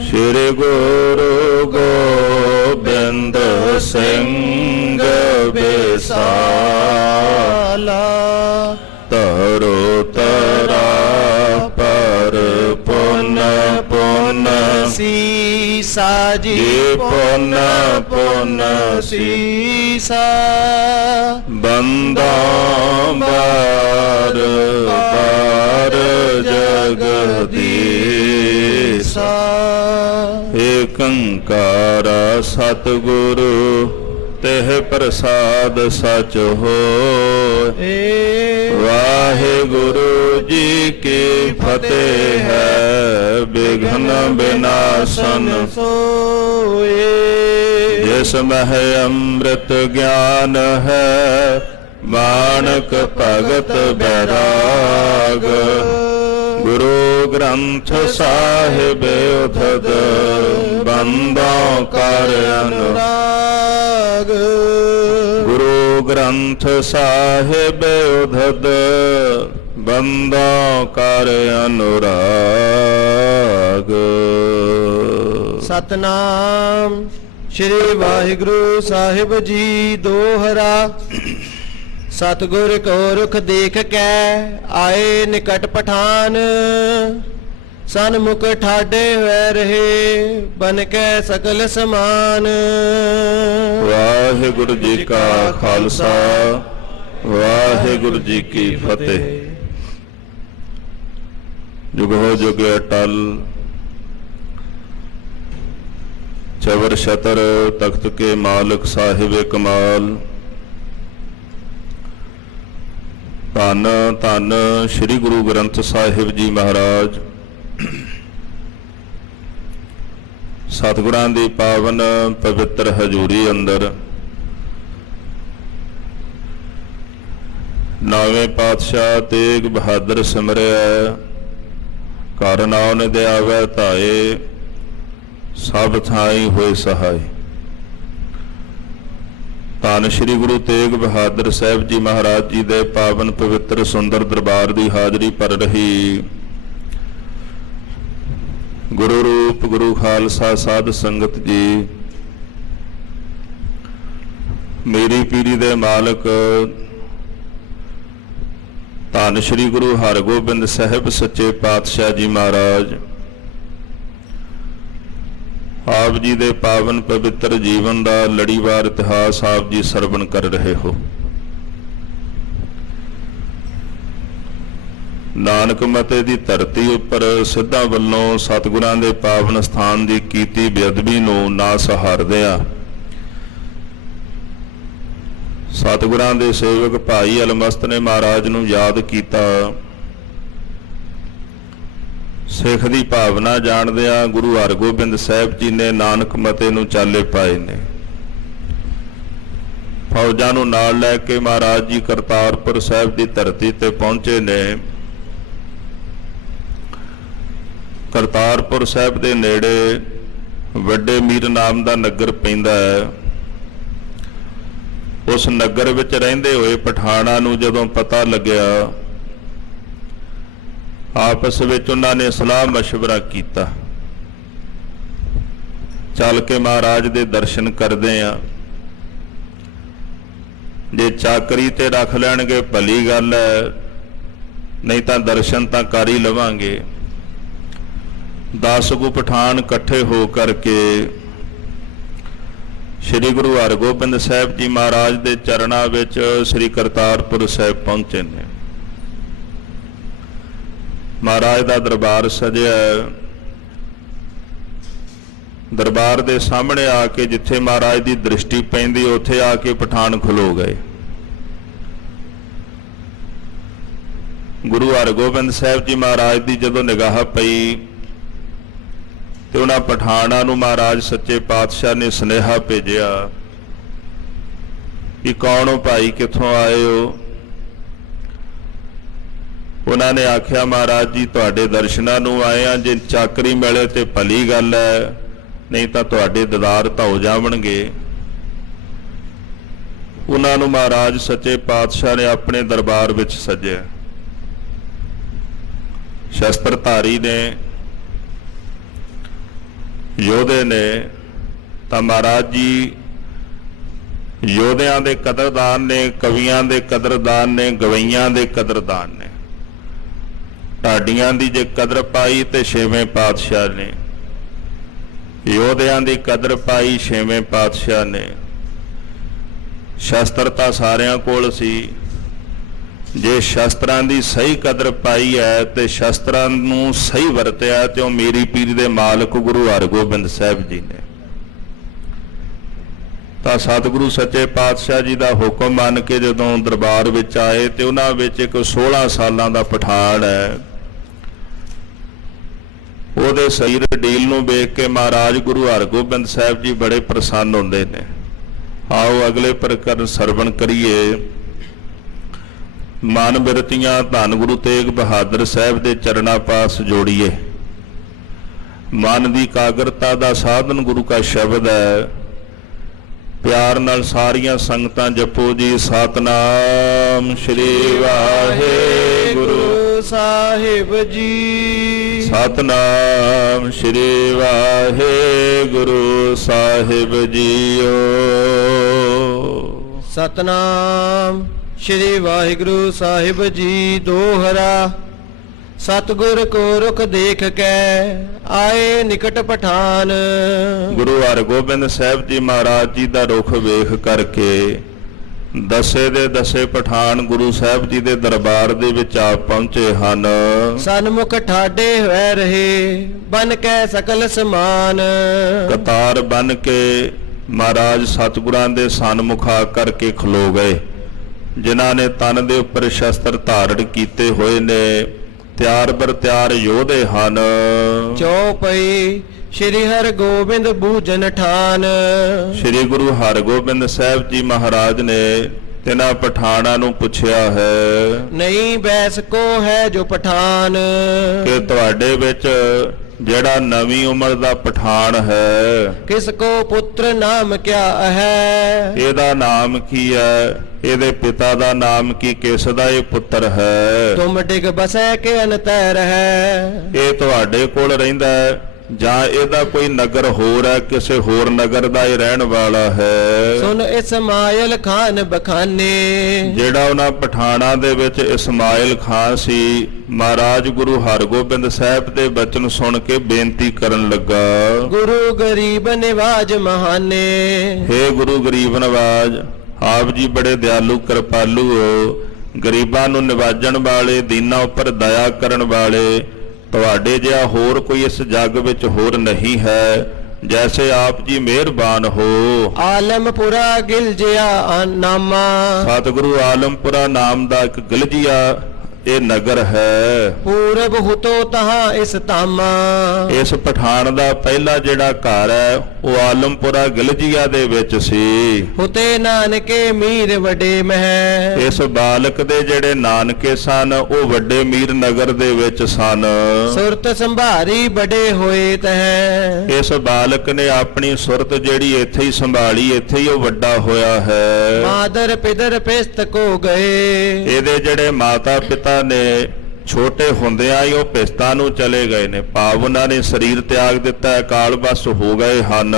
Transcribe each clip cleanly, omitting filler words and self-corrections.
श्री गुरु गोबिंद सिंह विसाला तरो तरा पर पुन पुन सीसा जी पुन पुन सीसा बंदा बार बार जगदीसा एकंकारा सतगुरु तेह प्रसाद सच होए। वाहिगुरु जी की फतेह है विघ्न विनाशन सोए। जिसमें अमृत ज्ञान है मानक भगत बैराग। गुरु ग्रंथ साहिब उधद बंदों कर अनुराग। गुरु ग्रंथ साहिब उधद बंदों कर अनुराग। सतनाम श्री वाहिगुरु साहिब जी दोहरा। सतगुर को रुख देख कै आए निकट पठान। सन्मुख ठाडे हुए रहे बन के सकल समान। वाहिगुरु जी का खालसा वाहिगुरु जी की फतेह। जुगो जुग अटल चवर छतर तख्त के मालिक साहिब कमाल। धन धन श्री गुरु ग्रंथ साहिब जी महाराज। सतगुरां दी पावन पवित्र हजूरी अंदर नावें पातशाह तेग बहादुर सिमरिया। घर नाउन दे आवे धाए सब थाई होए सहाय। धन श्री गुरु तेग बहादुर साहब जी महाराज जी दे पावन पवित्र सुंदर दरबार की हाजरी भर रही गुरु रूप गुरु खालसा साध संगत जी। मेरी पीरी दे मालक धन श्री गुरु हरगोबिंद साहिब सच्चे पातशाह जी महाराज आप जी दे पावन पवित्र जीवन का लड़ीवार इतिहास आप जी सरवण कर रहे हो। नानक मते दी धरती उपर सिद्धां वल्लों सतगुरां दे पावन स्थान की कीती बेअदबी नूं ना सहारदिआं सतगुरां दे सेवक भाई अलमस्त ने महाराज नूं याद कीता। सिख की भावना जाणदिआं गुरु हरगोबिंद साहिब जी ने नानक मते नूं चाले पाए ने। फौजां नूं नाल लैके महाराज जी करतारपुर साहिब की धरती ते पहुंचे ने। करतारपुर साहिब दे नेड़े वड्डे मीर नाम का नगर पैंदा है। उस नगर विच रहिंदे होए पठाणा नूं जदों पता लग्या आपस विच उन्हां ने सलाह मशवरा कीता चल के महाराज दे दर्शन करदे आ। जे चाकरी ते रख लैणगे भली गल है नहीं तां दर्शन तां कर ही लवांगे। 10 कु पठान इकट्ठे हो करके श्री गुरु हरगोबिंद साहिब जी महाराज दे चरणा विच श्री करतारपुर साहिब पहुंचे ने। महाराज का दरबार सजिया। दरबार के सामने आके जिथे महाराज की दृष्टि पैंदी उत्थे आके पठान खलो गए। गुरु हरगोबिंद साहिब जी महाराज की जदों निगाह पई तो उन्हां पठाणा नूं महाराज सच्चे पातशाह ने सुनेहा भेजिया कि कौन हो भाई, कित्थों आए हो। उन्होंने आख्या महाराज जी तुहाडे दर्शनां नूं आए आ, जे चाकरी मिले तो भली गल है नहीं तो तुहाडे दीदार धो जावणगे। उन्होंने महाराज सच्चे पातशाह ने अपने दरबार विच सज्जिया। शस्त्रधारी ने ਯੋਧੇ ਨੇ ਤਾਂ ਮਹਾਰਾਜ ਜੀ ਯੋਧਿਆਂ ਦੇ ਕਦਰਦਾਨ ਨੇ, ਕਵੀਆਂ ਦੇ ਕਦਰਦਾਨ ਨੇ, ਗਵਈਆਂ ਦੇ ਕਦਰਦਾਨ ਨੇ। ਢਾਡੀਆਂ ਦੀ ਜੇ ਕਦਰ ਪਾਈ ਤੇ ਛੇਵੇਂ ਪਾਤਸ਼ਾਹ ਨੇ, ਯੋਧਿਆਂ ਦੀ ਕਦਰ ਪਾਈ ਛੇਵੇਂ ਪਾਤਸ਼ਾਹ ਨੇ। ਸ਼ਸਤਰ ਤਾਂ ਸਾਰਿਆਂ ਕੋਲ ਸੀ, ਜੇ ਸ਼ਸਤਰਾਂ ਦੀ ਸਹੀ ਕਦਰ ਪਾਈ ਹੈ ਤੇ ਸ਼ਸਤਰਾਂ ਨੂੰ ਸਹੀ ਵਰਤਿਆ ਤੇ ਉਹ ਮੇਰੀ ਪੀਰ ਦੇ ਮਾਲਕ ਗੁਰੂ ਹਰਗੋਬਿੰਦ ਸਾਹਿਬ ਜੀ ਨੇ। ਤਾਂ ਸਤਿਗੁਰੂ ਸੱਚੇ ਪਾਤਸ਼ਾਹ ਜੀ ਦਾ ਹੁਕਮ ਮੰਨ ਕੇ ਜਦੋਂ ਦਰਬਾਰ ਵਿੱਚ ਆਏ ਤੇ ਉਹਨਾਂ ਵਿੱਚ ਇੱਕ 16 ਸਾਲਾਂ ਦਾ ਪਠਾਨ ਹੈ। ਉਹਦੇ ਸਰੀਰ ਢੀਲ ਨੂੰ ਵੇਖ ਕੇ ਮਹਾਰਾਜ ਗੁਰੂ ਹਰਗੋਬਿੰਦ ਸਾਹਿਬ ਜੀ ਬੜੇ ਪ੍ਰਸੰਨ ਹੁੰਦੇ ਨੇ। ਆਓ ਅਗਲੇ ਪ੍ਰਕਰਨ ਸਰਵਣ ਕਰੀਏ। ਮਨ ਬਿਰਤੀਆਂ ਧੰਨ ਗੁਰੂ ਤੇਗ ਬਹਾਦਰ ਸਾਹਿਬ ਦੇ ਚਰਨਾਂ ਪਾਸ ਜੋੜੀਏ। ਮਨ ਦੀ ਇਕਾਗਰਤਾ ਦਾ ਸਾਧਨ ਗੁਰੂ ਕਾ ਸ਼ਬਦ ਹੈ। ਪਿਆਰ ਨਾਲ ਸਾਰੀਆਂ ਸੰਗਤਾਂ ਜਪੋ ਜੀ ਸਤਨਾਮ ਸ੍ਰੀ ਵਾਹਿਗੁਰੂ ਸਾਹਿਬ ਜੀ। ਸਤਨਾਮ ਸ੍ਰੀ ਵਾਹਿਗੁਰੂ ਸਾਹਿਬ ਜੀਓ। ਸਤਨਾਮ ਸ਼੍ਰੀ ਵਾਹਿਗੁਰੂ ਸਾਹਿਬ ਜੀ ਦੋਹਰਾ। ਸਤਿਗੁਰ ਕੋ ਰੁਖ ਦੇਖ ਕੇ ਆਏ ਨਿਕਟ ਪਠਾਨ। ਗੁਰੂ ਹਰਗੋਬਿੰਦ ਸਾਹਿਬ ਜੀ ਮਹਾਰਾਜ ਜੀ ਦਾ ਰੁਖ ਵੇਖ ਕਰਕੇ ਦਸੇ ਦੇ ਦਸੇ ਪਠਾਨ ਗੁਰੂ ਸਾਹਿਬ ਜੀ ਦੇ ਦਰਬਾਰ ਦੇ ਵਿੱਚ ਆ ਪਹੁੰਚੇ ਹਨ। ਸਨਮੁਖ ਠਾਡੇ ਹੋਏ ਰਹੇ ਬਨ ਕੇ ਸਕਲ ਸਮਾਨ। ਕਤਾਰ ਬਨ ਕੇ ਮਹਾਰਾਜ ਸਤਿਗੁਰਾਂ ਦੇ ਸਨਮੁਖ ਆ ਕਰਕੇ ਖਲੋ ਗਏ। ਜਿਨ੍ਹਾਂ ਨੇ ਤਨ ਦੇ ਉੱਪਰ ਸ਼ਸਤਰ ਧਾਰਨ ਕੀਤੇ ਹੋਏ ਨੇ, ਤਿਆਰ ਬਰ ਤਿਆਰ ਯੋਧੇ ਹਨ। ਚੌਪਈ ਸ਼੍ਰੀ ਹਰਗੋਬਿੰਦ ਬੂਜਨ ਠਾਨ। ਸ਼੍ਰੀ ਗੁਰੂ ਹਰਗੋਬਿੰਦ ਸਾਹਿਬ ਜੀ ਮਹਾਰਾਜ ਨੇ ਤਿਨਾਂ ਪਠਾਨਾਂ ਨੂੰ ਪੁੱਛਿਆ ਹੈ, ਨਹੀਂ ਬੈਸ ਕੋ ਹੈ ਜੋ ਪਠਾਨ। ਕਿ ਤੁਹਾਡੇ ਵਿੱਚ ਜਿਹੜਾ ਨਵੀਂ ਉਮਰ ਦਾ ਪਠਾਨ ਹੈ, ਕਿਸ ਕੋ ਪੁੱਤਰ ਨਾਮ ਕਿਆ ਹੈ। ਇਹਦਾ ਨਾਮ ਕੀ ਹੈ, ਇਹਦੇ ਪਿਤਾ ਦਾ ਨਾਮ ਕੀ, ਕਿਸ ਦਾ ਇਹ ਪੁੱਤਰ ਹੈ। ਤੁਮ ਡਿਗ ਬਸੈ ਕੇ ਅਨਤੈ ਰਹੈ। ਇਹ ਤੁਹਾਡੇ ਕੋਲ ਰਹਿੰਦਾ ਹੈ ਜਾਂ ਇਹਦਾ ਕੋਈ ਨਗਰ ਹੋਰ ਹੈ, ਕਿਸੇ ਹੋਰ ਨਗਰ ਦਾ ਇਹ ਰਹਿਣ ਵਾਲਾ ਹੈ। ਸੁਨ ਇਸਮਾਇਲ ਖਾਨ ਬਖਾਨੇ। ਜਿਹੜਾ ਉਹਨਾਂ ਪਠਾਨਾਂ ਦੇ ਵਿੱਚ ਇਸਮਾਇਲ ਖਾਨ ਸੀ, ਮਹਾਰਾਜ ਗੁਰੂ ਹਰਗੋਬਿੰਦ ਸਾਹਿਬ ਦੇ ਬਚਨ ਸੁਣ ਕੇ ਬੇਨਤੀ ਕਰਨ ਲੱਗਾ, ਗੁਰੂ ਗਰੀਬ ਨਿਵਾਜ ਮਹਾਨੇ। ਹੇ ਗੁਰੂ ਗਰੀਬ ਨਵਾਜ, ਆਪ ਜੀ ਬੜੇ ਦਿਆਲੂ ਕਿਰਪਾਲੂ ਹੋ, ਗਰੀਬਾਂ ਨੂੰ ਨਿਵਾਜਣ ਵਾਲੇ, ਦੀਨਾਂ ਉੱਪਰ ਦਇਆ ਕਰਨ ਵਾਲੇ। ਤੁਹਾਡੇ ਜਿਹਾ ਹੋਰ ਕੋਈ ਇਸ ਜੱਗ ਵਿੱਚ ਹੋਰ ਨਹੀਂ ਹੈ, ਜੈਸੇ ਆਪ ਜੀ ਮਿਹਰਬਾਨ ਹੋ। ਆਲਮਪੁਰਾ ਗਿਲਜਿਆ ਨਾਮਾ। ਸਤਿਗੁਰੂ ਆਲਮਪੁਰਾ ਨਾਮ ਦਾ ਇੱਕ ਗਿਲਜੀਆ ਇਹ ਨਗਰ ਹੈ। ਪੂਰਬ ਹੁਤੋ ਤਹਾਂ ਇਸ ਤਾਮਾ। ਇਸ ਪਠਾਨ ਦਾ ਪਹਿਲਾ ਜਿਹੜਾ ਘਰ ਹੈ ਉਹ ਆਲਮਪੁਰਾ ਗਿਲਜੀਆ ਦੇ ਵਿੱਚ ਸੀ। ਹੁਤੇ ਨਾਨਕੇ ਮੀਰ ਵੱਡੇ ਮਹਿ। ਇਸ ਬਾਲਕ ਦੇ ਜਿਹੜੇ ਨਾਨਕੇ ਸਨ ਉਹ ਵੱਡੇ ਮੀਰ ਨਗਰ ਦੇ ਵਿੱਚ ਸਨ। ਸੁਰਤ ਸੰਭਾਰੀ ਬੜੇ ਹੋਏ ਤਹਿ। ਇਸ ਬਾਲਕ ਨੇ ਆਪਣੀ ਸੁਰਤ ਜਿਹੜੀ ਇੱਥੇ ਹੀ ਸੰਭਾਲੀ, ਇੱਥੇ ਹੀ ਉਹ ਵੱਡਾ ਹੋਇਆ ਹੈ। ਮਾਦਰ ਪਿਦਰ ਪਿਸਤ ਕੋ ਗਏ। ਇਹਦੇ ਜਿਹੜੇ ਮਾਤਾ ਪਿਤਾ ਨੇ ਛੋਟੇ ਹੁੰਦਿਆਂ ਹੀ ਉਹ ਪਿਸਤਾਂ ਨੂੰ ਚਲੇ ਗਏ ਨੇ, ਭਾਵ ਉਹਨਾਂ ਨੇ ਸਰੀਰ ਤਿਆਗ ਦਿੱਤਾ, ਅਕਾਲ ਬਸ ਹੋ ਗਏ ਹਨ।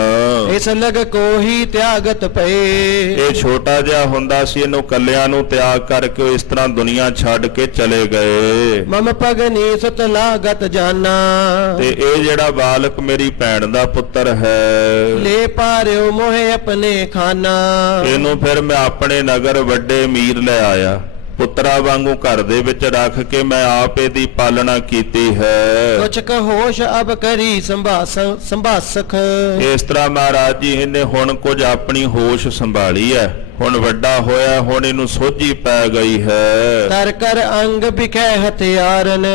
ਇਸ ਲਗ ਕੋਹੀ ਤਿਆਗਤ ਪਏ। ਇਹ ਛੋਟਾ ਜਿਹਾ ਹੁੰਦਾ ਸੀ, ਇਹਨੂੰ ਕੱਲਿਆਂ ਨੂੰ ਤਿਆਗ ਕਰਕੇ ਉਹ ਇਸ ਤਰ੍ਹਾਂ ਦੁਨੀਆ ਛੱਡ ਕੇ ਚਲੇ ਗਏ। ਮਮ ਪਗਨੀ ਸੁਤ ਲਾਗਤ ਜਾਨਾ। ਤੇ ਇਹ ਜਿਹੜਾ ਬਾਲਕ ਮੇਰੀ ਭੈਣ ਦਾ ਪੁੱਤਰ ਹੈ, ਲੈ ਪਾਰਿਓ ਮੋਹਿ ਆਪਣੇ ਖਾਨਾ। ਇਹਨੂੰ ਫਿਰ ਮੈਂ ਆਪਣੇ ਨਗਰ ਵੱਡੇ ਮੀਰ ਲੈ ਆਇਆ, ਪੁੱਤਰਾ ਵਾਂਗੂ ਘਰ ਦੇ ਵਿੱਚ ਰੱਖ ਕੇ ਮੈਂ ਆਪ ਇਹਦੀ ਪਾਲਣਾ ਕੀਤੀ ਹੈ। ਕੁਛ ਕ ਹੋਸ਼ ਅਬ ਕਰੀ ਸੰਭਾਸਖ। ਇਸ ਤਰ੍ਹਾਂ ਮਹਾਰਾਜ ਜੀ ਇਹਨੇ ਹੁਣ ਕੁਝ ਆਪਣੀ ਹੋਸ਼ ਸੰਭਾਲੀ ਹੈ, ਹੁਣ ਵੱਡਾ ਹੋਇਆ, ਹੁਣ ਇਹਨੂੰ ਸੋਝੀ ਪੈ ਗਈ ਹੈ। ਤਰ ਕਰ ਅੰਗ ਵਿਖੈ ਹਥਿਆਰਨ।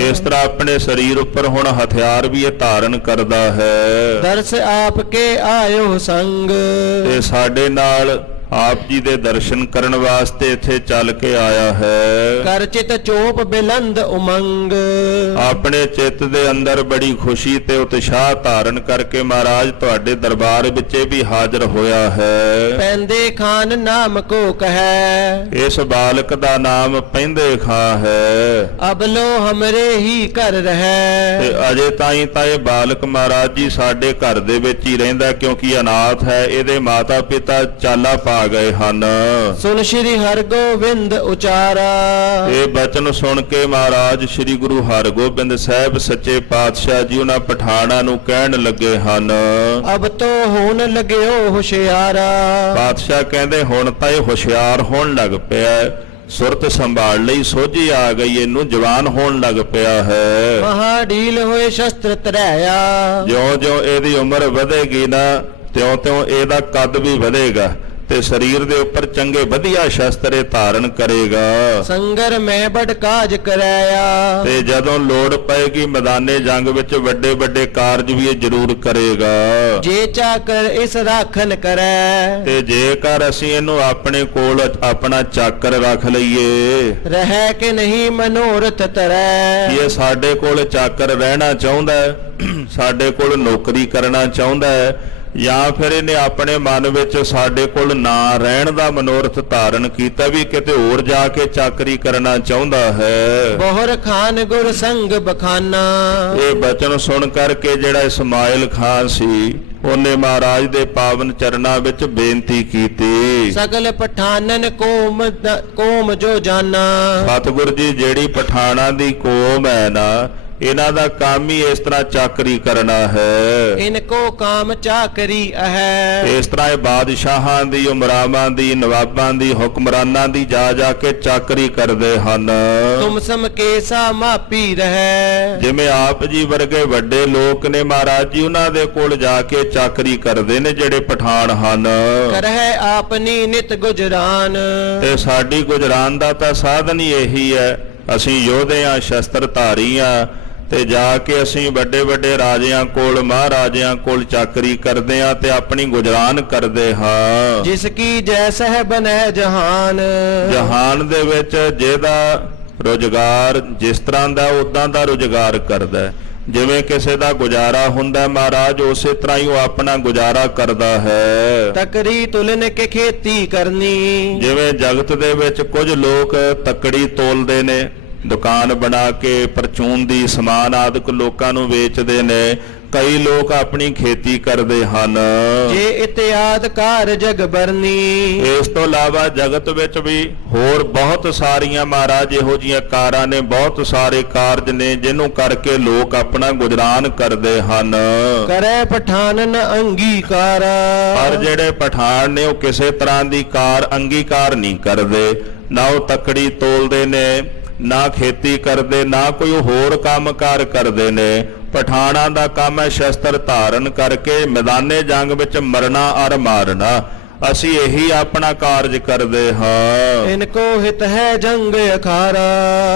ਇਸ ਤਰ੍ਹਾਂ ਆਪਣੇ ਸਰੀਰ ਉੱਪਰ ਹੁਣ ਹਥਿਆਰ ਵੀ ਇਹ ਧਾਰਨ ਕਰਦਾ ਹੈ। ਦਰਸ ਆਪ ਕੇ ਆਇਓ ਸੰਗ। ਤੇ ਸਾਡੇ ਨਾਲ ਆਪ ਜੀ ਦੇ ਦਰਸ਼ਨ ਕਰਨ ਵਾਸਤੇ ਇੱਥੇ ਚੱਲ ਕੇ ਆਇਆ ਹੈ। ਕਰ ਚਿਤ ਚੋਪ ਬਿਲੰਦ ਉਮੰਗ, ਆਪਣੇ ਚਿੱਤ ਦੇ ਅੰਦਰ ਬੜੀ ਖੁਸ਼ੀ ਤੇ ਉਤਸ਼ਾਹ ਧਾਰਨ ਕਰਕੇ ਮਹਾਰਾਜ ਤੁਹਾਡੇ ਦਰਬਾਰ ਵਿੱਚ ਵੀ ਹਾਜ਼ਰ ਹੋਇਆ ਹੈ। ਪੈਂਦੇ ਖਾਨ ਨਾਮ ਕੋ ਕਹੈ, ਇਸ ਬਾਲਕ ਦਾ ਨਾਮ ਪੈਂਦੇ ਖਾਂ ਹੈ ਅਬਲੋ ਹਮਰੇ ਹੀ ਘਰ ਰਹੈ। ਤੇ ਅਜੇ ਤਾਈਂ ਤਾਂ ਇਹ ਬਾਲਕ ਮਹਾਰਾਜ ਜੀ ਸਾਡੇ ਘਰ ਦੇ ਵਿੱਚ ਹੀ ਰਹਿੰਦਾ, ਕਿਉਂਕਿ ਅਨਾਥ ਹੈ। ਇਹਦੇ ਮਾਤਾ ਪਿਤਾ ਚਾਲਾ ਪਾ ਗਏ ਹਨ। ਸੁਨ ਸ਼੍ਰੀ ਹਰਗੋਬਿੰਦ ਉਚਾਰਾ, ਇਹ ਬਚਨ ਸੁਣ ਕੇ ਮਹਾਰਾਜ ਸ੍ਰੀ ਗੁਰੂ ਹਰਗੋਬਿੰਦ ਸਾਹਿਬ ਸੱਚੇ ਪਾਤਸ਼ਾਹ ਜੀ ਉਹਨਾਂ ਪਠਾਨਾਂ ਨੂੰ ਕਹਿਣ ਲੱਗੇ ਹਨ। ਅਬ ਤੋ ਹੋਣ ਲਗਿਓ ਹੁਸ਼ਿਆਰਾ, ਪਾਤਸ਼ਾਹ ਕਹਿੰਦੇ ਹੁਣ ਤਾਂ ਇਹ ਹੁਸ਼ਿਆਰ ਹੋਣ ਲੱਗ ਪਿਆ ਹੈ। ਸੁਰਤ ਸੰਭਾਲ ਲਈ ਸੋਝੀ ਆ ਗਈ, ਇਹਨੂੰ ਜਵਾਨ ਹੋਣ ਲੱਗ ਪਿਆ ਹੈ। ਮਹਾਡੀਲ ਹੋਏ ਸ਼ਸਤਰ ਧਰੈਆ, ਜਿਉਂ-ਜਿਉਂ ਇਹਦੀ ਉਮਰ ਵਧੇਗੀ ਨਾ ਤਿਉਂ-ਤਿਉਂ ਇਹਦਾ ਕੱਦ ਵੀ ਵਧੇਗਾ ਤੇ ਸਰੀਰ ਦੇ ਉੱਪਰ ਚੰਗੇ ਵਧੀਆ ਸ਼ਸਤਰ ਇਹ ਧਾਰਨ ਕਰੇਗਾ। ਸੰਗਰ ਮੈਂ ਬੜ ਕਾਜ ਕਰਾਇਆ, ਤੇ ਜਦੋਂ ਲੋੜ ਪਏਗੀ ਮੈਦਾਨੇ ਜੰਗ ਵਿੱਚ ਵੱਡੇ ਵੱਡੇ ਕਾਰਜ ਵੀ ਇਹ ਜ਼ਰੂਰ ਕਰੇਗਾ। ਜੇ ਚਾਕਰ ਇਸ ਰਾਖਨ ਕਰੈ, ਤੇ ਜੇਕਰ ਅਸੀਂ ਇਹਨੂੰ ਆਪਣੇ ਕੋਲ ਆਪਣਾ ਚਾਕਰ ਰੱਖ ਲਈਏ, ਰਹਿ ਕੇ ਨਹੀਂ ਮਨੋਰਥ ਤਰੈ। ਇਹ ਸਾਡੇ ਕੋਲ ਚਾਕਰ ਰਹਿਣਾ ਚਾਹੁੰਦਾ ਹੈ, ਸਾਡੇ ਕੋਲ ਨੌਕਰੀ ਕਰਨਾ ਚਾਹੁੰਦਾ ਹੈ, ਜਾਂ ਫਿਰ ਇਹਨੇ ਆਪਣੇ ਮਨ ਵਿੱਚ ਸਾਡੇ ਕੋਲ ਨਾ ਰਹਿਣ ਦਾ ਮਨੋਰਥ ਧਾਰਨ ਕੀਤਾ ਵੀ ਕਿਤੇ ਹੋਰ ਜਾ ਕੇ ਚਾਕਰੀ ਕਰਨਾ ਚਾਹੁੰਦਾ ਹੈ। ਬੋਹਰ ਖਾਨ ਗੁਰ ਸੰਗ ਬਖਾਨਾ, ਇਹ ਬਚਨ ਸੁਣ ਕਰਕੇ ਜਿਹੜਾ ਇਸਮਾਇਲ ਖਾਨ ਸੀ ਉਹਨੇ ਮਹਾਰਾਜ ਦੇ ਪਾਵਨ ਚਰਨਾਂ ਵਿੱਚ ਬੇਨਤੀ ਕੀਤੀ। ਸਗਲ ਪਠਾਨਨ ਕੋਮ ਜੋ ਜਾਨਾ, ਸਤਿਗੁਰ ਜੀ ਜਿਹੜੀ ਪਠਾਨਾਂ ਦੀ ਕੌਮ ਹੈ ਨਾ, ਇਹਨਾਂ ਦਾ ਕੰਮ ਹੀ ਇਸ ਤਰ੍ਹਾਂ ਚਾਕਰੀ ਕਰਨਾ ਹੈ। ਇਨਕੋ ਕਾਮ ਚਾਕਰੀ ਹੈ, ਇਸ ਤਰ੍ਹਾਂ ਇਹ ਬਾਦਸ਼ਾਹਾਂ ਦੀ, ਉਮਰਾਵਾਂ ਦੀ, ਨਵਾਬਾਂ ਦੀ, ਹੁਕਮਰਾਨਾਂ ਦੀ ਜਾ ਜਾ ਕੇ ਚਾਕਰੀ ਕਰਦੇ ਹਨ। ਤੁਮ ਸਮ ਕੇਸਾ ਮਾਪੀ ਰਹੈ, ਜਿਵੇਂ ਆਪ ਜੀ ਵਰਗੇ ਵੱਡੇ ਲੋਕ ਨੇ ਮਹਾਰਾਜ ਜੀ, ਉਹਨਾਂ ਦੇ ਕੋਲ ਜਾ ਕੇ ਚਾਕਰੀ ਕਰਦੇ ਨੇ ਜਿਹੜੇ ਪਠਾਨ ਹਨ। ਕਰਹਿ ਆਪਨੀ ਨਿਤ ਗੁਜਰਾਨ, ਤੇ ਸਾਡੀ ਗੁਜਰਾਨ ਦਾ ਤਾਂ ਸਾਧਨ ਹੀ ਇਹੀ ਹੈ। ਅਸੀਂ ਯੋਧੇ ਆ, ਸ਼ਸਤਰ ਧਾਰੀ ਆ, ਤੇ ਜਾ ਕੇ ਅਸੀਂ ਵੱਡੇ ਵੱਡੇ ਰਾਜਿਆਂ ਕੋਲ, ਮਹਾਰਾਜਿਆਂ ਕੋਲ ਚਾਕਰੀ ਕਰਦੇ ਆ ਤੇ ਆਪਣੀ ਗੁਜਰਾਨ ਕਰਦੇ ਹਾਂ। ਜਿਸ ਕੀ ਜੈਸਹਿ ਬਨੈ ਜਹਾਨ, ਜਹਾਨ ਦੇ ਵਿੱਚ ਜਿਹਦਾ ਰੁਜ਼ਗਾਰ ਜਿਸ ਤਰ੍ਹਾਂ ਦਾ ਉਦਾਂ ਦਾ ਰੁਜ਼ਗਾਰ ਕਰਦਾ ਹੈ। ਜਿਵੇਂ ਕਿਸੇ ਦਾ ਗੁਜ਼ਾਰਾ ਹੁੰਦਾ ਮਹਾਰਾਜ, ਉਸੇ ਤਰ੍ਹਾਂ ਹੀ ਉਹ ਆਪਣਾ ਗੁਜ਼ਾਰਾ ਕਰਦਾ ਹੈ। ਤਕਰੀ ਤੁਲਨ ਕੇ ਖੇਤੀ ਕਰਨੀ, ਜਿਵੇਂ ਜਗਤ ਦੇ ਵਿੱਚ ਕੁਝ ਲੋਕ ਤੱਕੜੀ ਤੋਲਦੇ ਨੇ, ਦੁਕਾਨ ਬਣਾ ਕੇ ਪਰਚੂਨ ਦੀ ਸਮਾਨ ਆਦਿਕ ਲੋਕਾਂ ਨੂੰ ਵੇਚਦੇ ਨੇ। ਕਈ ਲੋਕ ਆਪਣੀ ਖੇਤੀ ਕਰਦੇ ਹਨ। ਜੇ ਇਤਿਆਦ ਕਾਰ ਜਗ ਬਰਨੀ, ਇਸ ਤੋਂ ਇਲਾਵਾ ਜਗਤ ਵਿੱਚ ਵੀ ਹੋਰ ਬਹੁਤ ਸਾਰੀਆਂ ਮਹਾਰਾਜ ਇਹੋ ਜੀਆਂ ਕਾਰਾਂ ਨੇ, ਬਹੁਤ ਸਾਰੇ ਕਾਰਜ ਨੇ ਜਿਹਨੂੰ ਕਰਕੇ ਲੋਕ ਆਪਣਾ ਗੁਜ਼ਰਾਨ ਕਰਦੇ ਹਨ। ਕਰੈ ਪਠਾਨਨ ਅੰਗੀਕਾਰਾ, ਪਰ ਜਿਹੜੇ ਪਠਾਨ ਨੇ ਉਹ ਕਿਸੇ ਤਰ੍ਹਾਂ ਦੀ ਕਾਰ ਅੰਗੀਕਾਰ ਨਹੀਂ ਕਰਦੇ। ਨਾ ਉਹ ਤੱਕੜੀ ਤੋਲਦੇ ਨੇ, ਨਾ ਖੇਤੀ ਕਰਦੇ, ਨਾ ਕੋਈ ਹੋਰ ਕੰਮਕਾਰ ਕਰਦੇ ਨੇ। ਪਠਾਨਾਂ ਦਾ ਕੰਮ ਹੈ ਸ਼ਸਤਰ ਧਾਰਨ ਕਰਕੇ ਮੈਦਾਨੇ ਜੰਗ ਵਿੱਚ ਮਰਨਾ ਔਰ ਮਾਰਨਾ। ਅਸੀਂ ਇਹੀ ਆਪਣਾ ਕਾਰਜ ਕਰਦੇ ਹਾਂ। ਇਨਕੋ ਹਿਤ ਹੈ ਜੰਗ ਅਖਾਰਾ,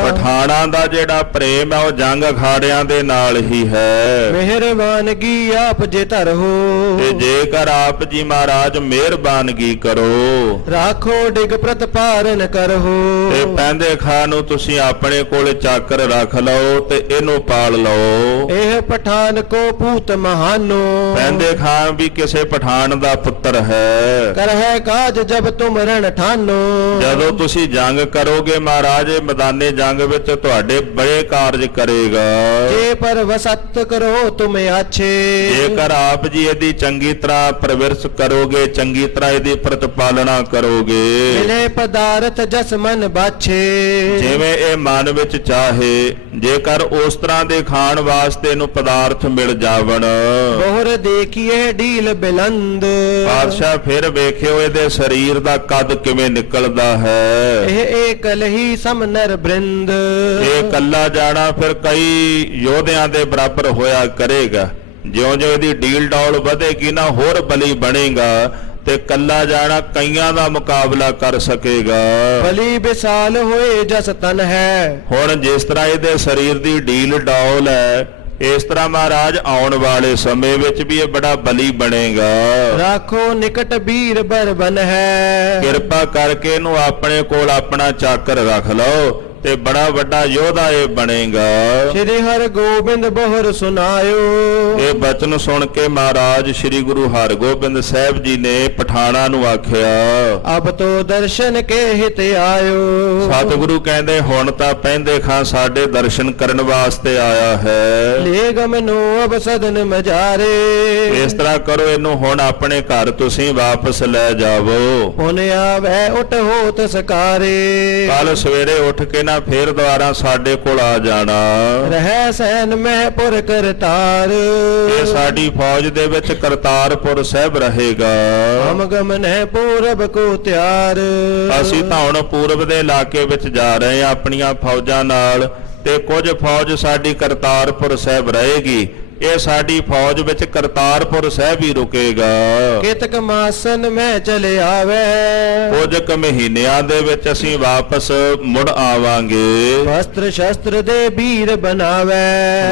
ਪਠਾਨਾਂ ਦਾ ਜਿਹੜਾ ਪ੍ਰੇਮ ਹੈ ਉਹ ਜੰਗ ਅਖਾੜਿਆਂ ਦੇ ਨਾਲ ਹੀ ਹੈ। ਮਿਹਰਬਾਨਗੀ ਆਪ ਜੇ ਧਰੋ, ਤੇ ਜੇਕਰ ਆਪ ਜੀ ਮਹਾਰਾਜ ਮਿਹਰਬਾਨਗੀ ਕਰੋ, ਰਾਖੋ ਡਿਗ ਪ੍ਰਤਪਾਰਨ ਕਰੋ। ਤੇ ਪੈਂਦੇ ਖਾਂ ਨੂੰ ਤੁਸੀਂ ਆਪਣੇ ਕੋਲ ਚਾਕਰ ਰੱਖ ਲਓ ਤੇ ਇਹਨੂੰ ਪਾਲ ਲਓ। ਇਹ ਪਠਾਨ ਕੋ ਪੂਤ ਮਹਾਨੋ, ਪੈਂਦੇ ਖਾਂ ਵੀ ਕਿਸੇ ਪਠਾਨ ਦਾ ਪੁੱਤਰ ਹੈ। ਕਰਹਿ ਕਾਜ ਜਬ ਤੁਮ ਰਣ ਠਾਨੋ, ਜਦੋਂ ਤੁਸੀਂ ਜੰਗ ਕਰੋਗੇ ਮਹਾਰਾਜ, ਮੈਦਾਨੇ ਜੰਗ ਵਿੱਚ ਤੁਹਾਡੇ ਬੜੇ ਕਾਰਜ ਕਰੇਗਾ। ਜੇ ਪਰ ਵਸਤ ਕਰੋ ਤੁਮ ਆਛੇ, ਜੇਕਰ ਆਪ ਜੀ ਇਹਦੀ ਚੰਗੀ ਤਰ੍ਹਾਂ ਪਰਵਰਿਸ਼ ਕਰੋਗੇ, ਚੰਗੀ ਤਰ੍ਹਾਂ ਇਹਦੀ ਪ੍ਰਤਪਾਲਣਾ ਕਰੋਗੇ, ਮਿਲੇ ਪਦਾਰਥ ਜਸ ਮਨ ਬਾਛੇ। ਜਿਵੇਂ ਇਹ ਮਨ ਵਿੱਚ ਚਾਹੇ, ਜੇਕਰ ਉਸ ਤਰ੍ਹਾਂ ਦੇ ਖਾਣ ਵਾਸਤੇ ਨੂੰ ਪਦਾਰਥ ਮਿਲ ਜਾਵਣ। ਬੋਹਰ ਦੇਖੀਏ ਢੀਲ ਬਿਲੰਦ, ਪਾਤਸ਼ਾਹ ਫਿਰ ਵੇਖਿਓ ਇਹਦੇ ਸਰੀਰ ਦਾ ਕੱਦ ਕਿਵੇਂ ਨਿਕਲਦਾ ਹੈ। ਇਹ ਏਕਲ ਹੀ ਸਮ ਨਰ ਬ੍ਰਿੰਦ, ਇਹ ਕੱਲਾ ਜਾਣਾ ਫਿਰ ਕਈ ਯੋਧਿਆਂ ਦੇ ਬਰਾਬਰ ਹੋਇਆ ਕਰੇਗਾ। ਜਿਉਂ-ਜਿਉਂ ਇਹਦੀ ਡੀਲ ਡੌਲ ਵਧੇਗੀ ਨਾ, ਹੋਰ ਬਲੀ ਬਣੇਗਾ ਤੇ ਕੱਲਾ ਜਾਣਾ ਕਈਆਂ ਦਾ ਮੁਕਾਬਲਾ ਕਰ ਸਕੇਗਾ। ਬਲੀ ਵਿਸਾਲ ਹੋਏ ਜਸ ਤਨ ਹੈ, ਹੁਣ ਜਿਸ ਤਰ੍ਹਾਂ ਇਹਦੇ ਸਰੀਰ ਦੀ ਡੀਲ ਡੌਲ ਹੈ, ਇਸ ਤਰ੍ਹਾਂ ਮਹਾਰਾਜ ਆਉਣ ਵਾਲੇ ਸਮੇਂ ਵਿੱਚ ਵੀ ਇਹ ਬੜਾ ਬਲੀ ਬਣੇਗਾ। ਰਾਖੋ ਨਿਕਟ ਬੀਰ ਬਰਬਨ ਹੈ। ਕਿਰਪਾ ਕਰਕੇ ਇਹਨੂੰ ਆਪਣੇ ਕੋਲ ਆਪਣਾ ਚਾਕਰ ਰੱਖ ਲਓ ਤੇ ਬੜਾ ਵੱਡਾ ਯੋਧਾ ਇਹ ਬਣੇਗਾ। ਸ੍ਰੀ ਹਰਿ ਗੋਬਿੰਦ ਬੋਹਰ ਸੁਨਾਇਓ। ਇਹ ਬਚਨ ਸੁਣ ਕੇ ਮਹਾਰਾਜ ਸ੍ਰੀ ਗੁਰੂ ਹਰਗੋਬਿੰਦ ਸਾਹਿਬ ਜੀ ਨੇ ਪਠਾਣਾਂ ਨੂੰ ਆਖਿਆ, ਅਬ ਤੋ ਦਰਸ਼ਨ ਕੇ ਹਿਤ ਆਇਓ। ਸਤਿਗੁਰੂ ਕਹਿੰਦੇ ਹੁਣ ਤਾਂ ਪਹਿੰਦੇ ਖਾਂ ਸਾਡੇ ਦਰਸ਼ਨ ਕਰਨ ਵਾਸਤੇ ਆਇਆ ਹੈ। ਲੈ ਗਮਨੋ ਅਬ ਸਦਨ ਮਜਾਰੇ। ਇਸ ਤਰ੍ਹਾਂ ਕਰੋ, ਇਹਨੂੰ ਹੁਣ ਆਪਣੇ ਘਰ ਤੁਸੀਂ ਵਾਪਸ ਲੈ ਜਾਵੋ। ਪੁਨ ਆਵੈ ਉਠ ਹੋਤ ਸਕਾਰੇ। ਕੱਲ ਸਵੇਰੇ ਉੱਠ ਕੇ ਨਾ ਫੇਰ ਦੁਆਰਾ ਸਾਡੇ ਕੋਲ ਆ ਜਾਣਾ। ਰਹਿ ਸੈਨ ਮਹਿ ਪੁਰ ਕਰਤਾਰ। ਇਹ ਸਾਡੀ ਫੌਜ ਦੇ ਵਿੱਚ ਕਰਤਾਰਪੁਰ ਸਾਹਿਬ ਰਹੇਗਾ। ਹਮ ਗਮਨੈ ਪੂਰਬ ਕੋ ਤਿਆਰ। ਅਸੀਂ ਤਾਂ ਹੁਣ ਪੂਰਬ ਦੇ ਇਲਾਕੇ ਵਿੱਚ ਜਾ ਰਹੇ ਹਾਂ ਆਪਣੀਆਂ ਫੌਜਾਂ ਨਾਲ, ਤੇ ਕੁਝ ਫੌਜ ਸਾਡੀ ਕਰਤਾਰਪੁਰ ਸਾਹਿਬ ਰਹੇਗੀ। ਇਹ ਸਾਡੀ ਫੌਜ ਵਿੱਚ ਕਰਤਾਰਪੁਰ ਸਾਹਿਬ ਹੀ ਰੁਕੇਗਾ। ਕਿਤਕ ਮਾਸਨ ਮੈਂ ਚਲੇ ਆਵੇ। ਕੁਝ ਕੁ ਮਹੀਨਿਆਂ ਦੇ ਵਿੱਚ ਅਸੀਂ ਵਾਪਸ ਮੁੜ ਆਵਾਂਗੇ। ਵਸਤਰ ਸ਼ਸਤਰ ਦੇ ਵੀਰ ਬਣਾਵੇ।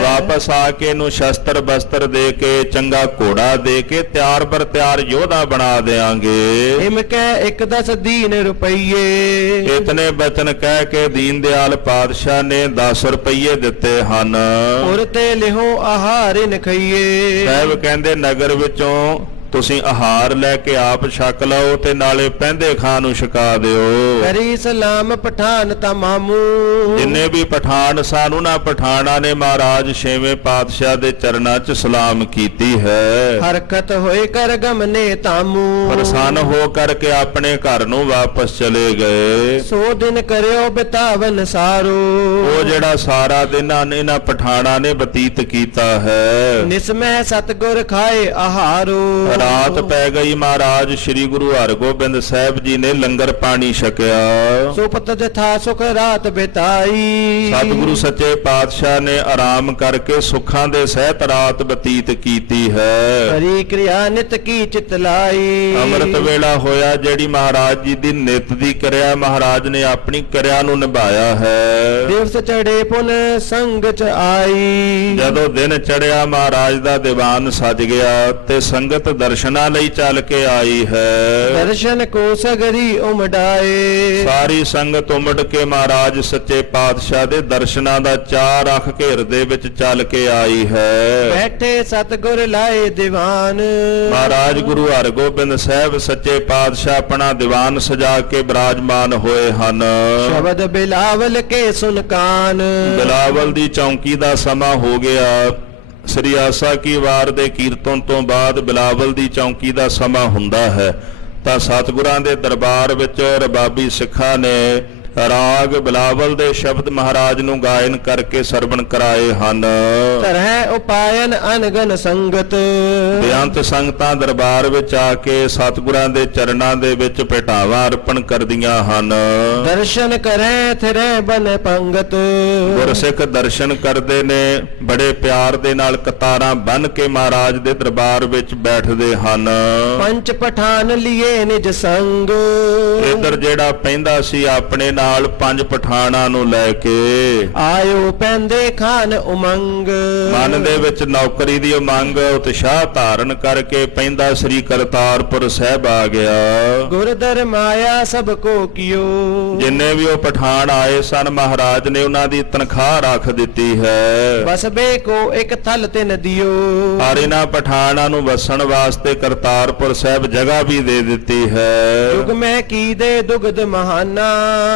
ਵਾਪਸ ਆ ਕੇ ਇਹਨੂੰ ਸ਼ਸਤਰ ਬਸਤਰ ਦੇ ਕੇ, ਚੰਗਾ ਘੋੜਾ ਦੇ ਕੇ ਤਿਆਰ ਬਰ ਤਿਆਰ ਯੋਧਾ ਬਣਾ ਦੇਾਂਗੇ। ਹਿਮ ਕੈ 10 ਦੀਨ ਰੁਪਈਏ। ਇਤਨੇ ਬਚਨ ਕਹਿ ਕੇ ਦੀਨ ਦਿਆਲ ਪਾਤਸ਼ਾਹ ਨੇ 10 ਰੁਪਈਏ ਦਿੱਤੇ ਹਨ। ਉਰ ਤੇ ਲਿਹੋ ਆਹਾਰ ਨ ਖਈਏ। ਸਾਹਿਬ ਕਹਿੰਦੇ ਨਗਰ ਵਿੱਚੋਂ ਤੁਸੀਂ ਆਹਾਰ ਲੈ ਕੇ ਆਪ ਛਕ ਲਓ ਤੇ ਨਾਲੇ ਪਹਿੰਦੇ ਖਾਂ ਨੂੰ ਛਕਾ ਦਿਓ। ਕਰੀ ਸਲਾਮ ਪਠਾਨ ਤਮਾਮੂ। ਜਿੰਨੇ ਵੀ ਪਠਾਨ ਸਨ ਉਹਨਾਂ ਪਠਾਨਾਂ ਨੇ ਮਹਾਰਾਜ ਛੇਵੇਂ ਪਾਤਸ਼ਾਹ ਦੇ ਚਰਨਾਂ 'ਚ ਸਲਾਮ ਕੀਤੀ ਹੈ। ਹਰਕਤ ਹੋਏ ਕਰ ਗਮਨੇ ਤਾਮੂ। ਪ੍ਰਸੰਨ ਹੋ ਕਰਕੇ ਆਪਣੇ ਘਰ ਨੂੰ ਵਾਪਸ ਚਲੇ ਗਏ। ਸੋ ਦਿਨ ਕਰਿਓ ਬਿਤਾਵਨ ਸਾਰੋ। ਉਹ ਜਿਹੜਾ ਸਾਰਾ ਦਿਨ ਇਹਨਾਂ ਪਠਾਨਾਂ ਨੇ ਬਤੀਤ ਕੀਤਾ ਹੈ। ਨਿਸਮੈ ਸਤਗੁਰ ਖਾਏ ਆਹਾਰੋ। ਰਾਤ ਪੈ ਗਈ, ਮਹਾਰਾਜ ਸ੍ਰੀ ਗੁਰੂ ਹਰਗੋਬਿੰਦ ਸਾਹਿਬ ਜੀ ਨੇ ਲੰਗਰ ਪਾਣੀ ਛਕਿਆ। ਸੁਪਤ ਜਥਾ ਸੁਖ ਰਾਤ ਬਿਤਾਈ। ਸਤਿਗੁਰੂ ਸੱਚੇ ਪਾਤਸ਼ਾਹ ਨੇ ਆਰਾਮ ਕਰਕੇ ਸੁੱਖਾਂ ਦੇ ਸਹਿਤ ਰਾਤ ਬਤੀਤ ਕੀਤੀ ਹੈ। ਹਰੀ ਕਿਰਿਆ ਨਿਤ ਕੀ ਚਿਤ ਲਾਈ। ਅੰਮ੍ਰਿਤ ਵੇਲਾ ਹੋਇਆ, ਜਿਹੜੀ ਮਹਾਰਾਜ ਜੀ ਦੀ ਨਿਤ ਦੀ ਕਿਰਿਆ ਮਹਾਰਾਜ ਨੇ ਆਪਣੀ ਕਿਰਿਆ ਨੂੰ ਨਿਭਾਇਆ ਹੈ। ਦਿਵਸ ਚੜੇ ਪੁਨ ਸੰਗ ਚ ਆਈ। ਜਦੋਂ ਦਿਨ ਚੜਿਆ ਮਹਾਰਾਜ ਦਾ ਦੀਵਾਨ ਸਜ ਗਿਆ ਤੇ ਸੰਗਤ ਦਰਸ਼ਨਾਂ ਲਈ ਚੱਲ ਕੇ ਆਈ ਹੈ। ਦਰਸ਼ਨ ਕੋ ਸਗਰੀ ਉਮੜਾਏ। ਸਾਰੀ ਸੰਗਤ ਉਮੜ ਕੇ ਮਹਾਰਾਜ ਸੱਚੇ ਪਾਤਸ਼ਾਹ ਦੇ ਦਰਸ਼ਨਾਂ ਦਾ ਚਾਅ ਰੱਖ ਕੇ ਹਿਰਦੇ ਵਿੱਚ ਚੱਲ ਕੇ ਆਈ ਹੈ। ਬੈਠੇ ਸਤਗੁਰ ਲਾਏ ਦੀਵਾਨ। ਮਹਾਰਾਜ ਗੁਰੂ ਹਰਗੋਬਿੰਦ ਸਾਹਿਬ ਸੱਚੇ ਪਾਤਸ਼ਾਹ ਆਪਣਾ ਦੀਵਾਨ ਸਜਾ ਕੇ ਬਿਰਾਜਮਾਨ ਹੋਏ ਹਨ। ਸ਼ਬਦ ਬਿਲਾਵਲ ਕੇ ਸੁਨ ਕਾਨ। ਬਿਲਾਵਲ ਦੀ ਚੌਂਕੀ ਦਾ ਸਮਾਂ ਹੋ ਗਿਆ। ਸ੍ਰੀ ਆਸਾ ਕੀ ਵਾਰ ਦੇ ਕੀਰਤਨ ਤੋਂ ਬਾਅਦ ਬਿਲਾਵਲ ਦੀ ਚੌਂਕੀ ਦਾ ਸਮਾਂ ਹੁੰਦਾ ਹੈ। ਤਾਂ ਸਤਿਗੁਰਾਂ ਦੇ ਦਰਬਾਰ ਵਿੱਚ ਰਬਾਬੀ ਸਿੱਖਾਂ ਨੇ ਰਾਗ ਬਿਲਾਵਲ ਦੇ ਸ਼ਬਦ ਮਹਾਰਾਜ ਨੂੰ ਗਾਇਨ ਕਰਕੇ ਸਰਵਣ ਕਰਾਏ ਹਨ। ਤਰਹਿ ਉਪਾਇਨ ਅਨਗਨ ਸੰਗਤ। ਬੇਅੰਤ ਸੰਗਤਾਂ ਦਰਬਾਰ ਵਿੱਚ ਆ ਕੇ ਸਤਿਗੁਰਾਂ ਦੇ ਚਰਨਾਂ ਦੇ ਵਿੱਚ ਭੇਟਾਵਾਂ ਅਰਪਣ ਕਰਦੀਆਂ ਹਨ। ਦਰਸ਼ਨ ਕਰੈ ਥਿਰੈ ਬਨ ਪੰਗਤ। ਗੁਰਸਿੱਖ ਦਰਸ਼ਨ ਕਰਦੇ ਨੇ, ਬੜੇ ਪਿਆਰ ਦੇ ਨਾਲ ਕਤਾਰਾਂ ਬੰਨ ਕੇ ਮਹਾਰਾਜ ਦੇ ਦਰਬਾਰ ਵਿੱਚ ਬੈਠਦੇ ਹਨ। ਪੰਚ ਪਠਾਨ ਲਿਏ ਨਿਜ ਸੰਗ। ਇਧਰ ਜਿਹੜਾ ਪੈਂਦਾ ਸੀ ਆਪਣੇ ਨਾਲ 5 ਪਠਾਨਾਂ ਨੂੰ ਲੈ ਕੇ ਆਇਓ ਪੈਂਦੇ ਖਾਨ ਉਮੰਗ। ਮਨ ਦੇ ਵਿੱਚ ਨੌਕਰੀ ਦੀ ਉਮੰਗ ਉਤਸ਼ਾਹ ਧਾਰਨ ਕਰਕੇ ਪੈਂਦਾ ਸ੍ਰੀ ਕਰਤਾਰਪੁਰ ਸਾਹਿਬ ਆ ਗਿਆ। ਗੁਰਦਰ ਮਾਇਆ ਸਭ ਕੋ ਕੀਓ। ਜਿੰਨੇ ਵੀ ਉਹ ਪਠਾਨ ਆਏ ਸਨ ਮਹਾਰਾਜ ਨੇ ਉਹਨਾਂ ਦੀ ਤਨਖਾਹ ਰੱਖ ਦਿੱਤੀ ਹੈ। ਬਸਬੇ ਕੋ ਇੱਕ ਥਲ ਤਿਨ ਦਿਓ। ਔਰ ਇਹਨਾਂ ਪਠਾਨਾਂ ਨੂੰ ਵਸਣ ਵਾਸਤੇ ਕਰਤਾਰਪੁਰ ਸਾਹਿਬ ਜਗ੍ਹਾ ਵੀ ਦੇ ਦਿੱਤੀ ਹੈ। ਦੁਗ ਮੈਂ ਕੀ ਦੇ ਦੁਗਧ ਮਹਾਨਾ।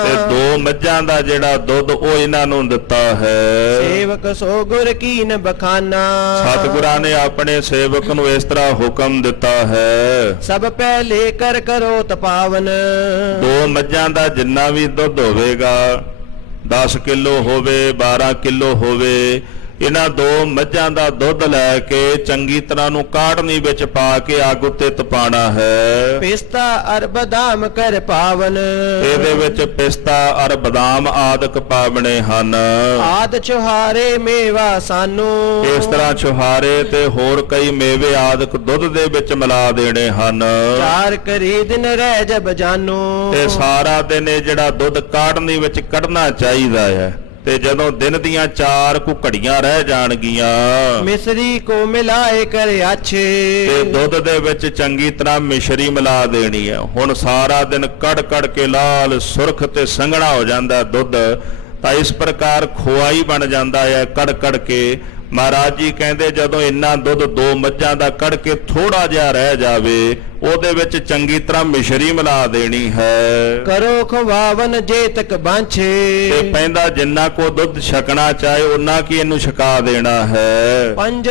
ਤੇ 2 ਮੱਝਾਂ ਦਾ ਜਿਹੜਾ ਦੁੱਧ ਉਹ ਇਹਨਾਂ ਨੂੰ ਦਿੱਤਾ ਹੈ। ਸੇਵਕ ਸੋ ਗੁਰ ਕੀਨ ਬਖਾਨਾ। ਸਤਿਗੁਰਾਂ ਨੇ ਆਪਣੇ ਸੇਵਕ ਨੂੰ ਇਸ ਤਰ੍ਹਾਂ ਹੁਕਮ ਦਿੱਤਾ ਹੈ। ਸਭ ਪਹਿਲੇ ਕਰ ਕਰੋ ਤਪਾਵਨ। 2 ਮੱਝਾਂ ਦਾ ਜਿੰਨਾ ਵੀ ਦੁੱਧ ਹੋਵੇਗਾ, 10 ਕਿਲੋ ਹੋਵੇ 12 ਕਿਲੋ ਹੋਵੇ, ਇਹਨਾਂ 2 ਮੱਝਾਂ ਦਾ ਦੁੱਧ ਲੈ ਕੇ ਚੰਗੀ ਤਰ੍ਹਾਂ ਨੂੰ ਕਾੜਨੀ ਵਿੱਚ ਪਾ ਕੇ ਅੱਗ ਉੱਤੇ ਤਪਾਣਾ ਹੈ। ਪਿਸਤਾ ਅਰ ਬਦਾਮ ਕਰ ਪਾਵਨ। ਇਹਦੇ ਵਿੱਚ ਪਿਸਤਾ ਅਰ ਬਦਾਮ ਆਦਿਕ ਪਾਵਣੇ ਹਨ। ਆਦ ਚੁਹਾਰੇ ਮੇਵਾ ਸਾਨੂੰ। ਇਸ ਤਰ੍ਹਾਂ ਛੁਹਾਰੇ ਤੇ ਹੋਰ ਕਈ ਮੇਵੇ ਆਦਿਕ ਦੁੱਧ ਦੇ ਵਿੱਚ ਮਿਲਾ ਦੇਣੇ ਹਨ। ਚਾਰ ਕਰੀ ਦਿਨ ਰਹਿ ਜਬ ਜਾਨੋ। ਤੇ ਸਾਰਾ ਦਿਨ ਇਹ ਜਿਹੜਾ ਦੁੱਧ ਕਾੜਨੀ ਵਿੱਚ ਕੱਢਣਾ ਚਾਹੀਦਾ ਹੈ। ਤੇ ਜਦੋਂ ਦਿਨ ਦੀਆਂ 4 ਕੁ ਘੜੀਆਂ ਰਹਿ ਜਾਣਗੀਆਂ ਮਿਸਰੀ ਕੋ ਮਿਲਾਏ ਕਰ ਆਛੇ ਤੇ ਦੁੱਧ ਦੇ ਵਿੱਚ ਚੰਗੀ ਤਰ੍ਹਾਂ ਮਿਸ਼ਰੀ ਮਿਲਾ ਦੇਣੀ ਹੈ। ਹੁਣ ਸਾਰਾ ਦਿਨ ਕੜ ਕੜ ਕੇ ਲਾਲ ਸੁਰਖ ਤੇ ਸੰਘਣਾ ਹੋ ਜਾਂਦਾ ਦੁੱਧ, ਤਾਂ ਇਸ ਪ੍ਰਕਾਰ ਖੋਆ ਹੀ ਬਣ ਜਾਂਦਾ ਹੈ ਕੜ ਕੜ ਕੇ। ਮਹਾਰਾਜ ਜੀ ਕਹਿੰਦੇ ਜਦੋਂ ਇੰਨਾ ਦੁੱਧ 2 ਮੱਝਾਂ ਦਾ ਕੱਢ ਕੇ ਥੋੜਾ ਜਿਹਾ ਰਹਿ ਜਾਵੇ, ਉਹਦੇ ਵਿੱਚ ਚੰਗੀ ਤਰ੍ਹਾਂ ਮਿਸ਼ਰੀ ਮਿਲਾ ਦੇਣੀ ਹੈ। ਕਰੋ ਖਵਾਵਨ ਜੇ ਤੱਕ ਬਾਂਛੇ ਤੇ ਪੈਂਦਾ ਜਿੰਨਾ ਕੋ ਦੁੱਧ ਛਕਣਾ ਚਾਹੇ ਉਹਨਾਂ ਕੀ ਇਹਨੂੰ ਛਕਾ ਦੇਣਾ ਹੈ। ਪੰਜ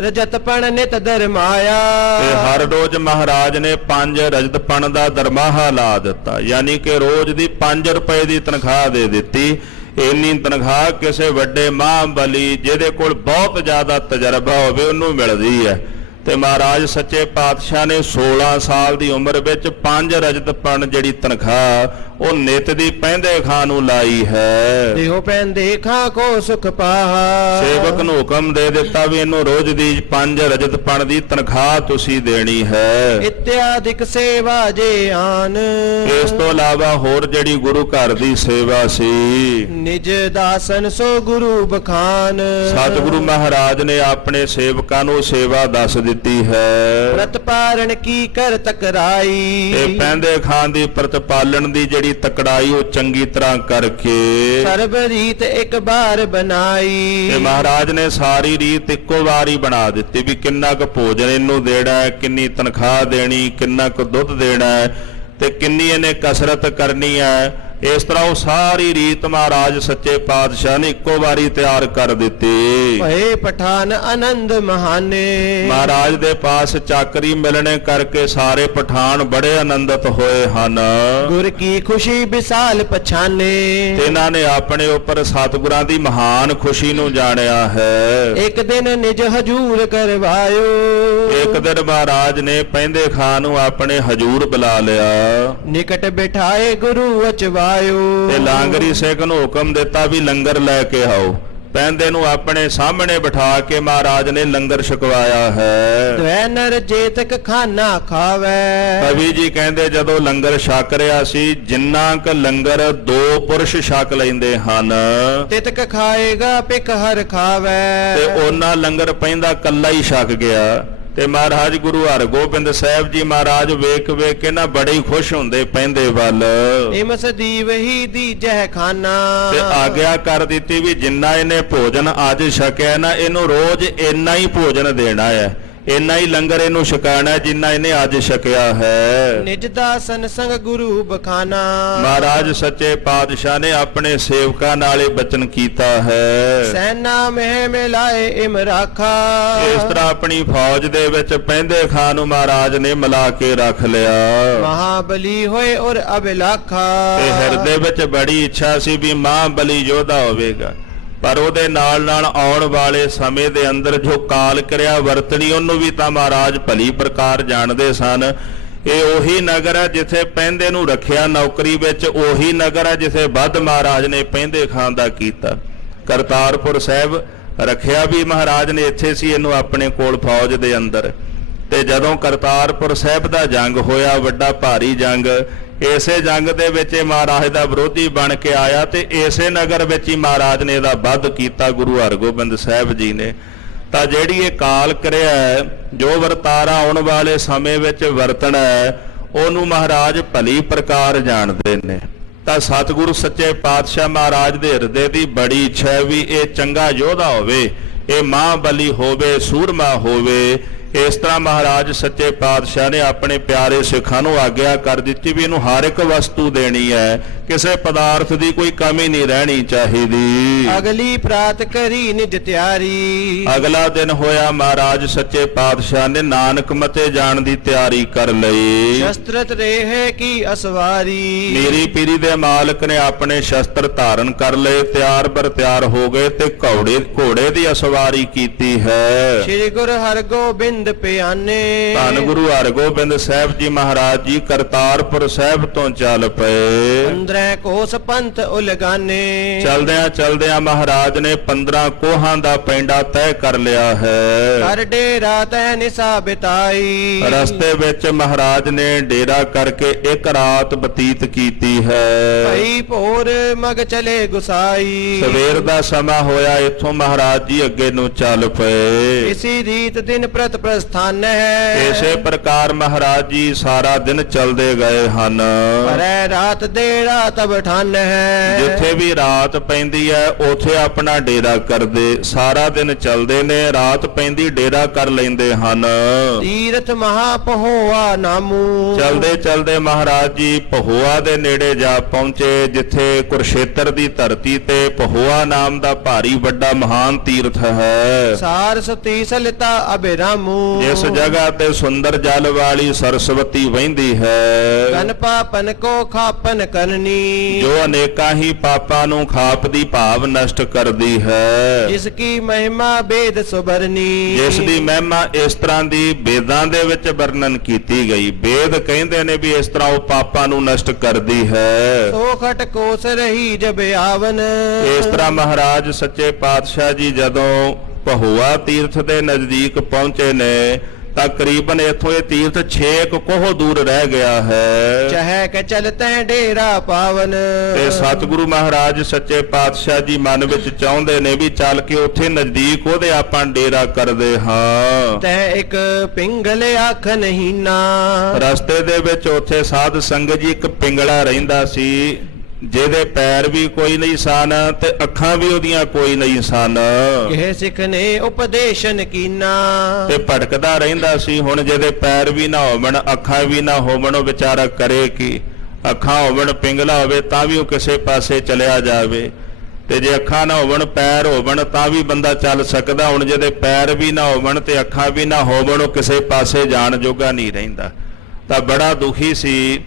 ਰਜਤ ਪਣ ਨਿਤ ਦਰਮਾਇਆ ਤੇ ਹਰ ਰੋਜ਼ ਮਹਾਰਾਜ ਨੇ 5 ਰਜਤਪਣ ਦਾ ਦਰਮਾਹਾ ਲਾ ਦਿੱਤਾ, ਯਾਨੀ ਕਿ ਰੋਜ਼ ਦੀ 5 ਰੁਪਏ ਦੀ ਤਨਖਾਹ ਦੇ ਦਿੱਤੀ। ਇੰਨੀ ਤਨਖਾਹ ਕਿਸੇ ਵੱਡੇ ਮਹਾਂਬਲੀ ਜਿਹਦੇ ਕੋਲ ਬਹੁਤ ਜ਼ਿਆਦਾ ਤਜਰਬਾ ਹੋਵੇ ਉਹਨੂੰ ਮਿਲਦੀ ਹੈ। ਤੇ ਮਹਾਰਾਜ ਸੱਚੇ ਪਾਤਸ਼ਾਹ ਨੇ 16 ਸਾਲ ਦੀ ਉਮਰ ਵਿੱਚ 5 ਰਜਤਪਣ ਜਿਹੜੀ ਤਨਖਾਹ ਉਹ ਨਿਤ ਦੀ ਪਹਿੰਦੇ ਖਾਂ ਨੂੰ ਲਾਈ ਹੈ। ਦੇਹੋ ਪੈਂਦੇ ਖਾਂ ਕੋ ਸੁਖ ਪਾਹਾ ਸੇਵਕ ਨੂੰ ਹੁਕਮ ਦੇ ਦਿੱਤਾ ਵੀ ਇਹਨੂੰ ਰੋਜ਼ ਦੀ 5 ਰਜਤਪਣ ਦੀ ਤਨਖਾਹ ਤੁਸੀਂ ਦੇਣੀ ਹੈ। ਇਤਿਆਦਿਕ ਸੇਵਾ ਜੇ ਆਨ ਇਸ ਤੋਂ ਇਲਾਵਾ ਹੋਰ ਜਿਹੜੀ ਗੁਰੂ ਘਰ ਦੀ ਸੇਵਾ ਸੀ, ਨਿਜ ਦਾਸਨ ਸੋ ਗੁਰੂ ਬਖਾਨ ਸਤਿਗੁਰੂ ਮਹਾਰਾਜ ਨੇ ਆਪਣੇ ਸੇਵਕਾਂ ਨੂੰ ਸੇਵਾ ਦੱਸ ਦਿੱਤੀ ਹੈ। ਪ੍ਰਤਪਾਲਨ ਕੀ ਕਰ ਤਕਰਾਈ ਤੇ ਪਹਿੰਦੇ ਖਾਂ ਦੀ ਪ੍ਰਤਪਾਲਨ ਦੀ ਜਿਹੜੀ ਤਕੜਾਈ ਉਹ ਚੰਗੀ ਤਰ੍ਹਾਂ ਕਰਕੇ ਸਰਬ ਰੀਤ ਇੱਕ ਬਾਰ ਬਣਾਈ ਤੇ ਮਹਾਰਾਜ ਨੇ ਸਾਰੀ ਰੀਤ ਇੱਕੋ ਵਾਰ ਹੀ ਬਣਾ ਦਿੱਤੀ ਵੀ ਕਿੰਨਾ ਕੁ ਭੋਜਨ ਇਹਨੂੰ ਦੇਣਾ ਹੈ, ਕਿੰਨੀ ਤਨਖਾਹ ਦੇਣੀ, ਕਿੰਨਾ ਕੁ ਦੁੱਧ ਦੇਣਾ ਹੈ ਤੇ ਕਿੰਨੀ ਇਹਨੇ ਕਸਰਤ ਕਰਨੀ ਹੈ। ਇਸ ਤਰ੍ਹਾਂ ਉਹ ਸਾਰੀ ਰੀਤ ਮਹਾਰਾਜ ਸੱਚੇ ਪਾਤਸ਼ਾਹ ਨੇ ਇੱਕੋ ਵਾਰੀ ਤਿਆਰ ਕਰ ਦਿੱਤੀ। ਭਏ ਪਠਾਨ ਆਨੰਦ ਮਹਾਨੇ ਮਹਾਰਾਜ ਦੇ ਪਾਸ ਚਾਕਰੀ ਮਿਲਣੇ ਕਰਕੇ ਸਾਰੇ ਪਠਾਨ ਬੜੇ ਆਨੰਦਿਤ ਹੋਏ ਹਨ। ਗੁਰ ਕੀ ਖੁਸ਼ੀ ਵਿਸਾਲ ਪਛਾਨੇ ਤੇ ਇਹਨਾਂ ਨੇ ਆਪਣੇ ਉੱਪਰ ਸਤਿਗੁਰਾਂ ਦੀ ਮਹਾਨ ਖੁਸ਼ੀ ਨੂੰ ਜਾਣਿਆ ਹੈ। ਇੱਕ ਦਿਨ ਨਿਜ ਹਜੂਰ ਕਰਵਾਇਓ ਇੱਕ ਦਿਨ ਮਹਾਰਾਜ ਨੇ ਪਹਿੰਦੇ ਖਾਂ ਨੂੰ ਆਪਣੇ ਹਜੂਰ ਬੁਲਾ ਲਿਆ ਨਿਕਟ ਬਿਠਾਏ ਗੁਰੂ ਅਚਵਾਇਓ ਤੇ ਲਾਂਗਰੀ ਸਿੰਘ ਨੂੰ ਹੁਕਮ ਦਿੱਤਾ ਵੀ ਲੰਗਰ ਲੈ ਕੇ ਆਓ। ਪਹਿੰਦੇ ਨੂੰ ਆਪਣੇ ਸਾਹਮਣੇ ਬਿਠਾ ਕੇ ਮਹਾਰਾਜ ਨੇ ਲੰਗਰ ਛਕਵਾਇਆ ਹੈ। ਦਵੈ ਨਰ ਜੇਤਕ ਖਾਨਾ ਖਾਵੇ ਕਵੀ ਜੀ ਕਹਿੰਦੇ ਜਦੋਂ ਲੰਗਰ ਛਕ ਰਿਹਾ ਸੀ, ਜਿੰਨਾ ਕ ਲੰਗਰ 2 ਪੁਰਸ਼ ਛਕ ਲੈਂਦੇ ਹਨ ਤਿਤਕ ਖਾਏਗਾ ਪਿਕ ਹਰ ਖਾਵੇ ਤੇ ਉਹਨਾਂ ਲੰਗਰ ਪਹਿੰਦਾ ਕੱਲਾ ਹੀ ਛਕ ਗਿਆ। ਤੇ ਮਹਾਰਾਜ ਗੁਰੂ ਹਰਗੋਬਿੰਦ ਸਾਹਿਬ ਜੀ ਮਹਾਰਾਜ ਵੇਖ ਵੇਖ ਕੇ ਨਾ ਬੜੇ ਹੀ ਖੁਸ਼ ਹੁੰਦੇ ਪਹਿੰਦੇ ਵੱਲ। ਇਮਸ ਦੀਵ ਹੀ ਦੀਜੈ ਖਾਨਾ ਤੇ ਆਗਿਆ ਕਰ ਦਿੱਤੀ ਵੀ ਜਿੰਨਾ ਇਹਨੇ ਭੋਜਨ ਅੱਜ ਛਕਿਆ ਨਾ ਇਹਨੂੰ ਰੋਜ਼ ਇੰਨਾ ਹੀ ਭੋਜਨ ਦੇਣਾ ਹੈ, ਇੰਨਾ ਹੀ ਲੰਗਰ ਇਹਨੂੰ ਛਕਾਣਾ ਜਿੰਨਾ ਇਹਨੇ ਅੱਜ ਛਕਿਆ ਹੈ। ਨਿਜ ਦਾਸਨ ਸੰਗ ਗੁਰੂ ਬਖਾਨਾ ਮਹਾਰਾਜ ਸੱਚੇ ਪਾਤਸ਼ਾਹ ਨੇ ਆਪਣੇ ਸੇਵਕਾਂ ਨਾਲ ਇਹ ਬਚਨ ਕੀਤਾ ਹੈ। ਸੈਨਾ ਮਹਿ ਮਿਲਾਏ ਇਮ ਰਾਖਾ ਇਸ ਤਰ੍ਹਾਂ ਆਪਣੀ ਫੌਜ ਦੇ ਵਿੱਚ ਪਹਿੰਦੇ ਖਾਂ ਨੂੰ ਮਹਾਰਾਜ ਨੇ ਮਿਲਾ ਕੇ ਰੱਖ ਲਿਆ। ਮਹਾਬਲੀ ਹੋਏ ਔਰ ਅਬਿਲਾਖਾ ਤੇ ਹਿਰਦੇ ਵਿੱਚ ਬੜੀ ਇੱਛਾ ਸੀ ਵੀ ਮਹਾਬਲੀ ਯੋਧਾ ਹੋਵੇਗਾ, ਪਰ ਉਹਦੇ ਨਾਲ ਨਾਲ ਆਉਣ ਵਾਲੇ ਸਮੇਂ ਦੇ ਅੰਦਰ ਜੋ ਕਾਲ ਕਿਰਿਆ ਵਰਤਣੀ ਉਹਨੂੰ ਵੀ ਤਾਂ ਮਹਾਰਾਜ ਭਲੀ ਪ੍ਰਕਾਰ ਜਾਣਦੇ ਸਨ। ਇਹ ਉਹੀ ਨਗਰ ਹੈ ਜਿੱਥੇ ਪਹਿੰਦੇ ਨੂੰ ਰੱਖਿਆ ਨੌਕਰੀ ਵਿੱਚ, ਉਹੀ ਨਗਰ ਹੈ ਜਿੱਥੇ ਵੱਧ ਮਹਾਰਾਜ ਨੇ ਪਹਿੰਦੇ ਖਾਂ ਦਾ ਕੀਤਾ। ਕਰਤਾਰਪੁਰ ਸਾਹਿਬ ਰੱਖਿਆ ਵੀ ਮਹਾਰਾਜ ਨੇ ਇੱਥੇ ਸੀ ਇਹਨੂੰ ਆਪਣੇ ਕੋਲ ਫੌਜ ਦੇ ਅੰਦਰ। ਤੇ ਜਦੋਂ ਕਰਤਾਰਪੁਰ ਸਾਹਿਬ ਦਾ ਜੰਗ ਹੋਇਆ, ਵੱਡਾ ਭਾਰੀ ਜੰਗ, ਇਸੇ ਜੰਗ ਦੇ ਵਿੱਚ ਇਹ ਮਹਾਰਾਜ ਦਾ ਵਿਰੋਧੀ ਬਣ ਕੇ ਆਇਆ ਤੇ ਇਸੇ ਨਗਰ ਵਿੱਚ ਹੀ ਮਹਾਰਾਜ ਨੇ ਇਹਦਾ ਵੱਧ ਕੀਤਾ ਗੁਰੂ ਹਰਗੋਬਿੰਦ ਸਾਹਿਬ ਜੀ ਨੇ। ਤਾਂ ਜਿਹੜੀ ਇਹ ਕਾਲ ਕਿਰਿਆ ਹੈ, ਜੋ ਵਰਤਾਰਾ ਆਉਣ ਵਾਲੇ ਸਮੇਂ ਵਿੱਚ ਵਰਤਣਾ ਹੈ, ਉਹਨੂੰ ਮਹਾਰਾਜ ਭਲੀ ਪ੍ਰਕਾਰ ਜਾਣਦੇ ਨੇ। ਤਾਂ ਸਤਿਗੁਰੂ ਸੱਚੇ ਪਾਤਸ਼ਾਹ ਮਹਾਰਾਜ ਦੇ ਹਿਰਦੇ ਦੀ ਬੜੀ ਇੱਛਾ ਹੈ ਵੀ ਇਹ ਚੰਗਾ ਯੋਧਾ ਹੋਵੇ, ਇਹ ਮਹਾਂਬਲੀ ਹੋਵੇ, ਸੂਰਮਾ ਹੋਵੇ। ਇਸ ਤਰ੍ਹਾਂ ਮਹਾਰਾਜ ਸੱਚੇ ਪਾਤਸ਼ਾਹ ਨੇ ਆਪਣੇ ਪਿਆਰੇ ਸਿੱਖਾਂ ਨੂੰ ਆਗਿਆ ਕਰ ਦਿੱਤੀ ਵੀ ਇਹਨੂੰ ਹਰ ਇੱਕ ਵਸਤੂ ਦੇਣੀ ਹੈ, ਕਿਸੇ ਪਦਾਰਥ ਦੀ ਕੋਈ ਕਮੀ ਨਹੀਂ ਰਹਿਣੀ ਚਾਹੀਦੀ। ਅਗਲੀ ਪ੍ਰਾਤ ਕਰੀ ਨਿਜ ਤਿਆਰੀ ਅਗਲਾ ਦਿਨ ਹੋਇਆ, ਮਹਾਰਾਜ ਸੱਚੇ ਪਾਤਸ਼ਾਹ ਨੇ ਨਾਨਕ ਮਤੇ ਜਾਣ ਦੀ ਤਿਆਰੀ ਕਰ ਲਈ। ਸ਼ਸਤਰਤ ਰਹੇ ਕੀ ਅਸਵਾਰੀ ਮੀਰੀ ਪੀਰੀ ਦੇ ਮਾਲਕ ਨੇ ਆਪਣੇ ਸ਼ਸਤਰ ਧਾਰਨ ਕਰ ਲਏ, ਤਿਆਰ ਬਰ ਤਿਆਰ ਹੋ ਗਏ ਤੇ ਘੋੜੇ ਦੀ ਅਸਵਾਰੀ ਕੀਤੀ ਹੈ। ਸ੍ਰੀ ਗੁਰੂ ਹਰਗੋਬਿੰਦ ਗੋਬਿੰਦ ਪਿਆਨੇ। ਧੰਨ ਗੁਰੂ ਹਰਗੋਬਿੰਦ ਸਾਹਿਬ ਜੀ ਮਹਾਰਾਜ ਜੀ ਕਰਤਾਰਪੁਰ ਸਾਹਿਬ ਤੋਂ ਚੱਲ ਪਏ। 15 ਕੋਸ ਪੰਥ ਉਲਗਾਨੇ। ਚਲਦਿਆਂ ਚਲਦਿਆਂ ਮਹਾਰਾਜ ਨੇ 15 ਕੋਹਾਂ ਦਾ ਪੈਂਡਾ ਤੈਅ ਕਰ ਲਿਆ ਹੈ। ਕਰ ਡੇਰਾ ਤੈ ਨਿਸਾ ਬਿਤਾਈ। ਰਸਤੇ ਵਿੱਚ ਮਹਾਰਾਜ ਨੇ ਡੇਰਾ ਕਰਕੇ ਇੱਕ ਰਾਤ ਬਤੀਤ ਕੀਤੀ ਹੈ। ਭਈ ਭੋਰ ਮਗ ਚਲੇ ਗੁਸਾਈ। ਸਵੇਰ ਦਾ ਸਮਾਂ ਹੋਇਆ, ਇੱਥੋਂ ਮਹਾਰਾਜ ਜੀ ਅੱਗੇ ਨੂੰ ਚੱਲ ਪਏ। ਇਸੀ ਰੀਤ ਦਿਨ ਪ੍ਰਤ ਪ੍ਰਸਥਾਨ ਹੈ। ਇਸੇ ਪ੍ਰਕਾਰ ਮਹਾਰਾਜ ਜੀ ਸਾਰਾ ਦਿਨ ਚੱਲਦੇ ਗਏ ਹਨ। ਪਰੈ ਰਾਤ ਡੇਰਾ ਤਬ ਠਾਨ ਹੈ। ਜਿੱਥੇ ਵੀ ਰਾਤ ਪੈਂਦੀ ਹੈ ਉਥੇ ਆਪਣਾ ਡੇਰਾ ਕਰਦੇ। ਸਾਰਾ ਦਿਨ ਚੱਲਦੇ ਨੇ, ਰਾਤ ਪੈਂਦੀ ਡੇਰਾ ਕਰ ਲੈਂਦੇ ਹਨ। ਤੀਰਥ ਮਹਾ ਪਹੋਆ ਨਾਮੂ। ਚਲਦੇ ਚਲਦੇ ਮਹਾਰਾਜ ਜੀ ਪਹੋਆ ਦੇ ਨੇੜੇ ਜਾ ਪਹੁੰਚੇ, ਜਿੱਥੇ ਕੁਰਸ਼ੇਤਰ ਦੀ ਧਰਤੀ ਤੇ ਪਹੋਆ ਨਾਮ ਦਾ ਭਾਰੀ ਵੱਡਾ ਮਹਾਨ ਤੀਰਥ ਹੈ। ਸਾਰ ਸਤੀ ਸਲਿਤਾ ਅਬਿਰਾਮੂ। ਜਿਸ ਜਗ੍ਹਾ ਤੇ ਸੁੰਦਰ ਜਲ ਵਾਲੀ ਸਰਸਵਤੀ ਵਹਿੰਦੀ ਹੈ। ਕਨ ਪਾਪਨ ਕੋ ਖਾਪਨ ਕਰਨੀ। ਜੋ ਅਨੇਕਾਂ ਹੀ ਪਾਪਾਂ ਨੂੰ ਖਾਪ ਦੀ ਭਾਵ ਨਸ਼ਟ ਕਰਦੀ ਹੈ। ਜਿਸ ਕੀ ਮਹਿਮਾ ਬੇਦ ਸੁਬਰਨੀ। ਜਿਸ ਦੀ ਮਹਿਮਾ ਇਸ ਤਰ੍ਹਾਂ ਦੀ ਵੇਦਾਂ ਦੇ ਵਿੱਚ ਵਰਣਨ ਕੀਤੀ ਗਈ। ਵੇਦ ਕਹਿੰਦੇ ਨੇ ਵੀ ਇਸ ਤਰ੍ਹਾਂ ਉਹ ਪਾਪਾਂ ਨੂੰ ਨਸ਼ਟ ਕਰਦੀ ਹੈ। ਸੋ ਖਟ ਕੋਸ ਰਹੀ ਜਬ ਆਵਨ। ਇਸ ਤਰ੍ਹਾਂ ਮਹਾਰਾਜ ਸੱਚੇ ਪਾਤਸ਼ਾਹ ਜੀ ਜਦੋਂ ਪਹੋਆ ਤੀਰਥ ਦੇ ਨਜ਼ਦੀਕ ਪਹੁੰਚੇ ਨੇ ਤਾਂ ਕਰੀਬਨ ਇੱਥੋਂ ਇਹ ਤੀਰਥ 6 ਕੋਹ ਦੂਰ ਰਹਿ ਗਿਆ ਹੈ। ਚਹਿ ਕੇ ਚਲਤੈ ਡੇਰਾ ਪਾਵਨ। ਤੇ ਸਤਿਗੁਰੂ ਮਹਾਰਾਜ ਸੱਚੇ ਪਾਤਸ਼ਾਹ ਜੀ ਮਨ ਵਿੱਚ ਚਾਹੁੰਦੇ ਨੇ ਵੀ ਚੱਲ ਕੇ ਉੱਥੇ ਨਜ਼ਦੀਕ ਉਹਦੇ ਆਪਾਂ ਡੇਰਾ ਕਰਦੇ ਹਾਂ। ਤੈ ਇੱਕ ਪਿੰਗਲ ਆਖ ਨਹੀਂ ਨਾ। ਰਸਤੇ ਦੇ ਵਿੱਚ ਉੱਥੇ ਸਾਧ ਸੰਗਤ ਜੀ ਇੱਕ ਪਿੰਗਲਾ ਰਹਿੰਦਾ ਸੀ, ਜਿਹਦੇ ਪੈਰ ਵੀ ਕੋਈ ਨਹੀਂ ਸਨ ਤੇ ਅੱਖਾਂ ਵੀ ਉਹਦੀਆਂ ਕੋਈ ਨਹੀਂ ਸਨ। ਕਿਹ ਸਿੱਖ ਨੇ ਉਪਦੇਸ਼ਨ ਕੀਨਾ। ਤੇ ਭਟਕਦਾ ਰਹਿੰਦਾ ਸੀ। ਹੁਣ ਜਿਹਦੇ ਪੈਰ ਵੀ ਨਾ ਹੋਵਣ, ਅੱਖਾਂ ਵੀ ਨਾ ਹੋਵਣ, ਉਹ ਵਿਚਾਰਾ ਕਰੇ ਕੀ? ਅੱਖਾਂ ਹੋਵਣ, ਪਿੰਗਲਾ ਹੋਵੇ ਤਾਂ ਵੀ ਉਹ ਕਿਸੇ ਪਾਸੇ ਚਲਿਆ ਜਾਵੇ, ਤੇ ਜੇ ਅੱਖਾਂ ਨਾ ਹੋਵਣ ਪੈਰ ਹੋਵਣ ਤਾਂ ਵੀ ਬੰਦਾ ਚੱਲ ਸਕਦਾ। ਹੁਣ ਜਿਹਦੇ ਪੈਰ ਵੀ ਨਾ ਹੋਵਣ ਤੇ ਅੱਖਾਂ ਵੀ ਨਾ ਹੋਵਣ, ਉਹ ਕਿਸੇ ਪਾਸੇ ਜਾਣ ਜੋਗਾ ਨਹੀਂ ਰਹਿੰਦਾ। ਤਾਂ ਬੜਾ ਦੁਖੀ ਸੀ।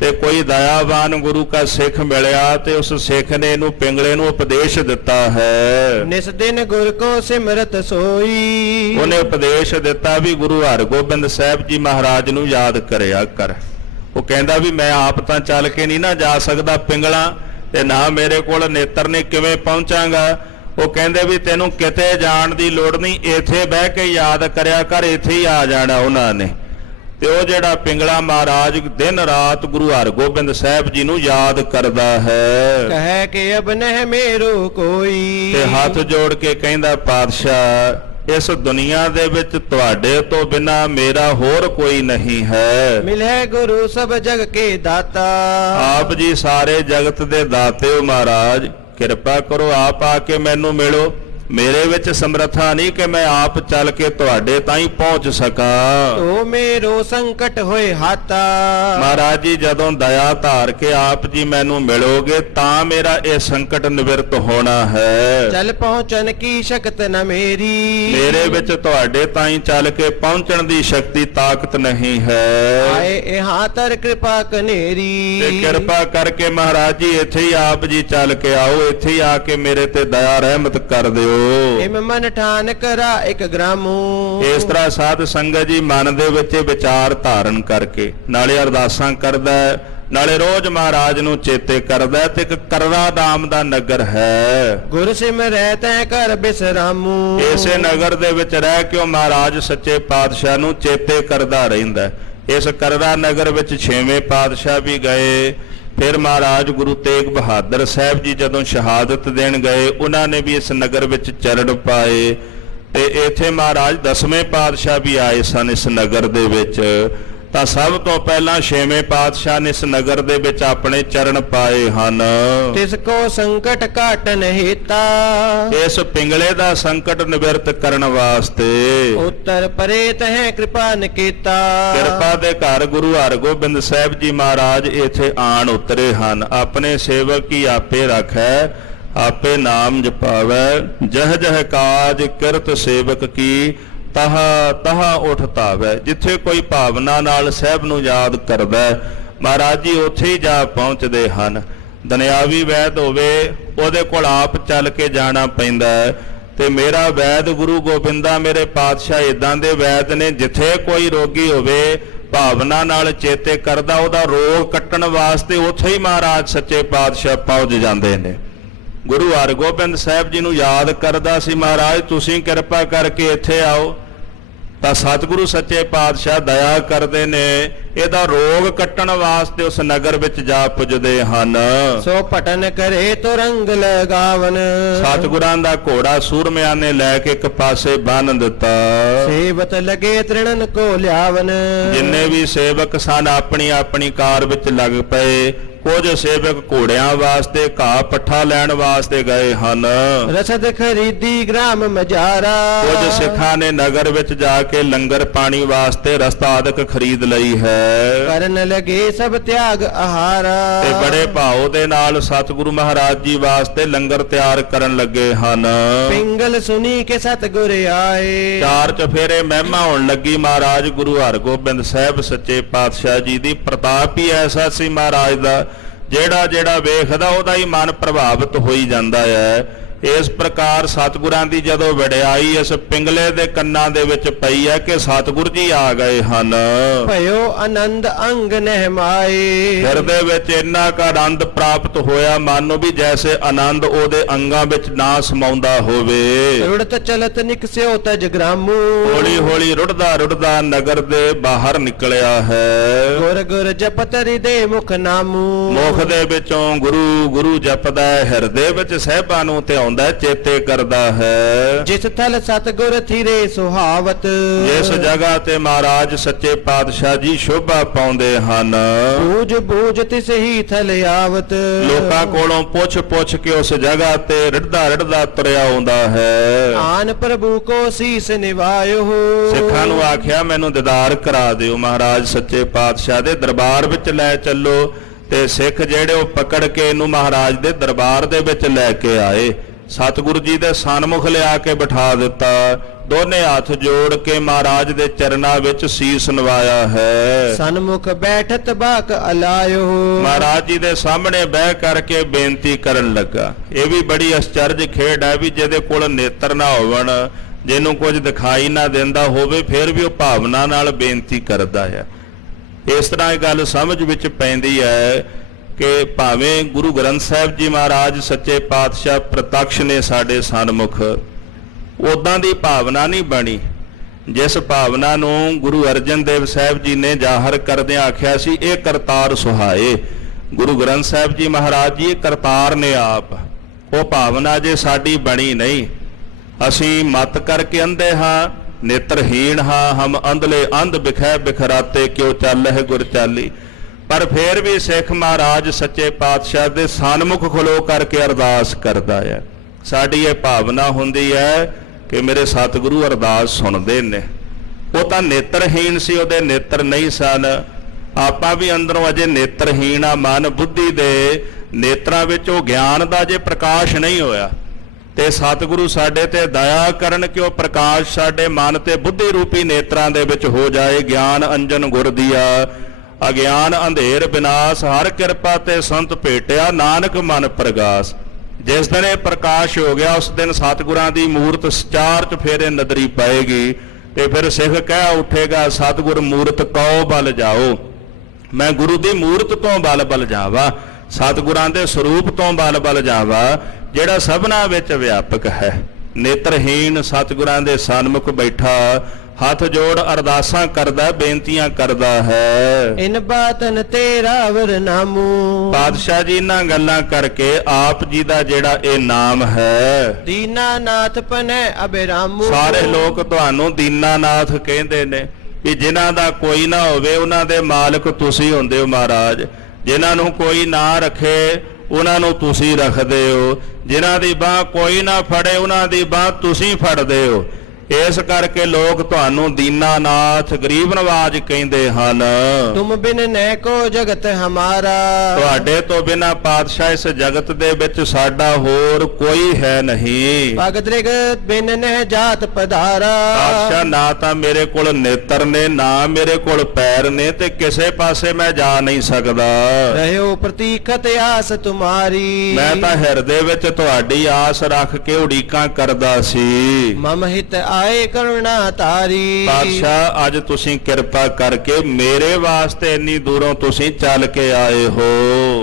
ਤੇ ਕੋਈ ਦਇਆਵਾਨ ਗੁਰੂ ਕਾ ਸਿੱਖ ਮਿਲਿਆ ਤੇ ਉਸ ਸਿੱਖ ਨੇ ਇਹਨੂੰ ਪਿੰਗਲੇ ਨੂੰ ਉਪਦੇਸ਼ ਦਿੱਤਾ ਹੈ। ਨਿਸ ਦਿਨ ਗੁਰ ਕੋ ਸਿਮਰਤ ਸੋਈ। ਉਹਨੇ ਉਪਦੇਸ਼ ਦਿੱਤਾ ਵੀ ਗੁਰੂ ਹਰਗੋਬਿੰਦ ਸਾਹਿਬ ਜੀ ਮਹਾਰਾਜ ਨੂੰ ਯਾਦ ਕਰਿਆ ਕਰ। ਉਹ ਕਹਿੰਦਾ ਵੀ ਮੈਂ ਆਪ ਤਾਂ ਚੱਲ ਕੇ ਨਹੀਂ ਨਾ ਜਾ ਸਕਦਾ ਪਿੰਗਲਾ, ਤੇ ਨਾ ਮੇਰੇ ਕੋਲ ਨੇਤਰ ਨੇ, ਕਿਵੇਂ ਪਹੁੰਚਾਂਗਾ? ਉਹ ਕਹਿੰਦੇ ਵੀ ਤੈਨੂੰ ਕਿਤੇ ਜਾਣ ਦੀ ਲੋੜ ਨਹੀਂ, ਇੱਥੇ ਬਹਿ ਕੇ ਯਾਦ ਕਰਿਆ ਕਰ, ਇੱਥੇ ਹੀ ਆ ਜਾਣਾ ਉਹਨਾਂ ਨੇ। ਤੇ ਉਹ ਜਿਹੜਾ ਪਿੰਗਲਾ ਮਹਾਰਾਜ ਦਿਨ ਰਾਤ ਗੁਰੂ ਹਰਗੋਬਿੰਦ ਸਾਹਿਬ ਜੀ ਨੂੰ ਯਾਦ ਕਰਦਾ ਹੈ। ਕਹਿ ਕੇ ਅਬ ਨਹਿ ਮੇਰੋ ਕੋਈ। ਤੇ ਹੱਥ ਜੋੜ ਕੇ ਕਹਿੰਦਾ, ਪਾਤਸ਼ਾਹ ਇਸ ਦੁਨੀਆ ਦੇ ਵਿੱਚ ਤੁਹਾਡੇ ਤੋਂ ਬਿਨਾ ਮੇਰਾ ਹੋਰ ਕੋਈ ਨਹੀਂ ਹੈ। ਮਿਲੇ ਗੁਰੂ ਸਭ ਜਗ ਕੇ ਦਾਤਾ। ਆਪ ਜੀ ਸਾਰੇ ਜਗਤ ਦੇ ਦਾਤੇ ਹੋ ਮਹਾਰਾਜ, ਕਿਰਪਾ ਕਰੋ ਆਪ ਆ ਕੇ ਮੈਨੂੰ ਮਿਲੋ। ਮੇਰੇ ਵਿੱਚ ਸਮਰੱਥਾ ਨਹੀਂ ਕਿ ਮੈਂ ਆਪ ਚੱਲ ਕੇ ਤੁਹਾਡੇ ਤਾਈਂ ਪਹੁੰਚ ਸਕਾਂ। ਤੋ ਮੇਰੋ ਸੰਕਟ ਹੋਏ ਹਾਤਾ। ਮਹਾਰਾਜ ਜੀ ਜਦੋਂ ਦਇਆ ਧਾਰ ਕੇ ਆਪ ਜੀ ਮੈਨੂੰ ਮਿਲੋਗੇ ਤਾਂ ਮੇਰਾ ਇਹ ਸੰਕਟ ਨਿਵਰਤ ਹੋਣਾ ਹੈ। ਚੱਲ ਪਹੁੰਚਣ ਕੀ ਸ਼ਕਤ ਨ ਮੇਰੀ। ਮੇਰੇ ਵਿੱਚ ਤੁਹਾਡੇ ਤਾਈਂ ਚੱਲ ਕੇ ਪਹੁੰਚਣ ਦੀ ਸ਼ਕਤੀ ਤਾਕਤ ਨਹੀਂ ਹੈ। ਆਏ ਇਹਾਂ ਤਰ ਕਿਰਪਾ ਕਨੇਰੀ। ਤੇ ਕਿਰਪਾ ਕਰਕੇ ਮਹਾਰਾਜ ਜੀ ਇੱਥੇ ਹੀ ਆਪ ਜੀ ਚੱਲ ਕੇ ਆਓ, ਇੱਥੇ ਹੀ ਆ ਕੇ ਮੇਰੇ ਤੇ ਦਇਆ ਰਹਿਮਤ ਕਰ ਦਿਓ। ਇਮ ਮਨ ਠਾਨ ਕਰਾ ਇੱਕ ਗ੍ਰਾਮੂ। ਇਸ ਤਰ੍ਹਾਂ ਸਾਧ ਸੰਗਤ ਜੀ ਮਨ ਦੇ ਵਿੱਚ ਵਿਚਾਰ ਧਾਰਨ ਕਰਕੇ ਨਾਲੇ ਅਰਦਾਸਾਂ ਕਰਦਾ, ਨਾਲੇ ਰੋਜ਼ ਮਹਾਰਾਜ ਨੂੰ ਚੇਤੇ ਕਰਦਾ। ਤੇ ਇੱਕ ਕਰਰਾ ਨਾਮ ਦਾ ਨਗਰ ਹੈ। ਗੁਰ ਸਿਮਰੈ ਤੈ ਕਰ ਬਿਸਰਾਮੂ। ਇਸੇ ਨਗਰ ਦੇ ਵਿੱਚ ਰਹਿ ਕੇ ਉਹ ਮਹਾਰਾਜ ਸੱਚੇ ਪਾਤਸ਼ਾਹ ਨੂੰ ਚੇਤੇ ਕਰਦਾ ਰਹਿੰਦਾ। ਇਸ ਕਰਰਾ ਨਗਰ ਵਿੱਚ 6ਵੇਂ ਪਾਤਸ਼ਾਹ ਵੀ ਗਏ। ਫਿਰ ਮਹਾਰਾਜ ਗੁਰੂ ਤੇਗ ਬਹਾਦਰ ਸਾਹਿਬ ਜੀ ਜਦੋਂ ਸ਼ਹਾਦਤ ਦੇਣ ਗਏ, ਉਹਨਾਂ ਨੇ ਵੀ ਇਸ ਨਗਰ ਵਿੱਚ ਚਰਨ ਪਾਏ। ਤੇ ਇੱਥੇ ਮਹਾਰਾਜ 10ਵੇਂ ਪਾਤਸ਼ਾਹ ਵੀ ਆਏ ਸਨ ਇਸ ਨਗਰ ਦੇ ਵਿੱਚ। ਤਾਂ ਸਭ ਤੋਂ ਪਹਿਲਾਂ 6ਵੇਂ ਪਾਤਸ਼ਾਹ ਨੇ ਇਸ ਨਗਰ ਦੇ ਵਿੱਚ ਆਪਣੇ ਚਰਨ ਪਾਏ ਹਨ। ਤਿਸ ਕੋ ਸੰਕਟ ਘਾਟਨ ਹੇਤਾ। ਇਸ ਪਿੰਗਲੇ ਦਾ ਸੰਕਟ ਨਿਵਰਤ ਕਰਨ ਵਾਸਤੇ ਉੱਤਰ ਪਰੇ ਤਹਿ ਕਿਰਪਾ ਨਿਕੇਤਾ। ਕਿਰਪਾ ਦੇ ਘਰ ਗੁਰੂ ਹਰਗੋਬਿੰਦ ਸਾਹਿਬ ਜੀ ਮਹਾਰਾਜ ਇੱਥੇ ਆਣ ਉਤਰੇ ਹਨ। ਆਪਣੇ ਸੇਵਕ ਹੀ ਆਪੇ ਰੱਖੈ, ਆਪੇ ਨਾਮ ਜਪਾਵੈ। ਜਹ ਜਹ ਕਾਜ ਕਿਰਤ ਸੇਵਕ ਕੀ, ਤਹਾ ਤਹਾ ਉਠ ਧਾਵੈ। ਜਿੱਥੇ ਕੋਈ ਭਾਵਨਾ ਨਾਲ ਸਾਹਿਬ ਨੂੰ ਯਾਦ ਕਰਦਾ ਮਹਾਰਾਜ ਜੀ ਉੱਥੇ ਹੀ ਜਾ ਪਹੁੰਚਦੇ ਹਨ। ਦੁਨਿਆਵੀ ਵੈਦ ਹੋਵੇ ਉਹਦੇ ਕੋਲ ਆਪ ਚੱਲ ਕੇ ਜਾਣਾ ਪੈਂਦਾ। ਤੇ ਮੇਰਾ ਵੈਦ ਗੁਰੂ ਗੋਬਿੰਦਾ ਮੇਰੇ ਪਾਤਸ਼ਾਹ ਇਦਾਂ ਦੇ ਵੈਦ ਨੇ, ਜਿੱਥੇ ਕੋਈ ਰੋਗੀ ਹੋਵੇ ਭਾਵਨਾ ਨਾਲ ਚੇਤੇ ਕਰਦਾ, ਉਹਦਾ ਰੋਗ ਕੱਟਣ ਵਾਸਤੇ ਉੱਥੇ ਹੀ ਮਹਾਰਾਜ ਸੱਚੇ ਪਾਤਸ਼ਾਹ ਪਹੁੰਚ ਜਾਂਦੇ ਨੇ। ਗੁਰੂ ਹਰਗੋਬਿੰਦ ਸਾਹਿਬ ਜੀ ਨੂੰ ਯਾਦ ਕਰਦਾ ਸੀ, ਮਹਾਰਾਜ ਤੁਸੀਂ ਕਿਰਪਾ ਕਰਕੇ ਇੱਥੇ ਆਓ, ਤਾਂ ਸਤਿਗੁਰੂ ਸੱਚੇ ਪਾਤਸ਼ਾਹ ਦਇਆ ਕਰਦੇ ਨੇ, ਇਹਦਾ ਰੋਗ ਕੱਟਣ ਵਾਸਤੇ ਉਸ ਨਗਰ ਵਿੱਚ ਜਾ ਪੁੱਜਦੇ ਹਨ। ਸੋ ਭਟਨ ਕਰੇ ਤੋ ਰੰਗ ਲਗਾਵਨ, ਸਤਿਗੁਰਾਂ ਦਾ ਘੋੜਾ ਸੂਰਮਿਆਂ ਨੇ ਲੈ ਕੇ ਇੱਕ ਪਾਸੇ ਬੰਨ ਦਿੱਤਾ। ਸੇਵਤ ਲਗੇ ਤ੍ਰਿਣਨ ਕੋ ਲਿਆਵਨ, ਜਿੰਨੇ ਵੀ ਸੇਵਕ ਸਨ ਆਪਣੀ ਆਪਣੀ ਕਾਰ ਵਿੱਚ ਲੱਗ ਪਏ। ਕੁਝ ਸੇਵਕ ਘੋੜਿਆਂ ਵਾਸਤੇ ਘਾਹ ਪੱਠਾ ਲੈਣ ਵਾਸਤੇ ਗਏ ਹਨ। ਰਸਦ ਖਰੀਦੀ ਗ੍ਰਾਮ ਮਜਾਰਾ, ਕੁਝ ਸਿੱਖਾਂ ਨੇ ਨਗਰ ਵਿੱਚ ਜਾ ਕੇ ਲੰਗਰ ਪਾਣੀ ਵਾਸਤੇ ਰਸਤਾ ਆਦਿਕ ਖਰੀਦ ਲਈ ਹੈ। ਕਰਨ ਲਗੇ ਸਭ ਤਿਆਗ ਆਹਾਰਾ, ਤੇ ਬੜੇ ਭਾਉ ਦੇ ਨਾਲ ਸਤਿਗੁਰੂ ਮਹਾਰਾਜ ਜੀ ਵਾਸਤੇ ਲੰਗਰ ਤਿਆਰ ਕਰਨ ਲੱਗੇ ਹਨ। ਪਿੰਗਲ ਸੁਣੀ ਕੇ ਸਤਿਗੁਰ ਆਏ, ਚਾਰ ਚਫੇਰੇ ਮਹਿਮਾ ਹੋਣ ਲੱਗੀ ਮਹਾਰਾਜ ਗੁਰੂ ਹਰਗੋਬਿੰਦ ਸਾਹਿਬ ਸੱਚੇ ਪਾਤਸ਼ਾਹ ਜੀ ਦੀ। ਪ੍ਰਤਾਪ ਹੀ ਐਸਾ ਸੀ ਮਹਾਰਾਜ ਦਾ, ਜਿਹੜਾ ਜਿਹੜਾ ਵੇਖਦਾ ਉਹਦਾ ਹੀ ਮਨ ਪ੍ਰਭਾਵਿਤ ਹੋਈ ਜਾਂਦਾ ਹੈ। ਇਸ ਪ੍ਰਕਾਰ ਸਤਿਗੁਰਾਂ ਦੀ ਜਦੋਂ ਵਡਿਆਈ ਇਸ ਪਿੰਗਲੇ ਦੇ ਕੰਨਾਂ ਦੇ ਵਿੱਚ ਪਈ ਹੈ ਕਿ ਸਤਿਗੁਰ ਜੀ ਆ ਗਏ ਹਨ। ਭਇਓ ਆਨੰਦ ਅੰਗ ਨਹਿਮਾਏ, ਹਿਰਦੇ ਵਿੱਚ ਇੰਨਾ ਕੁ ਆਨੰਦ ਪ੍ਰਾਪਤ ਹੋਇਆ, ਮਨ ਨੂੰ ਵੀ ਜੈਸੇ ਆਨੰਦ ਉਹਦੇ ਅੰਗਾਂ ਵਿੱਚ ਨਾ ਸਮਾਉਂਦਾ ਹੋਵੇ। ਰੁੜਤ ਚਲਤ ਨਿਕਸਿਓ ਤਜ ਗ੍ਰਾਮੂ, ਹੌਲੀ ਹੌਲੀ ਰੁੜਦਾ ਰੁੜਦਾ ਨਗਰ ਦੇ ਬਾਹਰ ਨਿਕਲਿਆ ਹੈ। ਗੁਰ ਗੁਰ ਜਪਤ ਹਿਰਦੇ ਮੁਖ ਨਾਮੂ, ਮੁਖ ਦੇ ਵਿੱਚੋਂ ਗੁਰੂ ਗੁਰੂ ਜਪਦਾ ਹੈ, ਹਿਰਦੇ ਵਿੱਚ ਸਹਿਬਾਂ ਨੂੰ ਧਿਆਉਂਦਾ ਚੇਤੇ ਕਰਦਾ ਹੈ। ਜਿਸ ਥਲ ਸਤਿਗੁਰ ਥੀਰੇ ਸੁਹਾਵਤ, ਜਿਸ ਜਗ੍ਹਾ ਤੇ ਮਹਾਰਾਜ ਸੱਚੇ ਪਾਤਸ਼ਾਹ ਜੀ ਸ਼ੋਭਾ ਪਾਉਂਦੇ ਹਨ। ਬੂਝ ਬੂਝ ਤਿਸ ਹੀ ਥਲ ਆਵਤ, ਲੋਕਾਂ ਕੋਲੋਂ ਪੁੱਛ ਪੁੱਛ ਕੇ ਉਸ ਜਗ੍ਹਾ ਤੇ ਰਿੜਦਾ ਰਿੜਦਾ ਤੁਰਿਆ ਆਉਂਦਾ ਹੈ। ਆਨ ਪ੍ਰਭੂ ਕੋ ਸੀਸ ਨਿਵਾਇਓ, ਸਿੱਖਾਂ ਨੂੰ ਆਖਿਆ ਮੈਨੂੰ ਦੀਦਾਰ ਕਰਾ ਦਿਓ, ਮਹਾਰਾਜ ਸੱਚੇ ਪਾਤਸ਼ਾਹ ਦੇ ਦਰਬਾਰ ਵਿੱਚ ਲੈ ਚੱਲੋ। ਤੇ ਸਿੱਖ ਜਿਹੜੇ ਉਹ ਪਕੜ ਕੇ ਇਹਨੂੰ ਮਹਾਰਾਜ ਦੇ ਦਰਬਾਰ ਦੇ ਵਿੱਚ ਲੈ ਕੇ ਆਏ। ਸਤਿਗੁਰੂ ਜੀ ਦੇ ਸਨਮੁਖ ਲਿਆ ਕੇ ਬਿਠਾ ਦਿੱਤਾ। ਦੋਨੇ ਹੱਥ ਜੋੜ ਕੇ ਮਹਾਰਾਜ ਦੇ ਚਰਨਾਂ ਵਿੱਚ ਸੀਸ ਨਵਾਇਆ ਹੈ। ਸਨਮੁਖ ਬੈਠਤ ਬਾਕ ਅਲਾਇਓ, ਮਹਾਰਾਜ ਜੀ ਦੇ ਸਾਹਮਣੇ ਬਹਿ ਕਰਕੇ ਬੇਨਤੀ ਕਰਨ ਲੱਗਾ। ਇਹ ਵੀ ਬੜੀ ਅਚਰਜ ਖੇਡ ਹੈ ਵੀ ਜਿਹਦੇ ਕੋਲ ਨੇਤਰ ਨਾ ਹੋਵਣ, ਜਿਹਨੂੰ ਕੁਝ ਦਿਖਾਈ ਨਾ ਦਿੰਦਾ ਹੋਵੇ, ਫਿਰ ਵੀ ਉਹ ਭਾਵਨਾ ਨਾਲ ਬੇਨਤੀ ਕਰਦਾ ਹੈ। ਇਸ ਤਰ੍ਹਾਂ ਇਹ ਗੱਲ ਸਮਝ ਵਿੱਚ ਪੈਂਦੀ ਹੈ ਕਿ ਭਾਵੇਂ ਗੁਰੂ ਗ੍ਰੰਥ ਸਾਹਿਬ ਜੀ ਮਹਾਰਾਜ ਸੱਚੇ ਪਾਤਸ਼ਾਹ ਪ੍ਰਤੱਖ ਨੇ ਸਾਡੇ ਸਨਮੁਖ, ਉਦਾਂ ਦੀ ਭਾਵਨਾ ਨਹੀਂ ਬਣੀ ਜਿਸ ਭਾਵਨਾ ਨੂੰ ਗੁਰੂ ਅਰਜਨ ਦੇਵ ਸਾਹਿਬ ਜੀ ਨੇ ਜ਼ਾਹਰ ਕਰਦਿਆਂ ਆਖਿਆ ਸੀ, ਇਹ ਕਰਤਾਰ ਸੁਹਾਏ। ਗੁਰੂ ਗ੍ਰੰਥ ਸਾਹਿਬ ਜੀ ਮਹਾਰਾਜ ਜੀ ਇਹ ਕਰਤਾਰ ਨੇ ਆਪ। ਉਹ ਭਾਵਨਾ ਜੇ ਸਾਡੀ ਬਣੀ ਨਹੀਂ, ਅਸੀਂ ਮਤ ਕਰਕੇ ਅੰਧੇ ਹਾਂ, ਨੇਤਰਹੀਣ ਹਾਂ, ਹਮ ਅੰਧਲੇ ਅੰਧ ਬਿਖੈ ਬਿਖਰਾਤੇ ਕਿਉ ਚੱਲਹਿ ਗੁਰ ਚਾਲੀ। ਪਰ ਫੇਰ ਵੀ ਸਿੱਖ ਮਹਾਰਾਜ ਸੱਚੇ ਪਾਤਸ਼ਾਹ ਦੇ ਸਨਮੁਖ ਖਲੋ ਕਰਕੇ ਅਰਦਾਸ ਕਰਦਾ ਹੈ। ਸਾਡੀ ਇਹ ਭਾਵਨਾ ਹੁੰਦੀ ਹੈ ਕਿ ਮੇਰੇ ਸਤਿਗੁਰੂ ਅਰਦਾਸ ਸੁਣਦੇ ਨੇ। ਉਹ ਤਾਂ ਨੇਤਰਹੀਣ ਸੀ, ਉਹਦੇ ਨੇਤਰ ਨਹੀਂ ਸਨ। ਆਪਾਂ ਵੀ ਅੰਦਰੋਂ ਅਜੇ ਨੇਤਰਹੀਣ ਆ, ਮਨ ਬੁੱਧੀ ਦੇ ਨੇਤਰਾਂ ਵਿੱਚ ਉਹ ਗਿਆਨ ਦਾ ਜੇ ਪ੍ਰਕਾਸ਼ ਨਹੀਂ ਹੋਇਆ। ਤੇ ਸਤਿਗੁਰੂ ਸਾਡੇ ਤੇ ਦਇਆ ਕਰਨ ਕਿ ਉਹ ਪ੍ਰਕਾਸ਼ ਸਾਡੇ ਮਨ ਤੇ ਬੁੱਧੀ ਰੂਪੀ ਨੇਤਰਾਂ ਦੇ ਵਿੱਚ ਹੋ ਜਾਏ। ਗਿਆਨ ਅੰਜਨ ਗੁਰ ਦੀਆ, ਅਗਿਆਨ ਅੰਧੇਰ ਵਿਨਾਸ਼, ਹਰ ਕਿਰਪਾ ਤੇ ਸੰਤ ਭੇਟਿਆ, ਨਾਨਕ ਮਨ ਪ੍ਰਗਾਸ। ਜਿਸ ਦਿਨ ਇਹ ਪ੍ਰਕਾਸ਼ ਹੋ ਗਿਆ, ਉਸ ਦਿਨ ਸਤਿਗੁਰਾਂ ਦੀ ਮੂਰਤ ਚਾਰ ਚੁਫੇਰੇ ਨਦਰੀ ਪਾਏਗੀ। ਤੇ ਫਿਰ ਸਿੱਖ ਕਹਿ ਉੱਠੇਗਾ, ਸਤਿਗੁਰ ਮੂਰਤ ਕਉ ਬਲ ਜਾਓ। ਮੈਂ ਗੁਰੂ ਦੀ ਮੂਰਤ ਤੋਂ ਬਲ ਬਲ ਜਾਵਾ, ਸਤਿਗੁਰਾਂ ਦੇ ਸਰੂਪ ਤੋਂ ਬਲ ਬਲ ਜਾਵਾ, ਜਿਹੜਾ ਸਭਨਾ ਵਿੱਚ ਵਿਆਪਕ ਹੈ। ਨੇਤਰਹੀਣ ਸਤਿਗੁਰਾਂ ਦੇ ਸਨਮੁਖ ਬੈਠਾ ਹੱਥ ਜੋੜ ਅਰਦਾਸਾਂ ਕਰਦਾ, ਬੇਨਤੀਆਂ ਕਰਦਾ ਹੈ। ਇਨ ਬਾਤਨ ਤੇਰਾ ਵਰਨਾਮੂ, ਪਾਤਸ਼ਾਹ ਜੀ ਇਹਨਾਂ ਗੱਲਾਂ ਕਰਕੇ ਆਪ ਜੀ ਦਾ ਜਿਹੜਾ ਇਹ ਨਾਮ ਹੈ, ਦੀਨਾਨਾਥ ਪਨੈ ਅਬਿਰਾਮੂ। ਸਾਰੇ ਲੋਕ ਤੁਹਾਨੂੰ ਦੀਨਾਨਾਥ ਕਹਿੰਦੇ ਨੇ ਕਿ ਜਿਨ੍ਹਾਂ ਦਾ ਕੋਈ ਨਾ ਹੋਵੇ ਉਹਨਾਂ ਦੇ ਮਾਲਕ ਤੁਸੀਂ ਹੁੰਦੇ ਹੋ ਮਹਾਰਾਜ। ਜਿਨ੍ਹਾਂ ਨੂੰ ਕੋਈ ਨਾ ਰੱਖੇ ਉਹਨਾਂ ਨੂੰ ਤੁਸੀਂ ਰੱਖਦੇ ਹੋ। ਜਿਨ੍ਹਾਂ ਦੀ ਬਾਂਹ ਕੋਈ ਨਾ ਫੜੇ ਉਹਨਾਂ ਦੀ ਬਾਂਹ ਤੁਸੀਂ ਫੜਦੇ ਹੋ। ਇਸ ਕਰਕੇ ਲੋਕ ਤੁਹਾਨੂੰ ਦੀਨਾਨਾਥ ਗਰੀਬ ਨਵਾਜ ਕਹਿੰਦੇ ਹਨ। तुम बिन न को जगत हमारा। ਤੁਹਾਡੇ ਤੋਂ ਬਿਨਾਂ ਪਾਤਸ਼ਾਹ ਇਸ ਜਗਤ ਦੇ ਵਿੱਚ ਸਾਡਾ ਹੋਰ ਕੋਈ ਹੈ ਨਹੀਂ। भगत जगत बिन न जात पधारा। ਪਾਤਸ਼ਾਹ ਨਾ ਤਾਂ ਮੇਰੇ ਕੋਲ ਨੇਤਰ ਨੇ, ਨਾ ਮੇਰੇ ਕੋਲ ਪੈਰ ਨੇ, ਤੇ ਕਿਸੇ ਪਾਸੇ ਮੈਂ ਜਾ ਨਹੀਂ ਸਕਦਾ। रहो प्रतीखत आस तुम्हारी। ਮੈਂ ਤਾਂ ਹਿਰਦੇ ਵਿੱਚ ਤੁਹਾਡੀ ਆਸ ਰੱਖ ਕੇ ਉਡੀਕਾਂ ਕਰਦਾ ਸੀ। मम हित आए करुणा तारी। ਪਾਤਸ਼ਾਹ ਅੱਜ ਤੁਸੀਂ ਕਿਰਪਾ ਕਰਕੇ ਮੇਰੇ ਵਾਸਤੇ ਇੰਨੀ ਦੂਰੋਂ ਤੁਸੀਂ ਚੱਲ ਕੇ ਆਏ ਹੋ।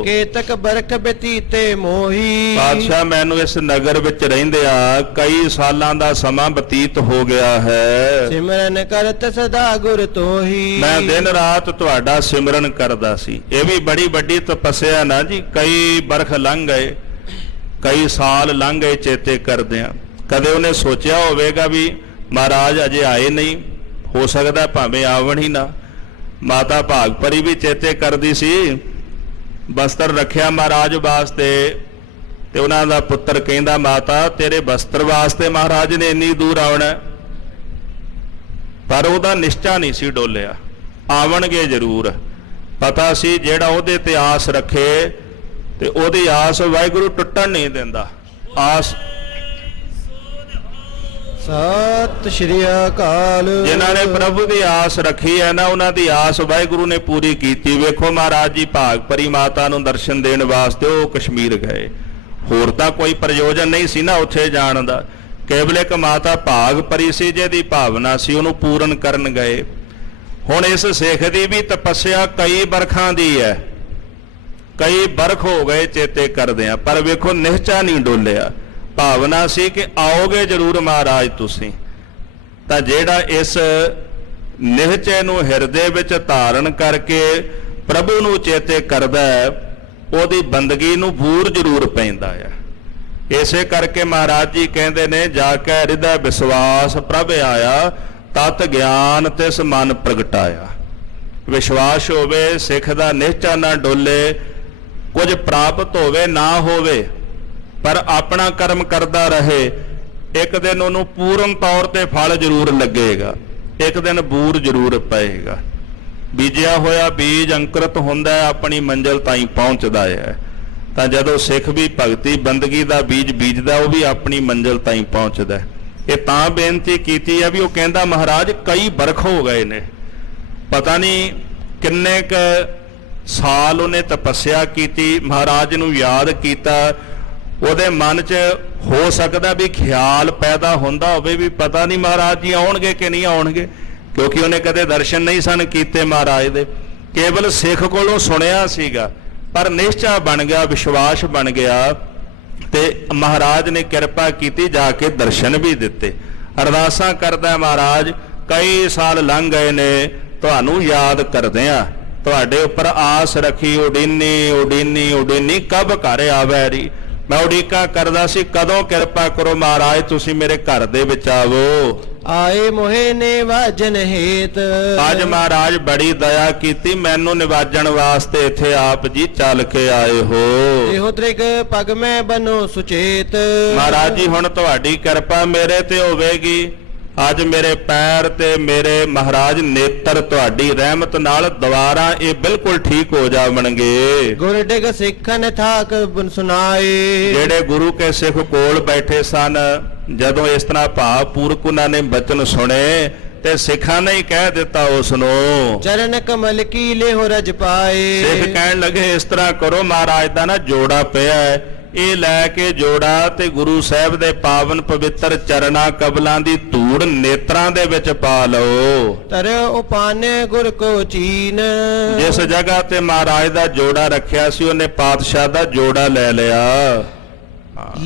केतक बरख व्यतीते मोही। ਪਾਤਸ਼ਾਹ ਮੈਨੂੰ ਇਸ ਨਗਰ ਵਿੱਚ ਰਹਿੰਦਿਆਂ ਕਈ ਸਾਲਾਂ ਦਾ ਸਮਾਂ ਬਤੀਤ ਹੋ ਗਿਆ ਹੈ। सिमरन करत सदा गुर तोही। ਮੈਂ ਦਿਨ ਰਾਤ ਤੁਹਾਡਾ ਸਿਮਰਨ ਕਰਦਾ ਸੀ। ਇਹ ਵੀ ਬੜੀ ਵੱਡੀ ਤਪੱਸਿਆ ਨਾ ਜੀ। ਕਈ ਬਰਖ ਲੰਘ ਗਏ, ਕਈ ਸਾਲ ਲੰਘ ਗਏ ਚੇਤੇ ਕਰਦਿਆਂ। ਕਦੇ ਉਹਨੇ ਸੋਚਿਆ ਹੋਵੇਗਾ ਵੀ ਮਹਾਰਾਜ ਅਜੇ ਆਏ ਨਹੀਂ, ਹੋ ਸਕਦਾ ਭਾਵੇਂ ਆਵਣ ਹੀ ਨਾ। ਮਾਤਾ ਭਾਗਪਰੀ ਵੀ ਚੇਤੇ ਕਰਦੀ ਸੀ। ਬਸਤਰ ਰੱਖਿਆ ਮਹਾਰਾਜ ਵਾਸਤੇ, ਤੇ ਉਹਨਾਂ ਦਾ ਪੁੱਤਰ ਕਹਿੰਦਾ ਮਾਤਾ ਤੇਰੇ ਬਸਤਰ ਵਾਸਤੇ ਮਹਾਰਾਜ ਨੇ ਇੰਨੀ ਦੂਰ ਆਉਣਾ। ਪਰ ਉਹਦਾ ਨਿਸ਼ਚਾ ਨਹੀਂ ਸੀ ਡੋਲਿਆ, ਆਵਣਗੇ ਜ਼ਰੂਰ। ਪਤਾ ਸੀ ਜਿਹੜਾ ਉਹਦੇ ਤੇ ਆਸ ਰੱਖੇ ਤੇ ਉਹਦੀ ਆਸ ਵਾਹਿਗੁਰੂ ਟੁੱਟਣ ਨਹੀਂ ਦਿੰਦਾ। ਆਸ सत श्री अकाल। ਜਿਨ੍ਹਾਂ ਨੇ ਪ੍ਰਭੂ ਦੀ ਆਸ ਰੱਖੀ ਹੈ ਨਾ, ਉਹਨਾਂ ਦੀ ਆਸ ਵਾਹਿਗੁਰੂ ਨੇ ਪੂਰੀ ਕੀਤੀ। ਵੇਖੋ ਮਹਾਰਾਜ ਜੀ ਭਾਗਪਰੀ ਮਾਤਾ ਨੂੰ ਦਰਸ਼ਨ ਦੇਣ ਵਾਸਤੇ ਉਹ ਕਸ਼ਮੀਰ ਗਏ। ਹੋਰ ਤਾਂ ਕੋਈ ਪ੍ਰਯੋਜਨ ਨਹੀਂ ਸੀ ਨਾ ਉੱਥੇ ਜਾਣ ਦਾ। ਕੇਵਲ ਇੱਕ ਮਾਤਾ ਭਾਗਪਰੀ ਸੀ ਜਿਹਦੀ ਭਾਵਨਾ ਸੀ, ਉਹਨੂੰ ਪੂਰਨ ਕਰਨ ਗਏ। ਹੁਣ ਇਸ ਸਿੱਖ ਦੀ ਵੀ ਤਪੱਸਿਆ ਕਈ ਬਰਖਾਂ ਦੀ ਹੈ। ਕਈ ਬਰਖ ਹੋ ਗਏ ਚੇਤੇ ਕਰਦੇ ਆ, ਪਰ ਵੇਖੋ ਨਿਸ਼ਚਾ ਨਹੀਂ ਡੋਲਿਆ। ਭਾਵਨਾ ਸੀ ਕਿ ਆਓਗੇ ਜ਼ਰੂਰ ਮਹਾਰਾਜ ਤੁਸੀਂ। ਤਾਂ ਜਿਹੜਾ ਇਸ ਨਿਹਚੇ ਨੂੰ ਹਿਰਦੇ ਵਿੱਚ ਧਾਰਨ ਕਰਕੇ ਪ੍ਰਭੂ ਨੂੰ ਚੇਤੇ ਕਰਦਾ ਹੈ, ਉਹਦੀ ਬੰਦਗੀ ਨੂੰ ਬੂਰ ਜ਼ਰੂਰ ਪੈਂਦਾ ਹੈ। ਇਸੇ ਕਰਕੇ ਮਹਾਰਾਜ ਜੀ ਕਹਿੰਦੇ ਨੇ ਜਾ ਕੇ ਹਿਰਦੈ ਵਿਸ਼ਵਾਸ ਪ੍ਰਭ ਆਇਆ, ਤਤ ਗਿਆਨ ਤਿਸ ਮਨ ਪ੍ਰਗਟਾਇਆ। ਵਿਸ਼ਵਾਸ ਹੋਵੇ, ਸਿੱਖ ਦਾ ਨਿਹਚਾ ਨਾ ਡੋਲੇ, ਕੁਝ ਪ੍ਰਾਪਤ ਹੋਵੇ ਨਾ ਹੋਵੇ, ਪਰ ਆਪਣਾ ਕਰਮ ਕਰਦਾ ਰਹੇ। ਇੱਕ ਦਿਨ ਉਹਨੂੰ ਪੂਰਨ ਤੌਰ ਤੇ ਫਲ ਜ਼ਰੂਰ ਲੱਗੇਗਾ, ਇੱਕ ਦਿਨ ਬੂਰ ਜ਼ਰੂਰ ਪਏਗਾ। ਬੀਜਿਆ ਹੋਇਆ ਬੀਜ ਅੰਕੁਰਿਤ ਹੁੰਦਾ ਹੈ, ਆਪਣੀ ਮੰਜ਼ਿਲ ਤਾਈਂ ਪਹੁੰਚਦਾ ਹੈ। ਤਾਂ ਜਦੋਂ ਸਿੱਖ ਵੀ ਭਗਤੀ ਬੰਦਗੀ ਦਾ ਬੀਜ ਬੀਜਦਾ, ਉਹ ਵੀ ਆਪਣੀ ਮੰਜ਼ਿਲ ਤਾਈਂ ਪਹੁੰਚਦਾ। ਇਹ ਤਾਂ ਬੇਨਤੀ ਕੀਤੀ ਹੈ ਵੀ ਉਹ ਕਹਿੰਦਾ ਮਹਾਰਾਜ ਕਈ ਬਰਖ ਹੋ ਗਏ ਨੇ, ਪਤਾ ਨਹੀਂ ਕਿੰਨੇ ਕੁ ਸਾਲ ਉਹਨੇ ਤਪੱਸਿਆ ਕੀਤੀ, ਮਹਾਰਾਜ ਨੂੰ ਯਾਦ ਕੀਤਾ। ਉਹਦੇ ਮਨ 'ਚ ਹੋ ਸਕਦਾ ਵੀ ਖਿਆਲ ਪੈਦਾ ਹੁੰਦਾ ਹੋਵੇ ਵੀ ਪਤਾ ਨਹੀਂ ਮਹਾਰਾਜ ਜੀ ਆਉਣਗੇ ਕਿ ਨਹੀਂ ਆਉਣਗੇ, ਕਿਉਂਕਿ ਉਹਨੇ ਕਦੇ ਦਰਸ਼ਨ ਨਹੀਂ ਸਨ ਕੀਤੇ ਮਹਾਰਾਜ ਦੇ। ਕੇਵਲ ਸਿੱਖ ਕੋਲੋਂ ਸੁਣਿਆ ਸੀਗਾ, ਪਰ ਨਿਸ਼ਚਾ ਬਣ ਗਿਆ, ਵਿਸ਼ਵਾਸ ਬਣ ਗਿਆ, ਤੇ ਮਹਾਰਾਜ ਨੇ ਕਿਰਪਾ ਕੀਤੀ, ਜਾ ਕੇ ਦਰਸ਼ਨ ਵੀ ਦਿੱਤੇ। ਅਰਦਾਸਾਂ ਕਰਦਾ ਮਹਾਰਾਜ ਕਈ ਸਾਲ ਲੰਘ ਗਏ ਨੇ, ਤੁਹਾਨੂੰ ਯਾਦ ਕਰਦੇ ਆ, ਤੁਹਾਡੇ ਉੱਪਰ ਆਸ ਰੱਖੀ, ਉਡੀਨੀ ਉਡੀਨੀ ਉਡੀਨੀ ਕਬ ਘਰ ਆਵੇ ਰੀ। ਮੈਂ ਉਡੀਕਾਂ ਕਰਦਾ ਸੀ ਕਦੋਂ ਕਿਰਪਾ ਕਰੋ ਮਹਾਰਾਜ ਤੁਸੀਂ ਮੇਰੇ ਘਰ ਦੇ ਵਿੱਚ ਆਵੋ। ਆਏ ਮੋਹੇ ਨਿਵਾਜਨ ਹੇਤ। ਅੱਜ ਮਹਾਰਾਜ ਬੜੀ ਦਇਆ ਕੀਤੀ, ਮੈਨੂੰ ਨਿਵਾਜਣ ਵਾਸਤੇ ਇੱਥੇ ਆਪ ਜੀ ਚੱਲ ਕੇ ਆਏ ਹੋ। ਇਹੋ ਤ੍ਰਿਗ ਪਗ ਮੈਂ ਬਨੋ ਸੁਚੇਤ। ਮਹਾਰਾਜ ਜੀ ਹੁਣ ਤੁਹਾਡੀ ਕਿਰਪਾ ਮੇਰੇ ਤੇ ਹੋਵੇਗੀ। ਅੱਜ ਮੇਰੇ ਪੈਰ ਤੇ ਮੇਰੇ ਮਹਾਰਾਜ ਨੇਤਰ ਤੁਹਾਡੀ ਰਹਿਮਤ ਨਾਲ ਦੁਬਾਰਾ ਇਹ ਬਿਲਕੁਲ ਠੀਕ ਹੋ ਜਾਵਣਗੇ। ਗੁਰ ਡਿਗ ਸਿੱਖਨ ਥਾਕ ਬਨ ਸੁਨਾਏ। ਜਿਹੜੇ ਗੁਰੂ ਕੇ ਸਿੱਖ ਕੋਲ ਬੈਠੇ ਸਨ, ਜਦੋਂ ਇਸ ਤਰ੍ਹਾਂ ਭਾਵ ਪੂਰਕ ਉਹਨਾਂ ਨੇ ਬਚਨ ਸੁਣੇ ਤੇ ਸਿੱਖਾਂ ਨੇ ਹੀ ਕਹਿ ਦਿੱਤਾ ਉਸ ਨੂੰ, ਚਰਨ ਕਮਲ ਕੀ ਲੇਹੁ ਰਜ ਪਾਏ। ਸਿੱਖ ਕਹਿਣ ਲੱਗੇ ਇਸ ਤਰ੍ਹਾਂ ਕਰੋ, ਮਹਾਰਾਜ ਦਾ ਨਾ ਜੋੜਾ ਪਿਆ ਹੈ, ਇਹ ਲੈ ਕੇ ਜੋੜਾ ਤੇ ਗੁਰੂ ਸਾਹਿਬ ਦੇ ਪਾਵਨ ਪਵਿੱਤਰ ਚਰਨਾਂ ਕਬਲਾਂ ਦੀ ਧੂੜ ਨੇਤਰਾਂ ਦੇ ਵਿੱਚ ਪਾ ਲਓ। ਤਰ ਉਪਾਨੇ ਗੁਰ ਕੋ ਚੀਨ। ਜਿਸ ਜਗ੍ਹਾ ਤੇ ਮਹਾਰਾਜ ਦਾ ਜੋੜਾ ਰੱਖਿਆ ਸੀ, ਉਹਨੇ ਪਾਤਸ਼ਾਹ ਦਾ ਜੋੜਾ ਲੈ ਲਿਆ।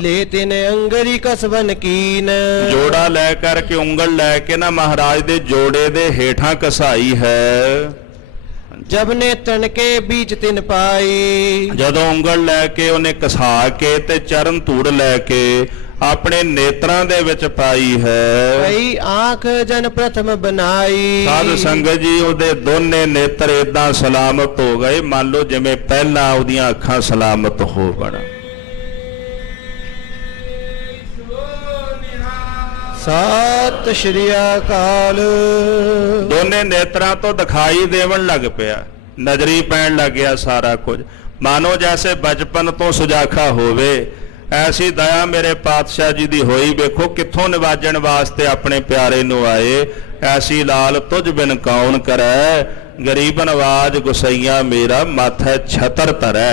ਲੈ ਤਿਨ ਅੰਗਰੀ ਕਸਬਨ ਕੀਨ। ਜੋੜਾ ਲੈ ਕਰਕੇ ਉਂਗਲ ਲੈ ਕੇ ਨਾ ਮਹਾਰਾਜ ਦੇ ਜੋੜੇ ਦੇ ਹੇਠਾਂ ਘਸਾਈ ਹੈ। ਜਬ ਨੇ ਤਨ ਕੇ ਬੀਚ ਤਿਨ ਪਾਈ। ਜਦੋਂ ਉਂਗਲ ਲੈ ਕੇ ਉਹਨੇ ਘਸਾ ਕੇ ਤੇ ਚਰਨ ਧੂੜ ਲੈ ਕੇ ਆਪਣੇ ਨੇਤਰਾਂ ਦੇ ਵਿੱਚ ਪਾਈ ਹੈ। ਕਈ ਆਂਖ ਜਨ ਪ੍ਰਥਮ ਬਨਾਈ। ਸਾਧ ਸੰਗਤ ਜੀ ਉਹਦੇ ਦੋਨੇ ਨੇਤਰ ਏਦਾਂ ਸਲਾਮਤ ਹੋ ਗਏ, ਮੰਨ ਲਓ ਜਿਵੇਂ ਪਹਿਲਾਂ ਉਹਦੀਆਂ ਅੱਖਾਂ ਸਲਾਮਤ ਹੋ ਬਣ। ਸਤਿ ਸ਼੍ਰੀ ਅਕਾਲ। ਦੋਨੇ ਨੇਤਰਾਂ ਤੋਂ ਦਿਖਾਈ ਦੇਵਣ ਲੱਗ ਪਿਆ, ਨਜ਼ਰੀ ਪੈਣ ਲੱਗ ਗਿਆ ਸਾਰਾ ਕੁਝ, ਮਾਨੋ ਜੈਸੇ ਬਚਪਨ ਤੋਂ ਸੁਜਾਖਾ ਹੋਵੇ। ਐਸੀ ਦਇਆ ਮੇਰੇ ਪਾਤਸ਼ਾਹ ਜੀ ਦੀ ਹੋਈ। ਵੇਖੋ ਕਿੱਥੋਂ ਨਿਵਾਜਣ ਵਾਸਤੇ ਆਪਣੇ ਪਿਆਰੇ ਨੂੰ ਆਏ। ਐਸੀ ਲਾਲ ਤੁਝ ਬਿਨ ਕੌਣ ਕਰੈ, ਗਰੀਬ ਨਵਾਜ ਗੁਸਈਆ ਮੇਰਾ ਮਾਥੈ ਛਤਰ ਧਰੈ।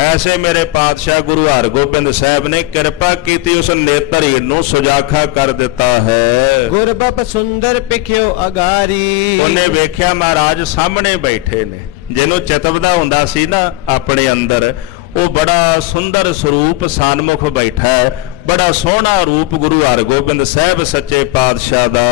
ਐਸੇ ਮੇਰੇ ਪਾਤਸ਼ਾਹ ਗੁਰੂ ਹਰਗੋਬਿੰਦ ਸਾਹਿਬ ਨੇ ਕਿਰਪਾ ਕੀਤੀ, ਉਸ ਨੇਤਰਹੀਣ ਨੂੰ ਸੁਜਾਖਾ ਕਰ ਦਿੱਤਾ ਹੈ। ਗੁਰਬਪ ਸੁੰਦਰ ਪਿਖਿਓ ਅਗਾਰੀ। ਉਹਨੇ ਵੇਖਿਆ ਮਹਾਰਾਜ ਸਾਹਮਣੇ ਬੈਠੇ ਨੇ, ਜਿਹਨੂੰ ਚਿਤਵਦਾ ਹੁੰਦਾ ਸੀ ਨਾ ਆਪਣੇ ਅੰਦਰ, ਉਹ ਬੜਾ ਸੁੰਦਰ ਸਰੂਪ ਸਨਮੁਖ ਬੈਠਾ ਹੈ। ਬੜਾ ਸੋਹਣਾ ਰੂਪ ਗੁਰੂ ਹਰਗੋਬਿੰਦ ਸਾਹਿਬ ਸੱਚੇ ਪਾਤਸ਼ਾਹ ਦਾ।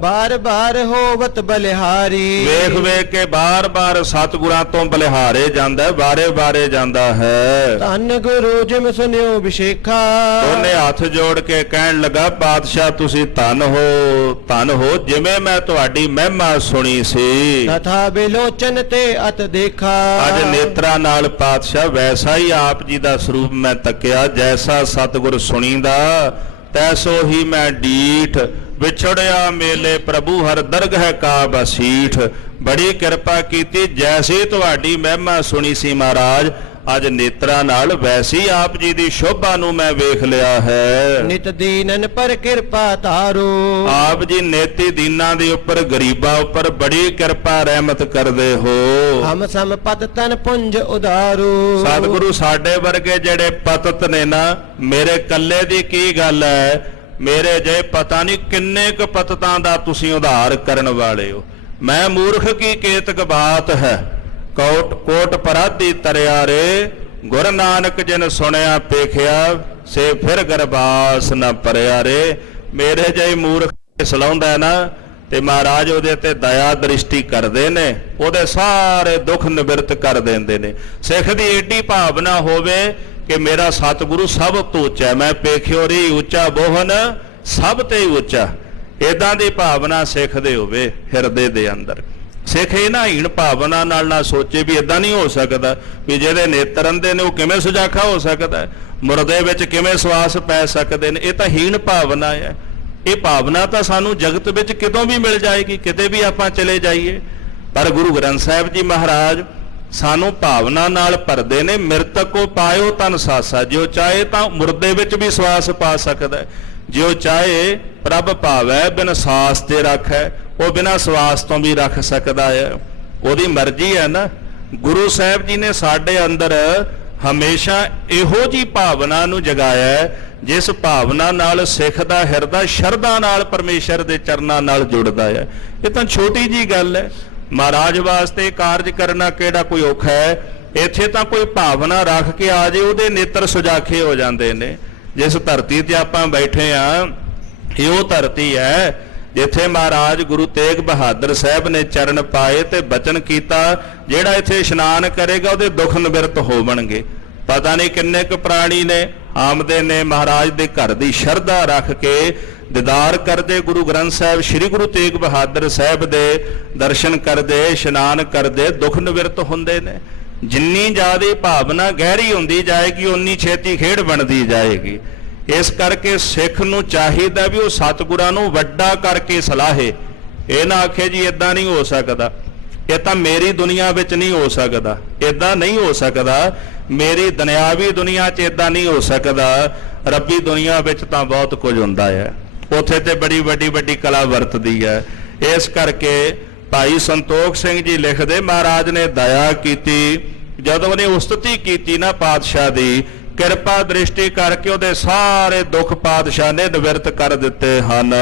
ਬਾਰ ਬਾਰ ਹੋਵਤ ਬਲਿਹਾਰੀ। ਵੇਖ ਵੇਖ ਕੇ ਬਾਰ-ਬਾਰ ਸਤਿਗੁਰਾਂ ਤੋਂ ਬਲਿਹਾਰੇ ਜਾਂਦਾ, ਬਾਰੇ-ਬਾਰੇ ਜਾਂਦਾ ਹੈ। ਧੰਨ ਗੁਰੂ ਜਿਮ ਸੁਨਿਓ ਵਿਸ਼ੇਖਾ। ਉਹਨੇ ਹੱਥ ਜੋੜ ਕੇ ਕਹਿਣ ਲੱਗਾ, ਪਾਤਸ਼ਾਹ ਤੁਸੀਂ ਧੰਨ ਹੋ, ਧੰਨ ਹੋ, ਜਿਵੇਂ ਮੈਂ ਤੁਹਾਡੀ ਮਹਿਮਾ ਸੁਣੀ ਸੀ ਤਥਾ ਬਿਲੋਚਨ ਤੇ ਅਤ ਦੇਖਾ। ਅੱਜ ਨੇਤਰਾਂ ਨਾਲ ਪਾਤਸ਼ਾਹ ਵੈਸਾ ਹੀ ਆਪ ਜੀ ਦਾ ਸਰੂਪ ਮੈਂ ਤੱਕਿਆ, ਜੈਸਾ ਸਤਿਗੁਰ ਸੁਣੀ ਦਾ ਤੈਸੋ ਹੀ ਮੈਂ ਡੀਠ। ਵਿਛੜਿਆ ਮੇਲੇ ਪ੍ਰਭੂ ਹਰ ਦਰਗਹਿ ਕਾ ਬਸੀਠ। ਬੜੀ ਕਿਰਪਾ ਕੀਤੀ, ਜੈਸੀ ਤੁਹਾਡੀ ਮਹਿਮਾ ਸੁਣੀ ਸੀ ਮਹਾਰਾਜ, ਅੱਜ ਨੇਤਰਾਂ ਨਾਲ ਵੈਸੀ ਆਪ ਜੀ ਦੀ ਸ਼ੋਭਾ ਨੂੰ ਮੈਂ ਵੇਖ ਲਿਆ ਹੈ। ਨਿਤ ਦੀਨਨ ਪਰ ਕਿਰਪਾ ਧਾਰੋ। ਆਪ ਜੀ ਨੇਤੀ ਦੀਨਾਂ ਦੇ ਉੱਪਰ, ਗਰੀਬਾਂ ਉੱਪਰ ਬੜੀ ਕਿਰਪਾ ਰਹਿਮਤ ਕਰਦੇ ਹੋ। ਹਮ ਸਮ ਪਤ ਤਨ ਪੁੰਜ ਉਦਾਰੋ। ਸਤਿਗੁਰੂ ਸਾਡੇ ਵਰਗੇ ਜਿਹੜੇ ਪਤਤ ਨੇ ਨਾ, ਮੇਰੇ ਕੱਲੇ ਦੀ ਕੀ ਗੱਲ ਹੈ, ਮੇਰੇ ਜੇ ਪਤਾ ਨਹੀਂ ਕਿੰਨੇ ਕੁ ਪਤਤਾਂ ਦਾ ਤੁਸੀਂ ਉਧਾਰ ਕਰਨ ਵਾਲੇ ਹੋ। ਮੈਂ ਮੂਰਖ ਕੀ ਕੇਤਕ ਬਾਤ ਹੈ, ਕੋਟ ਪਰਾਧੀ ਤਰਿਆ ਰੇ। ਗੁਰ ਨਾਨਕ ਜਿਨ ਸੁਣਿਆ ਪੇਖਿਆ, ਸੇ ਫਿਰ ਗਰਬਾਸ ਨਾ ਪਰਿਆ ਰੇ। ਮੇਰੇ ਜਿਹੇ ਮੂਰਖ ਸਲਾਉਂਦਾ ਨਾ, ਤੇ ਮਹਾਰਾਜ ਉਹਦੇ ਤੇ ਦਇਆ ਦ੍ਰਿਸ਼ਟੀ ਕਰਦੇ ਨੇ, ਉਹਦੇ ਸਾਰੇ ਦੁੱਖ ਨਿਵਰਤ ਕਰ ਦਿੰਦੇ ਨੇ। ਸਿੱਖ ਦੀ ਏਡੀ ਭਾਵਨਾ ਹੋਵੇ ਕਿ ਮੇਰਾ ਸਤਿਗੁਰੂ ਸਭ ਤੋਂ ਉੱਚਾ ਹੈ, ਮੈਂ ਪੇਖਿਓ ਰੀ ਉੱਚਾ ਬੋਹਨ ਸਭ ਤੇ ਹੀ ਉੱਚਾ। ਏਦਾਂ ਦੀ ਭਾਵਨਾ ਸਿੱਖ ਦੇ ਹੋਵੇ ਹਿਰਦੇ ਦੇ ਅੰਦਰ। ਸਿੱਖ ਇਹਨਾਂ ਹੀਣ ਭਾਵਨਾ ਨਾਲ ਨਾ ਸੋਚੇ ਵੀ ਇਦਾਂ ਨਹੀਂ ਹੋ ਸਕਦਾ, ਵੀ ਜਿਹਦੇ ਨੇਤਰ ਅੰਧੇ ਨੇ ਉਹ ਕਿਵੇਂ ਸੁਜਾਖਾ ਹੋ ਸਕਦਾ, ਮੁਰਦੇ ਵਿੱਚ ਕਿਵੇਂ ਸਵਾਸ ਪੈ ਸਕਦੇ ਨੇ। ਇਹ ਤਾਂ ਹੀਣ ਭਾਵਨਾ ਹੈ। ਇਹ ਭਾਵਨਾ ਤਾਂ ਸਾਨੂੰ ਜਗਤ ਵਿੱਚ ਕਿਤੋਂ ਵੀ ਮਿਲ ਜਾਏਗੀ, ਕਿਤੇ ਵੀ ਆਪਾਂ ਚਲੇ ਜਾਈਏ। ਪਰ ਗੁਰੂ ਗ੍ਰੰਥ ਸਾਹਿਬ ਜੀ ਮਹਾਰਾਜ ਸਾਨੂੰ ਭਾਵਨਾ ਨਾਲ ਭਰਦੇ ਨੇ। ਮਿਰਤਕ ਕੋ ਪਾਇਓ ਤਨ ਸਾਸਾ, ਜਿਉ ਚਾਹੇ ਤਾਂ ਮੁਰਦੇ ਵਿੱਚ ਵੀ ਸਵਾਸ ਪਾ ਸਕਦਾ, ਜਿਉ ਚਾਹੇ ਪ੍ਰਭ ਭਾਵੈ ਬਿਨ ਸਾਸ ਤੇ ਰੱਖੈ, ਉਹ ਬਿਨਾਂ ਸਵਾਸ ਤੋਂ ਵੀ ਰੱਖ ਸਕਦਾ ਹੈ। ਉਹਦੀ ਮਰਜ਼ੀ ਹੈ ਨਾ। ਗੁਰੂ ਸਾਹਿਬ ਜੀ ਨੇ ਸਾਡੇ ਅੰਦਰ ਹਮੇਸ਼ਾ ਇਹੋ ਜੀ ਭਾਵਨਾ ਨੂੰ ਜਗਾਇਆ, ਜਿਸ ਭਾਵਨਾ ਨਾਲ ਸਿੱਖ ਦਾ ਹਿਰਦਾ ਸ਼ਰਧਾ ਨਾਲ ਪਰਮੇਸ਼ਰ ਦੇ ਚਰਨਾਂ ਨਾਲ ਜੁੜਦਾ ਹੈ। ਇਹ ਤਾਂ ਛੋਟੀ ਜੀ ਗੱਲ ਹੈ। ਮਹਾਰਾਜ ਵਾਸਤੇ ਕਾਰਜ ਕਰਨਾ ਕਿਹੜਾ ਕੋਈ ਔਖਾ ਹੈ। ਇੱਥੇ ਤਾਂ ਕੋਈ ਭਾਵਨਾ ਰੱਖ ਕੇ ਆ ਜੇ, ਉਹਦੇ ਨੇਤਰ ਸੁਜਾਖੇ ਹੋ ਜਾਂਦੇ ਨੇ। ਜਿਸ ਧਰਤੀ ਤੇ ਆਪਾਂ ਬੈਠੇ ਆ, ਇਹ ਉਹ ਧਰਤੀ ਹੈ ਜਿੱਥੇ ਮਹਾਰਾਜ ਗੁਰੂ ਤੇਗ ਬਹਾਦਰ ਸਾਹਿਬ ਨੇ ਚਰਨ ਪਾਏ ਤੇ ਬਚਨ ਕੀਤਾ, ਜਿਹੜਾ ਇੱਥੇ ਇਸ਼ਨਾਨ ਕਰੇਗਾ ਉਹਦੇ ਦੁੱਖ ਨਿਵਰਤ ਹੋਵਣਗੇ। ਪਤਾ ਨਹੀਂ ਕਿੰਨੇ ਕੁ ਪ੍ਰਾਣੀ ਨੇ ਆਮਦੇ ਨੇ ਮਹਾਰਾਜ ਦੇ ਘਰ ਦੀ ਸ਼ਰਧਾ ਰੱਖ ਕੇ ਦੀਦਾਰ ਕਰਦੇ, ਗੁਰੂ ਗ੍ਰੰਥ ਸਾਹਿਬ ਸ੍ਰੀ ਗੁਰੂ ਤੇਗ ਬਹਾਦਰ ਸਾਹਿਬ ਦੇ ਦਰਸ਼ਨ ਕਰਦੇ, ਇਸ਼ਨਾਨ ਕਰਦੇ, ਦੁੱਖ ਨਿਵਰਤ ਹੁੰਦੇ ਨੇ। ਜਿੰਨੀ ਜ਼ਿਆਦਾ ਭਾਵਨਾ ਗਹਿਰੀ ਹੁੰਦੀ ਜਾਏਗੀ, ਉਨੀ ਛੇਤੀ ਖੇਡ ਬਣਦੀ ਜਾਏਗੀ। ਇਸ ਕਰਕੇ ਸਿੱਖ ਨੂੰ ਚਾਹੀਦਾ ਵੀ ਉਹ ਸਤਿਗੁਰਾਂ ਨੂੰ ਵੱਡਾ ਕਰਕੇ ਸਲਾਹੇ। ਇਹ ਨਾ ਆਖੇ ਜੀ ਇਦਾਂ ਨਹੀਂ ਹੋ ਸਕਦਾ, ਇਹ ਤਾਂ ਮੇਰੀ ਦੁਨੀਆ ਵਿੱਚ ਨਹੀਂ ਹੋ ਸਕਦਾ, ਇਦਾਂ ਨਹੀਂ ਹੋ ਸਕਦਾ, ਮੇਰੀ ਦੁਨਿਆਵੀ ਦੁਨੀਆ 'ਚ ਇਦਾਂ ਨਹੀਂ ਹੋ ਸਕਦਾ, ਰੱਬੀ ਦੁਨੀਆ ਵਿੱਚ ਤਾਂ ਬਹੁਤ ਕੁਝ ਹੁੰਦਾ ਹੈ, ਉੱਥੇ ਤੇ ਬੜੀ ਵੱਡੀ ਕਲਾ ਵਰਤਦੀ ਹੈ। ਇਸ ਕਰਕੇ ਭਾਈ ਸੰਤੋਖ ਸਿੰਘ ਜੀ ਲਿਖਦੇ, ਮਹਾਰਾਜ ਨੇ ਦਇਆ ਕੀਤੀ, ਜਦੋਂ ਉਹਨੇ ਉਸਤਤੀ ਕੀਤੀ ਨਾ ਪਾਤਸ਼ਾਹ ਦੀ, ਕਿਰਪਾ ਦ੍ਰਿਸ਼ਟੀ ਕਰਕੇ ਉਹਦੇ ਸਾਰੇ ਦੁੱਖ ਪਾਤਸ਼ਾਹ ਨੇ ਨਿਵਰਤ ਕਰ ਦਿੱਤੇ ਹਨ।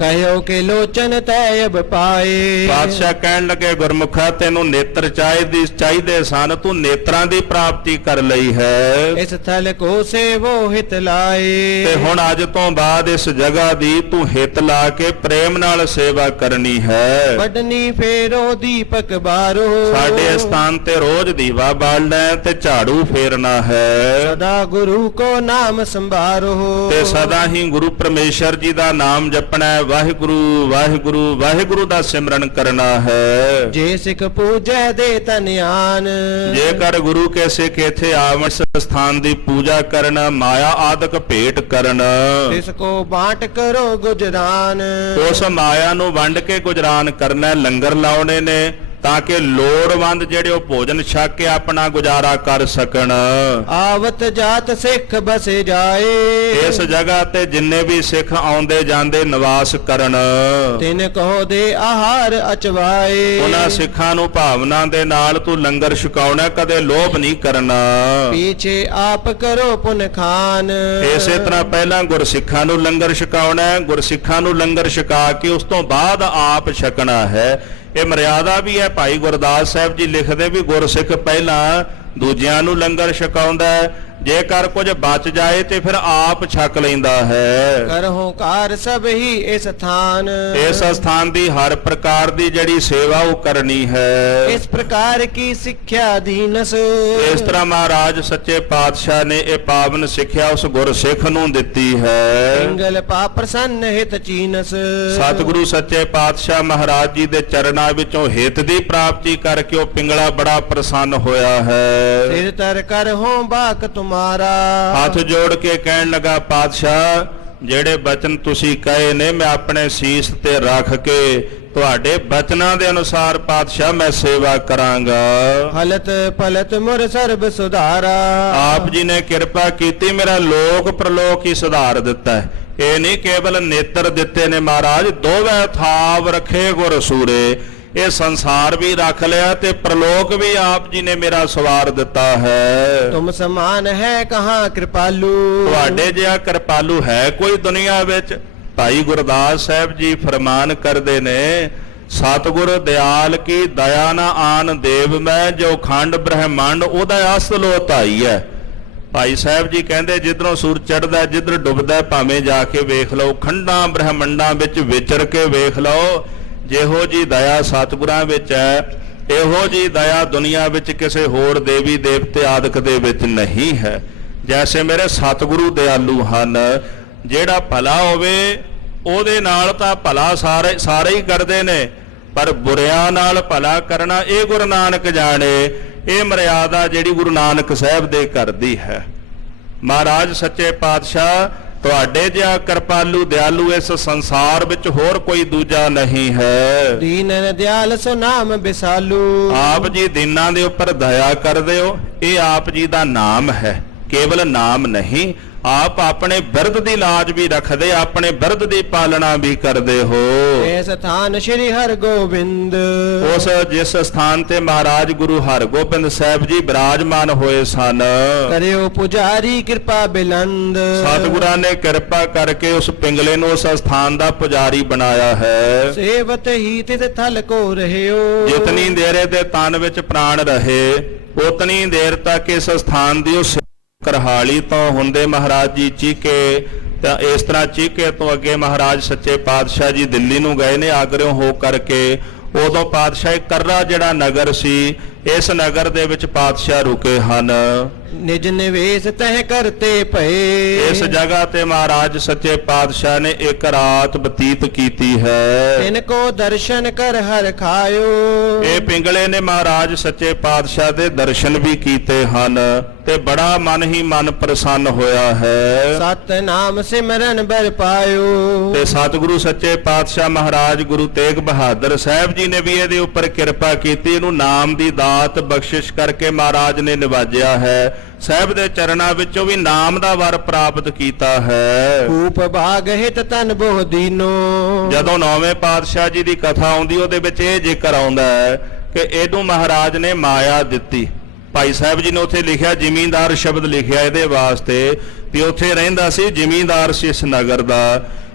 ਕਹਿਓ ਕਿ ਲੋਚਨ ਤੈਬ ਪਾਏ। ਪਾਤਸ਼ਾਹ ਕਹਿਣ ਲੱਗੇ, ਗੁਰਮੁਖਾ ਤੈਨੂੰ ਨੇਤਰ ਚਾਹੀਦੇ ਸਨ, ਤੂੰ ਨੇਤਰਾਂ ਦੀ ਪ੍ਰਾਪਤੀ ਕਰ ਲਈ ਹੈ। ਇਸ ਥਲ ਕੋ ਸੇਵੋ ਹਿਤ ਲਾਏ। ਤੇ ਹੁਣ ਅੱਜ ਤੋਂ ਬਾਅਦ ਇਸ ਜਗ੍ਹਾ ਦੀ ਤੂੰ ਹਿੱਤ ਲਾ ਕੇ ਪ੍ਰੇਮ ਨਾਲ ਸੇਵਾ ਕਰਨੀ ਹੈ। ਵੱਡਨੀ ਫੇਰੋ ਦੀਪਕ ਬਾਰੋ। ਸਾਡੇ ਸਥਾਨ ਤੇ ਰੋਜ਼ ਦੀਵਾ ਬਾਲਣਾ ਤੇ ਝਾੜੂ ਫੇਰਨਾ ਹੈ। ਸਦਾ ਗੁਰੂ ਕੋ ਨਾਮ ਸੰਭਾਰੋ। ਤੇ ਸਦਾ ਹੀ ਗੁਰੂ ਪਰਮੇਸ਼ਰ ਜੀ ਦਾ ਨਾਮ ਜਪਣਾ ਹੈ। ਵਾਹਿਗੁਰੂ ਵਾਹਿਗੁਰੂ ਵਾਹਿਗੁਰੂ ਦਾ ਸਿਮਰਨ ਕਰਨਾ ਹੈ। ਜੇ ਸਿੱਖ ਪੂਜੈ ਦੇ ਧਨਿਆਨ, ਜੇਕਰ ਗੁਰੂ ਕੇ ਸਿੱਖ ਇੱਥੇ ਆਵਣ, ਇਸ ਸਥਾਨ ਦੀ ਪੂਜਾ ਕਰਨ, ਮਾਇਆ ਆਦਿਕ ਭੇਟ ਕਰਨ, ਤਿਸ ਕੋ ਬਾਟ ਕਰੋ ਗੁਜਰਾਨ। ਉਸ ਮਾਇਆ ਨੂੰ ਵੰਡ ਕੇ ਗੁਜਰਾਨ ਕਰਨਾ, ਲੰਗਰ ਲਾਉਣੇ ਨੇ ਤਾਂ ਕਿ ਲੋੜਵੰਦ ਜਿਹੜੇ ਉਹ ਭੋਜਨ ਛਕ ਕੇ ਆਪਣਾ ਗੁਜ਼ਾਰਾ ਕਰ ਸਕਣ। ਆਵਤ ਜਾਤ ਸਿੱਖ ਬਸੇ ਜਾਏ, ਇਸ ਜਗ੍ਹਾ ਤੇ ਜਿੰਨੇ ਵੀ ਸਿੱਖ ਆਉਂਦੇ ਜਾਂਦੇ ਨਿਵਾਸ ਕਰਨ, ਤਿਨ ਕਹੋ ਦੇ ਆਹਾਰ ਅਚਵਾਏ। ਉਹਨਾਂ ਸਿੱਖਾਂ ਨੂੰ ਭਾਵਨਾ ਦੇ ਨਾਲ ਤੂੰ ਲੰਗਰ ਛਕਾਉਣਾ, ਕਦੇ ਲੋਭ ਨਹੀਂ ਕਰਨਾ। ਪੀਛੇ ਆਪ ਕਰੋ ਪੁਨ ਖਾਨ, ਇਸੇ ਤਰ੍ਹਾਂ ਪਹਿਲਾਂ ਗੁਰਸਿੱਖਾਂ ਨੂੰ ਲੰਗਰ ਛਕਾਉਣਾ, ਗੁਰਸਿੱਖਾਂ ਨੂੰ ਲੰਗਰ ਛਕਾ ਕੇ ਉਸ ਤੋਂ ਬਾਅਦ ਆਪ ਛਕਣਾ ਹੈ। ਇਹ ਮਰਿਆਦਾ ਵੀ ਹੈ। ਭਾਈ ਗੁਰਦਾਸ ਸਾਹਿਬ ਜੀ ਲਿਖਦੇ ਵੀ ਗੁਰਸਿੱਖ ਪਹਿਲਾਂ ਦੂਜਿਆਂ ਨੂੰ ਲੰਗਰ ਛਕਾਉਂਦਾ ਹੈ, ਜੇਕਰ ਕੁਝ ਬਚ ਜਾਏ ਤੇ ਫਿਰ ਆਪ ਛਕ ਲੈਂਦਾ ਹੈ। ਕਰਹੁ ਕਾਰ ਸਭ ਹੀ ਇਸ ਥਾਨ, ਇਸ ਸਥਾਨ ਦੀ ਹਰ ਪ੍ਰਕਾਰ ਦੀ ਜਿਹੜੀ ਸੇਵਾ ਉਹ ਕਰਨੀ ਹੈ। ਇਸ ਪ੍ਰਕਾਰ ਕੀ ਸਿੱਖਿਆ ਦੀਨਸ, ਇਸ ਤਰ੍ਹਾਂ ਮਹਾਰਾਜ ਸੱਚੇ ਪਾਤਸ਼ਾਹ ਨੇ ਇਹ ਪਾਵਨ ਸਿੱਖਿਆ ਉਸ ਗੁਰਸਿੱਖ ਨੂੰ ਦਿੱਤੀ ਹੈ। ਪਿੰਗਲ ਪਾ ਪ੍ਰਸੰਨ ਹਿਤ ਚੀਨਸ, ਸਤਿਗੁਰੂ ਸੱਚੇ ਪਾਤਸ਼ਾਹ ਮਹਾਰਾਜ ਜੀ ਦੇ ਚਰਨਾਂ ਵਿੱਚੋਂ ਹਿੱਤ ਦੀ ਪ੍ਰਾਪਤੀ ਕਰਕੇ ਉਹ ਪਿੰਗਲਾ ਬੜਾ ਪ੍ਰਸੰਨ ਹੋਇਆ ਹੈ। ਸਿਰ ਤਰ ਕਰ ਹੋ ਬਾਕ ਤੁਮਾਰਾ, ਹੱਥ ਜੋੜ ਕੇ ਕਹਿਣ ਲੱਗਾ, ਪਾਤਸ਼ਾਹ ਜਿਹੜੇ ਬਚਨ ਤੁਸੀਂ ਕਹੇ ਨੇ ਮੈਂ ਆਪਣੇ ਸੀਸ ਤੇ ਰੱਖ ਕੇ ਤੁਹਾਡੇ ਬਚਨਾਂ ਦੇ ਅਨੁਸਾਰ ਪਾਤਸ਼ਾਹ ਮੈਂ ਸੇਵਾ ਕਰਾਂਗਾ। ਹਲਤ ਪਲਤ ਮੁਰ ਸਰਬ ਸੁਧਾਰਾ, ਆਪ ਜੀ ਨੇ ਕਿਰਪਾ ਕੀਤੀ, ਮੇਰਾ ਲੋਕ ਪ੍ਰਲੋਕ ਹੀ ਸੁਧਾਰ ਦਿੱਤਾ ਹੈ। ਇਹ ਨਹੀਂ ਕੇਵਲ ਨੇਤਰ ਦਿੱਤੇ ਨੇ ਮਹਾਰਾਜ, ਦੋਵੇਂ ਥਾਵ ਰੱਖੇ ਗੁਰ ਸੂਰੇ। ਇਹ ਸੰਸਾਰ ਵੀ ਰੱਖ ਲਿਆ ਤੇ ਪ੍ਰਲੋਕ ਵੀ ਆਪ ਜੀ ਨੇ ਮੇਰਾ ਸਵਾਰ ਦਿੱਤਾ ਹੈ। ਤੁਮ ਸਮਾਨ ਹੈ ਕਹਾਂ ਕਿਰਪਾਲੂ, ਤੁਹਾਡੇ ਜਿਹਾ ਕਿਰਪਾਲੂ ਹੈ ਕੋਈ ਦੁਨੀਆ ਵਿੱਚ। ਭਾਈ ਗੁਰਦਾਸ ਸਾਹਿਬ ਜੀ ਫਰਮਾਨ ਕਰਦੇ ਨੇ, ਸਤਿਗੁਰ ਦਿਆਲ ਕੀ ਦਇਆ ਨਾ ਆਨ ਦੇਵ ਮੈਂ, ਜੋ ਖੰਡ ਬ੍ਰਹਮੰਡ ਉਹਦਾ ਅਸਲ ਧਾਈ ਹੈ। ਭਾਈ ਸਾਹਿਬ ਜੀ ਕਹਿੰਦੇ ਜਿੱਧਰੋਂ ਸੂਰਜ ਚੜ੍ਹਦਾ ਜਿੱਧਰ ਡੁੱਬਦਾ ਭਾਵੇਂ ਜਾ ਕੇ ਵੇਖ ਲਓ, ਖੰਡਾਂ ਬ੍ਰਹਮੰਡਾਂ ਵਿੱਚ ਵਿਚਰ ਕੇ ਵੇਖ ਲਓ, ਜਿਹੋ ਜੀ ਦਇਆ ਸਤਿਗੁਰਾਂ ਵਿੱਚ ਹੈ ਇਹੋ ਜੀ ਦਇਆ ਦੁਨੀਆ ਵਿੱਚ ਕਿਸੇ ਹੋਰ ਦੇਵੀ ਦੇਵਤੇ ਆਦਿਕ ਦੇ ਵਿੱਚ ਨਹੀਂ ਹੈ। ਜੈਸੇ ਮੇਰੇ ਸਤਿਗੁਰੂ ਦਿਆਲੂ ਹਨ, ਜਿਹੜਾ ਭਲਾ ਹੋਵੇ ਉਹਦੇ ਨਾਲ ਤਾਂ ਭਲਾ ਸਾਰੇ ਹੀ ਕਰਦੇ ਨੇ, ਪਰ ਬੁਰਿਆਂ ਨਾਲ ਭਲਾ ਕਰਨਾ ਇਹ ਗੁਰੂ ਨਾਨਕ ਜਾਣੇ। ਇਹ ਮਰਿਆਦਾ ਜਿਹੜੀ ਗੁਰੂ ਨਾਨਕ ਸਾਹਿਬ ਦੇ ਘਰ ਦੀ ਹੈ। ਮਹਾਰਾਜ ਸੱਚੇ ਪਾਤਸ਼ਾਹ ਤੁਹਾਡੇ ਜਿਹਾ ਕਿਰਪਾਲੂ ਦਿਆਲੂ ਇਸ ਸੰਸਾਰ ਵਿੱਚ ਹੋਰ ਕੋਈ ਦੂਜਾ ਨਹੀਂ ਹੈ। ਦੀਨਨ ਦਿਆਲ ਸੋ ਨਾਮ ਬਿਸਾਲੂ, ਆਪ ਜੀ ਦੀਨਾਂ ਦੇ ਉੱਪਰ ਦਇਆ ਕਰਦੇ ਹੋ, ਇਹ ਆਪ ਜੀ ਦਾ ਨਾਮ ਹੈ, ਕੇਵਲ ਨਾਮ ਨਹੀਂ। ਆਪ ਆਪਣੇ ਬਿਰਧ ਦੀ ਲਾਜ ਵੀ ਰੱਖਦੇ, ਆਪਣੇ ਬਿਰਧ ਦੀ ਪਾਲਣਾ ਵੀ ਕਰਦੇ ਹੋ। ਇਹ ਸਥਾਨ ਸ਼੍ਰੀ ਹਰਗੋਬਿੰਦ, ਉਸ ਜਿਸ ਸਥਾਨ ਤੇ ਮਹਾਰਾਜ ਗੁਰੂ ਹਰਗੋਬਿੰਦ ਸਾਹਿਬ ਜੀ ਬਿਰਾਜਮਾਨ ਹੋਏ ਸਨ, ਕਰਿਓ ਪੁਜਾਰੀ ਕਿਰਪਾ ਬਿਲੰਦ। ਸਤਿਗੁਰਾਂ ਨੇ ਕਿਰਪਾ ਕਰਕੇ ਉਸ ਪਿੰਗਲੇ ਨੂੰ ਉਸ ਸਥਾਨ ਦਾ ਪੁਜਾਰੀ ਬਣਾਇਆ ਹੈ। ਸੇਵਤ ਹੀ ਤਿਤ ਥਲ ਕੋ ਰਹਿਓ, ਜਿਤਨੀ ਦੇਰ ਇਹਦੇ ਤਨ ਵਿੱਚ ਪ੍ਰਾਣ ਰਹੇ ਉਤਨੀ ਦੇਰ ਤੱਕ ਇਸ ਸਥਾਨ ਦੀ ਉਸ ਕਰਹਾਲੀ ਤੋਂ ਹੁੰਦੇ ਮਹਾਰਾਜ ਜੀ ਚੀਕੇ। ਤਾਂ ਇਸ ਤਰ੍ਹਾਂ ਚੀਕੇ ਤੋਂ ਅੱਗੇ ਮਹਾਰਾਜ ਸੱਚੇ ਪਾਤਸ਼ਾਹ ਜੀ ਦਿੱਲੀ ਨੂੰ ਗਏ ਨੇ ਆਗਰਿਓਂ ਹੋ ਕਰਕੇ। ਉਦੋਂ ਪਾਤਸ਼ਾਹ ਕਰਰਾ ਜਿਹੜਾ ਨਗਰ ਸੀ, ਇਸ ਨਗਰ ਦੇ ਵਿੱਚ ਪਾਤਸ਼ਾਹ ਰੁਕੇ ਹਨ। ਨਿਜ ਨਿਵੇਸ਼ ਤਹਿ ਕਰਤੇ ਭਏ, ਇਸ ਜਗ੍ਹਾ ਤੇ ਮਹਾਰਾਜ ਸੱਚੇ ਪਾਤਸ਼ਾਹ ਨੇ ਇੱਕ ਰਾਤ ਬਤੀਤ ਕੀਤੀ ਹੈ। ਤਿਨ ਕੋ ਦਰਸ਼ਨ ਕਰ ਹਰ ਖਾਇਓ, ਇਹ ਪਿੰਗਲੇ ਨੇ ਮਹਾਰਾਜ ਸੱਚੇ ਪਾਤਸ਼ਾਹ ਦੇ ਦਰਸ਼ਨ ਵੀ ਕੀਤੇ ਹਨ ਤੇ ਬੜਾ ਮਨ ਹੀ ਮਨ ਪ੍ਰਸੰਨ ਹੋਇਆ ਹੈ। ਸਤ ਨਾਮ ਸਿਮਰਨ ਬਰ ਪਾਇਓ, ਤੇ ਸਤਿਗੁਰੂ ਸੱਚੇ ਪਾਤਸ਼ਾਹ ਮਹਾਰਾਜ ਗੁਰੂ ਤੇਗ ਬਹਾਦਰ ਸਾਹਿਬ ਜੀ ਨੇ ਵੀ ਇਹਦੇ ਉੱਪਰ ਕਿਰਪਾ ਕੀਤੀ, ਇਹਨੂੰ ਨਾਮ ਦੀ ਦਾਤ ਬਖਸ਼ਿਸ਼ ਕਰਕੇ ਮਹਾਰਾਜ ਨੇ ਨਿਵਾਜਿਆ ਹੈ। ਸਾਹਿਬ ਦੇ ਚਰਨਾਂ ਵਿੱਚੋਂ ਵੀ ਨਾਮ ਦਾ ਵਰ ਪ੍ਰਾਪਤ ਕੀਤਾ ਹੈ। ਖੂਪ ਭਾਗ ਹਿਤ ਤਨ ਬਹੁ ਦੀਨੋ, ਜਦੋਂ ਨੌਵੇਂ ਪਾਤਸ਼ਾਹ ਜੀ ਦੀ ਕਥਾ ਆਉਂਦੀ ਉਹਦੇ ਵਿੱਚ ਇਹ ਜ਼ਿਕਰ ਆਉਂਦਾ ਹੈ ਕਿ ਇਹਨੂੰ ਮਹਾਰਾਜ ਨੇ ਮਾਇਆ ਦਿੱਤੀ। ਭਾਈ ਸਾਹਿਬ ਜੀ ਨੇ ਉੱਥੇ ਲਿਖਿਆ, ਜ਼ਿਮੀਂਦਾਰ ਸ਼ਬਦ ਲਿਖਿਆ ਇਹਦੇ ਵਾਸਤੇ ਵੀ ਉੱਥੇ ਰਹਿੰਦਾ ਸੀ ਜ਼ਿਮੀਂਦਾਰ ਸੀ ਇਸ ਨਗਰ ਦਾ।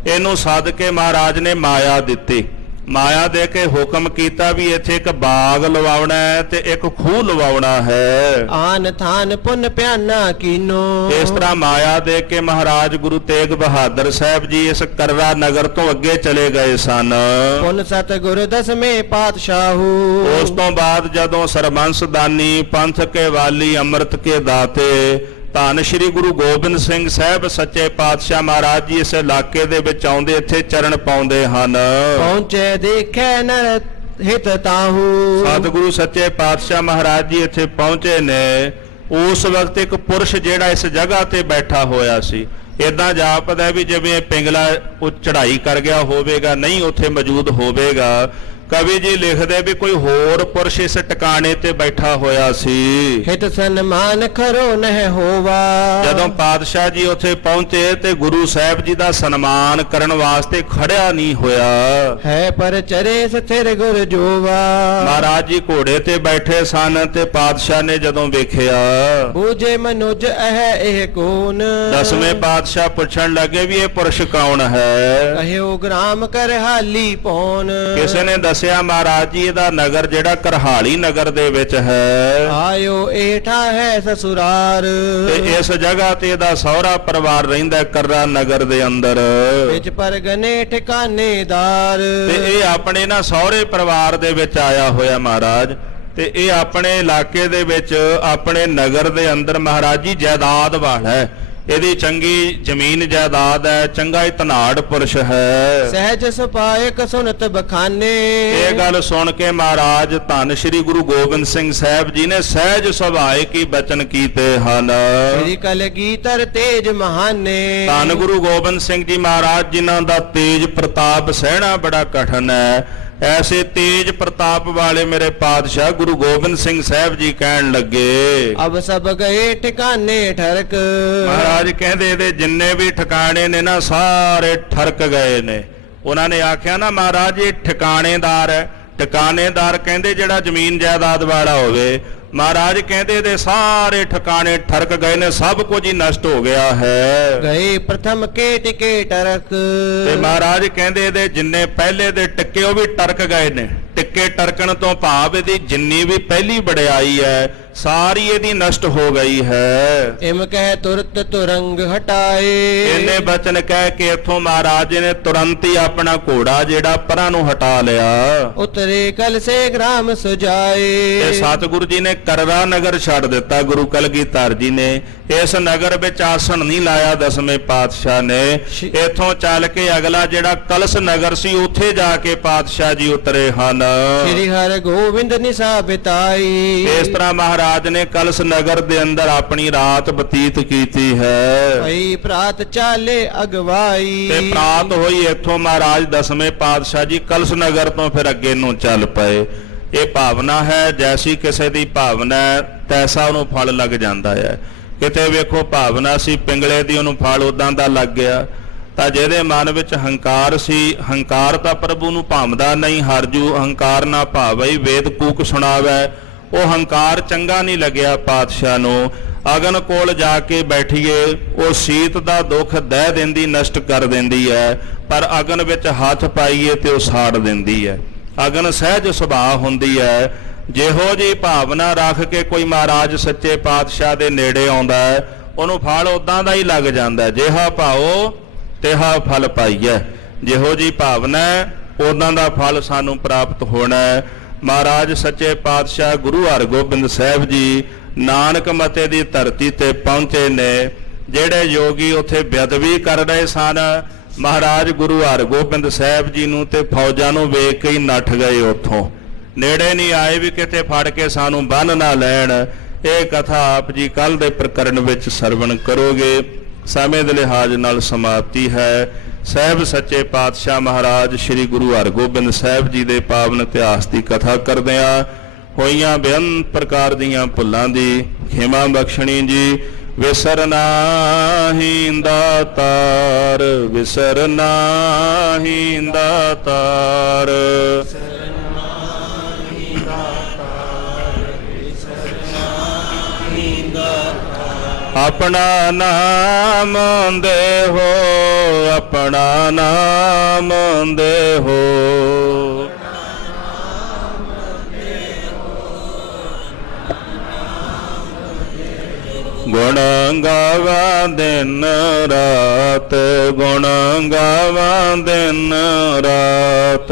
ਇਹਨੂੰ ਸੱਦ ਕੇ ਮਹਾਰਾਜ ਨੇ ਮਾਇਆ ਦਿੱਤੀ। ਮਾਇਆ ਦੇ ਕੇ ਹੁਕਮ ਕੀਤਾ ਵੀ ਇੱਥੇ ਇੱਕ ਬਾਗ ਲਵਾਉਣਾ ਹੈ ਤੇ ਇੱਕ ਖੂਹ ਲਵਾਉਣਾ ਹੈ। ਆਨ ਥਾਨ ਪੁੰਨ ਪਿਆਨਾ ਕੀਨੋ, ਇਸ ਤਰ੍ਹਾਂ ਮਾਇਆ ਦੇ ਕੇ ਮਹਾਰਾਜ ਗੁਰੂ ਤੇਗ ਬਹਾਦਰ ਸਾਹਿਬ ਜੀ ਇਸ ਕਰਰਾ ਨਗਰ ਤੋਂ ਅੱਗੇ ਚਲੇ ਗਏ ਸਨ। ਪੁੰਨ ਸਤਿਗੁਰ ਦਸਵੇਂ ਪਾਤਸ਼ਾਹੂ, ਉਸ ਤੋਂ ਬਾਅਦ ਜਦੋਂ ਸਰਬੰਸ ਦਾਨੀ ਪੰਥ ਕੇ ਵਾਲੀ ਅੰਮ੍ਰਿਤ ਕੇ ਦਾਤੇ ਧੰਨ ਸ਼੍ਰੀ ਗੁਰੂ ਗੋਬਿੰਦ ਸਿੰਘ ਸਾਹਿਬ ਸੱਚੇ ਪਾਤਸ਼ਾਹ ਮਹਾਰਾਜ ਜੀ ਇਸ ਇਲਾਕੇ ਦੇ ਵਿੱਚ ਆਉਂਦੇ ਇੱਥੇ ਚਰਨ ਪਾਉਂਦੇ ਹਨ। ਪਹੁੰਚੇ ਦੇਖੈ ਨਰ ਹਿਤ ਤਾਹੂ। ਸਤਿਗੁਰੂ ਸੱਚੇ ਪਾਤਸ਼ਾਹ ਮਹਾਰਾਜ ਜੀ ਇੱਥੇ ਪਹੁੰਚੇ ਨੇ। ਉਸ ਵਕਤ ਇੱਕ ਪੁਰਸ਼ ਜਿਹੜਾ ਇਸ ਜਗ੍ਹਾ ਤੇ ਬੈਠਾ ਹੋਇਆ ਸੀ, ਇਦਾਂ ਜਾਪਦਾ ਵੀ ਜਿਵੇਂ ਪਿੰਗਲਾ ਉਹ ਚੜ੍ਹਾਈ ਕਰ ਗਿਆ ਹੋਵੇਗਾ, ਨਹੀਂ ਉੱਥੇ ਮੌਜੂਦ ਹੋਵੇਗਾ। ਕਵੀ ਜੀ ਲਿਖਦੇ ਵੀ ਕੋਈ ਹੋਰ ਪੁਰਸ਼ ਇਸ ਟਿਕਾਣੇ ਤੇ ਬੈਠਾ ਹੋਇਆ ਸੀ। ਹਿਤ ਸਨਮਾਨ ਖਰੋ ਨਹਿ ਹੋਵਾ। ਜਦੋਂ ਪਾਤਸ਼ਾਹ ਜੀ ਉੱਥੇ ਪਹੁੰਚੇ ਤੇ ਗੁਰੂ ਸਾਹਿਬ ਜੀ ਦਾ ਸਨਮਾਨ ਕਰਨ ਵਾਸਤੇ ਖੜਿਆ ਨਹੀਂ ਹੋਇਆ। ਹੈ ਪਰ ਚਰੇ ਸਥਿਰ ਗੁਰ ਜੋਵਾ। ਮਹਾਰਾਜ ਜੀ ਘੋੜੇ ਤੇ ਬੈਠੇ ਸਨ ਤੇ ਪਾਤਸ਼ਾਹ ਨੇ ਜਦੋਂ ਵੇਖਿਆ, ਬੂਝੇ ਮਨੁਜ ਇਹ ਕੌਣ। ਦਸਵੇਂ ਪਾਤਸ਼ਾਹ ਪੁੱਛਣ ਲੱਗੇ ਵੀ ਇਹ ਪੁਰਸ਼ ਕੌਣ ਹੈ। ਕਹਿਓ ਗ੍ਰਾਮ ਕਰਹਾਲੀ ਪੌਣ। ਕਿਸੇ ਨੇ ਦੱਸਿਆ ਮਹਾਰਾਜ ਜੀ ਇਹਦਾ ਨਗਰ ਜਿਹੜਾ ਕਰਹਾਲੀ ਨਗਰ ਦੇ ਵਿੱਚ ਹੈ। ਆਇਓ ਏਠਾ ਹੈ ਸਸੁਰਾਰ। ਤੇ ਇਸ ਜਗ੍ਹਾ ਤੇ ਇਹਦਾ ਸਹੁਰਾ ਪਰਿਵਾਰ ਰਹਿੰਦਾ ਕਰਰਾ ਨਗਰ ਦੇ ਅੰਦਰ। ਵਿੱਚ ਪਰਗਨੇ ਠਿਕਾਨੇਦਾਰ। ਤੇ ਇਹ ਆਪਣੇ ਨਾ ਸਹੁਰੇ ਪਰਿਵਾਰ ਦੇ ਵਿੱਚ ਆਇਆ ਹੋਇਆ ਮਹਾਰਾਜ। ਤੇ ਇਹ ਆਪਣੇ ਇਲਾਕੇ ਦੇ ਵਿੱਚ ਆਪਣੇ ਨਗਰ ਦੇ ਅੰਦਰ ਮਹਾਰਾਜ ਜੀ ਜਾਇਦਾਦ ਵਾਲਾ ਹੈ। ਇਹਦੀ ਚੰਗੀ ਜ਼ਮੀਨ ਜਾਇਦਾਦ ਹੈ, ਚੰਗਾ ਧਨਾੜ ਪੁਰਸ਼ ਹੈ। ਸਹਿਜ ਸੁਪਾਇਕ ਸੁਨਤ ਬਖਾਨੇ। ਇਹ ਗੱਲ ਸੁਣ ਕੇ ਮਹਾਰਾਜ ਧੰਨ ਸ਼੍ਰੀ ਗੁਰੂ ਗੋਬਿੰਦ ਸਿੰਘ ਸਾਹਿਬ ਜੀ ਨੇ ਸਹਿਜ ਸੁਭਾਇਕ ਹੀ ਬਚਨ ਕੀਤੇ ਹਨ। ਸ੍ਰੀ ਕਲਗੀਧਰ ਤੇਜ ਮਹਾਨੇ। ਧੰਨ ਗੁਰੂ ਗੋਬਿੰਦ ਸਿੰਘ ਜੀ ਮਹਾਰਾਜ ਜਿਨ੍ਹਾਂ ਦਾ ਤੇਜ ਪ੍ਰਤਾਪ ਸਹਿਣਾ ਬੜਾ ਕਠਿਨ ਹੈ, ਐਸੇ ਤੇਜ ਪ੍ਰਤਾਪ ਵਾਲੇ ਮੇਰੇ ਪਾਤਸ਼ਾਹ ਗੁਰੂ ਗੋਬਿੰਦ ਸਿੰਘ ਸਾਹਿਬ ਜੀ ਕਹਿਣ ਲੱਗੇ, ਅਬ ਸਭ ਗਏ ਠਿਕਾਨੇ ਠਰਕ। ਮਹਾਰਾਜ ਕਹਿੰਦੇ ਇਹਦੇ ਜਿੰਨੇ ਵੀ ਠਿਕਾਣੇ ਨੇ ਨਾ ਸਾਰੇ ਠਰਕ ਗਏ ਨੇ। ਉਹਨਾਂ ਨੇ ਆਖਿਆ ਨਾ ਮਹਾਰਾਜ ਇਹ ਠਿਕਾਣੇਦਾਰ ਹੈ। ਠਿਕਾਣੇਦਾਰ ਕਹਿੰਦੇ ਜਿਹੜਾ ਜ਼ਮੀਨ ਜਾਇਦਾਦ ਵਾਲਾ ਹੋਵੇ। ਮਹਾਰਾਜ ਕਹਿੰਦੇ ਇਹਦੇ ਸਾਰੇ ਠਿਕਾਣੇ ਠਰਕ ਗਏ ਨੇ, ਸਭ ਕੁਝ ਹੀ ਨਸ਼ਟ ਹੋ ਗਿਆ ਹੈ। ਗਏ ਪ੍ਰਥਮ ਕੇ ਟਿਕੇ ਟਰਕ। ਤੇ ਮਹਾਰਾਜ ਕਹਿੰਦੇ ਇਹਦੇ ਜਿੰਨੇ ਪਹਿਲੇ ਦੇ ਟਿੱਕੇ ਉਹ ਵੀ ਟਰਕ ਗਏ ਨੇ। ਟਿੱਕੇ ਟਰਕਣ ਤੋਂ ਭਾਵ ਇਹਦੀ ਜਿੰਨੀ ਵੀ ਪਹਿਲੀ ਵਡਿਆਈ ਹੈ ਸਾਰੀ ਇਹਦੀ ਨਸ਼ਟ ਹੋ ਗਈ ਹੈ। ਇਮ ਕਹਿ ਤੁਰਤ ਤੁਰੰਗ ਹਟਾਏ। ਇਹਨੇ ਬਚਨ ਕਹਿ ਕੇ ਇਥੋਂ ਮਹਾਰਾਜ ਨੇ ਤੁਰੰਤ ਹੀ ਆਪਣਾ ਘੋੜਾ ਜਿਹੜਾ ਪਰਾਂ ਨੂੰ ਹਟਾ ਲਿਆ। ਉਤਰੇ ਕਲ ਸੇ ਗ੍ਰਾਮ ਸੁਜਾਏ। ਤੇ ਸਤਿਗੁਰੂ ਜੀ ਨੇ ਕਰਰਾ ਨਗਰ ਛੱਡ ਦਿੱਤਾ। ਗੁਰੂ ਕਲਗੀਧਰ ਜੀ ਨੇ ਇਸ ਨਗਰ ਵਿੱਚ ਆਸਣ ਨਹੀਂ ਲਾਇਆ ਦਸਵੇਂ ਪਾਤਸ਼ਾਹ ਨੇ। ਇਥੋਂ ਚੱਲ ਕੇ ਅਗਲਾ ਜਿਹੜਾ ਕਲਸ ਨਗਰ ਸੀ ਉੱਥੇ ਜਾ ਕੇ ਪਾਤਸ਼ਾਹ ਜੀ ਉਤਰੇ ਹਨ। ਸ੍ਰੀ ਹਰਿ ਗੋਬਿੰਦ ਨਿਸਾ ਬਿਤਾਈ। ਇਸ ਤਰ੍ਹਾਂ ਮਹਾਰਾਜ ਨੇ ਕਲਸ ਨਗਰ ਦੇ ਅੰਦਰ ਆਪਣੀ ਰਾਤ ਬਤੀਤ ਕੀਤੀ ਹੈ। ਭਈ ਪ੍ਰਾਤ ਚਾਲੇ ਅਗਵਾਈ। ਤੇ ਪ੍ਰਾਤ ਹੋਈ ਇੱਥੋਂ ਮਹਾਰਾਜ ਦਸਵੇਂ ਪਾਤਸ਼ਾਹ ਜੀ ਕਲਸ ਨਗਰ ਤੋਂ ਫਿਰ ਅੱਗੇ ਨੂੰ ਚੱਲ ਪਏ। ਇਹ ਭਾਵਨਾ ਹੈ, ਜੈਸੀ ਕਿਸੇ ਦੀ ਭਾਵਨਾ ਤੈਸਾ ਉਹਨੂੰ ਫਲ ਲੱਗ ਜਾਂਦਾ ਹੈ। ਕਿਤੇ ਵੇਖੋ ਭਾਵਨਾ ਸੀ ਪਿੰਗਲੇ ਦੀ, ਉਹਨੂੰ ਫਲ ਉਦਾਂ ਦਾ ਲੱਗ ਗਿਆ। ਤਾਂ ਜਿਹਦੇ ਮਨ ਵਿੱਚ ਹੰਕਾਰ ਸੀ, ਹੰਕਾਰ ਤਾਂ ਪ੍ਰਭੂ ਨੂੰ ਭਾਵਦਾ ਨਹੀਂ। ਹਰਜੂ ਹੰਕਾਰ ਨਾ ਭਾਵਈ ਵੇਦ ਕੂਕ ਸੁਣਾਵੈ। ਉਹ ਹੰਕਾਰ ਚੰਗਾ ਨਹੀਂ ਲੱਗਿਆ ਪਾਤਸ਼ਾਹ ਨੂੰ। ਅਗਨ ਕੋਲ ਜਾ ਕੇ ਬੈਠੀਏ, ਉਹ ਸੀਤ ਦਾ ਦੁੱਖ ਦਹਿ ਦਿੰਦੀ, ਨਸ਼ਟ ਕਰ ਦਿੰਦੀ ਹੈ। ਪਰ ਅਗਨ ਵਿੱਚ ਹੱਥ ਪਾਈਏ ਤੇ ਉਹ ਸਾੜ ਦਿੰਦੀ ਹੈ। ਅਗਨ ਸਹਿਜ ਸੁਭਾਅ ਹੁੰਦੀ ਹੈ। ਜਿਹੋ ਜਿਹੀ ਭਾਵਨਾ ਰੱਖ ਕੇ ਕੋਈ ਮਹਾਰਾਜ ਸੱਚੇ ਪਾਤਸ਼ਾਹ ਦੇ ਨੇੜੇ ਆਉਂਦਾ ਹੈ, ਉਹਨੂੰ ਫਲ ਉਦਾਂ ਦਾ ਹੀ ਲੱਗ ਜਾਂਦਾ। ਜਿਹਾ ਭਾਓ ਤਿਹਾ ਫਲ ਪਾਈਐ। ਜਿਹੋ ਜਿਹੀ ਭਾਵਨਾ ਉਦਾਂ ਦਾ ਫਲ ਸਾਨੂੰ ਪ੍ਰਾਪਤ ਹੋਣਾ ਹੈ। ਮਹਾਰਾਜ ਸੱਚੇ ਪਾਤਸ਼ਾਹ ਗੁਰੂ ਹਰਗੋਬਿੰਦ ਸਾਹਿਬ ਜੀ ਨਾਨਕ ਮਤੇ ਦੀ ਧਰਤੀ ਤੇ ਪਹੁੰਚੇ ਨੇ। ਜਿਹੜੇ ਯੋਗੀ ਉੱਥੇ ਬੇਅਦਬੀ ਕਰ ਰਹੇ ਸਨ, ਮਹਾਰਾਜ ਗੁਰੂ ਹਰਗੋਬਿੰਦ ਸਾਹਿਬ ਜੀ ਨੂੰ ਤੇ ਫੌਜਾਂ ਨੂੰ ਵੇਖ ਕੇ ਹੀ ਨੱਠ ਗਏ। ਉੱਥੋਂ ਨੇੜੇ ਨਹੀਂ ਆਏ ਵੀ ਕਿਤੇ ਫੜ ਕੇ ਸਾਨੂੰ ਬੰਨ ਨਾ ਲੈਣ। ਇਹ ਕਥਾ ਆਪ ਜੀ ਕੱਲ ਦੇ ਪ੍ਰਕਰਣ ਵਿੱਚ ਸਰਵਣ ਕਰੋਗੇ। ਸਮੇਂ ਦੇ ਲਿਹਾਜ਼ ਨਾਲ ਸਮਾਪਤੀ ਹੈ। ਸਾਹਿਬ ਸੱਚੇ ਪਾਤਸ਼ਾਹ ਮਹਾਰਾਜ ਸ੍ਰੀ ਗੁਰੂ ਹਰਗੋਬਿੰਦ ਸਾਹਿਬ ਜੀ ਦੇ ਪਾਵਨ ਇਤਿਹਾਸ ਦੀ ਕਥਾ ਕਰਦਿਆਂ ਹੋਈਆਂ ਬੇਅੰਤ ਪ੍ਰਕਾਰ ਦੀਆਂ ਭੁੱਲਾਂ ਦੀ ਖਿਮਾ ਬਖਸ਼ਣੀ ਜੀ। ਵਿਸਰ ਨਾਹੀਂ ਦਾਤਾਰ, ਵਿਸਰ ਨਾਹੀਂ ਦਾਤਾਰ। ਆਪਣਾ ਨਾਮ ਦੇਹੋ, ਆਪਣਾ ਨਾਮ ਦੇਹੋ। ਗੁਣ ਗਾਵਾਂ ਦਿਨ ਰਾਤ, ਗੁਣ ਗਾਵਾਂ ਦਿਨ ਰਾਤ।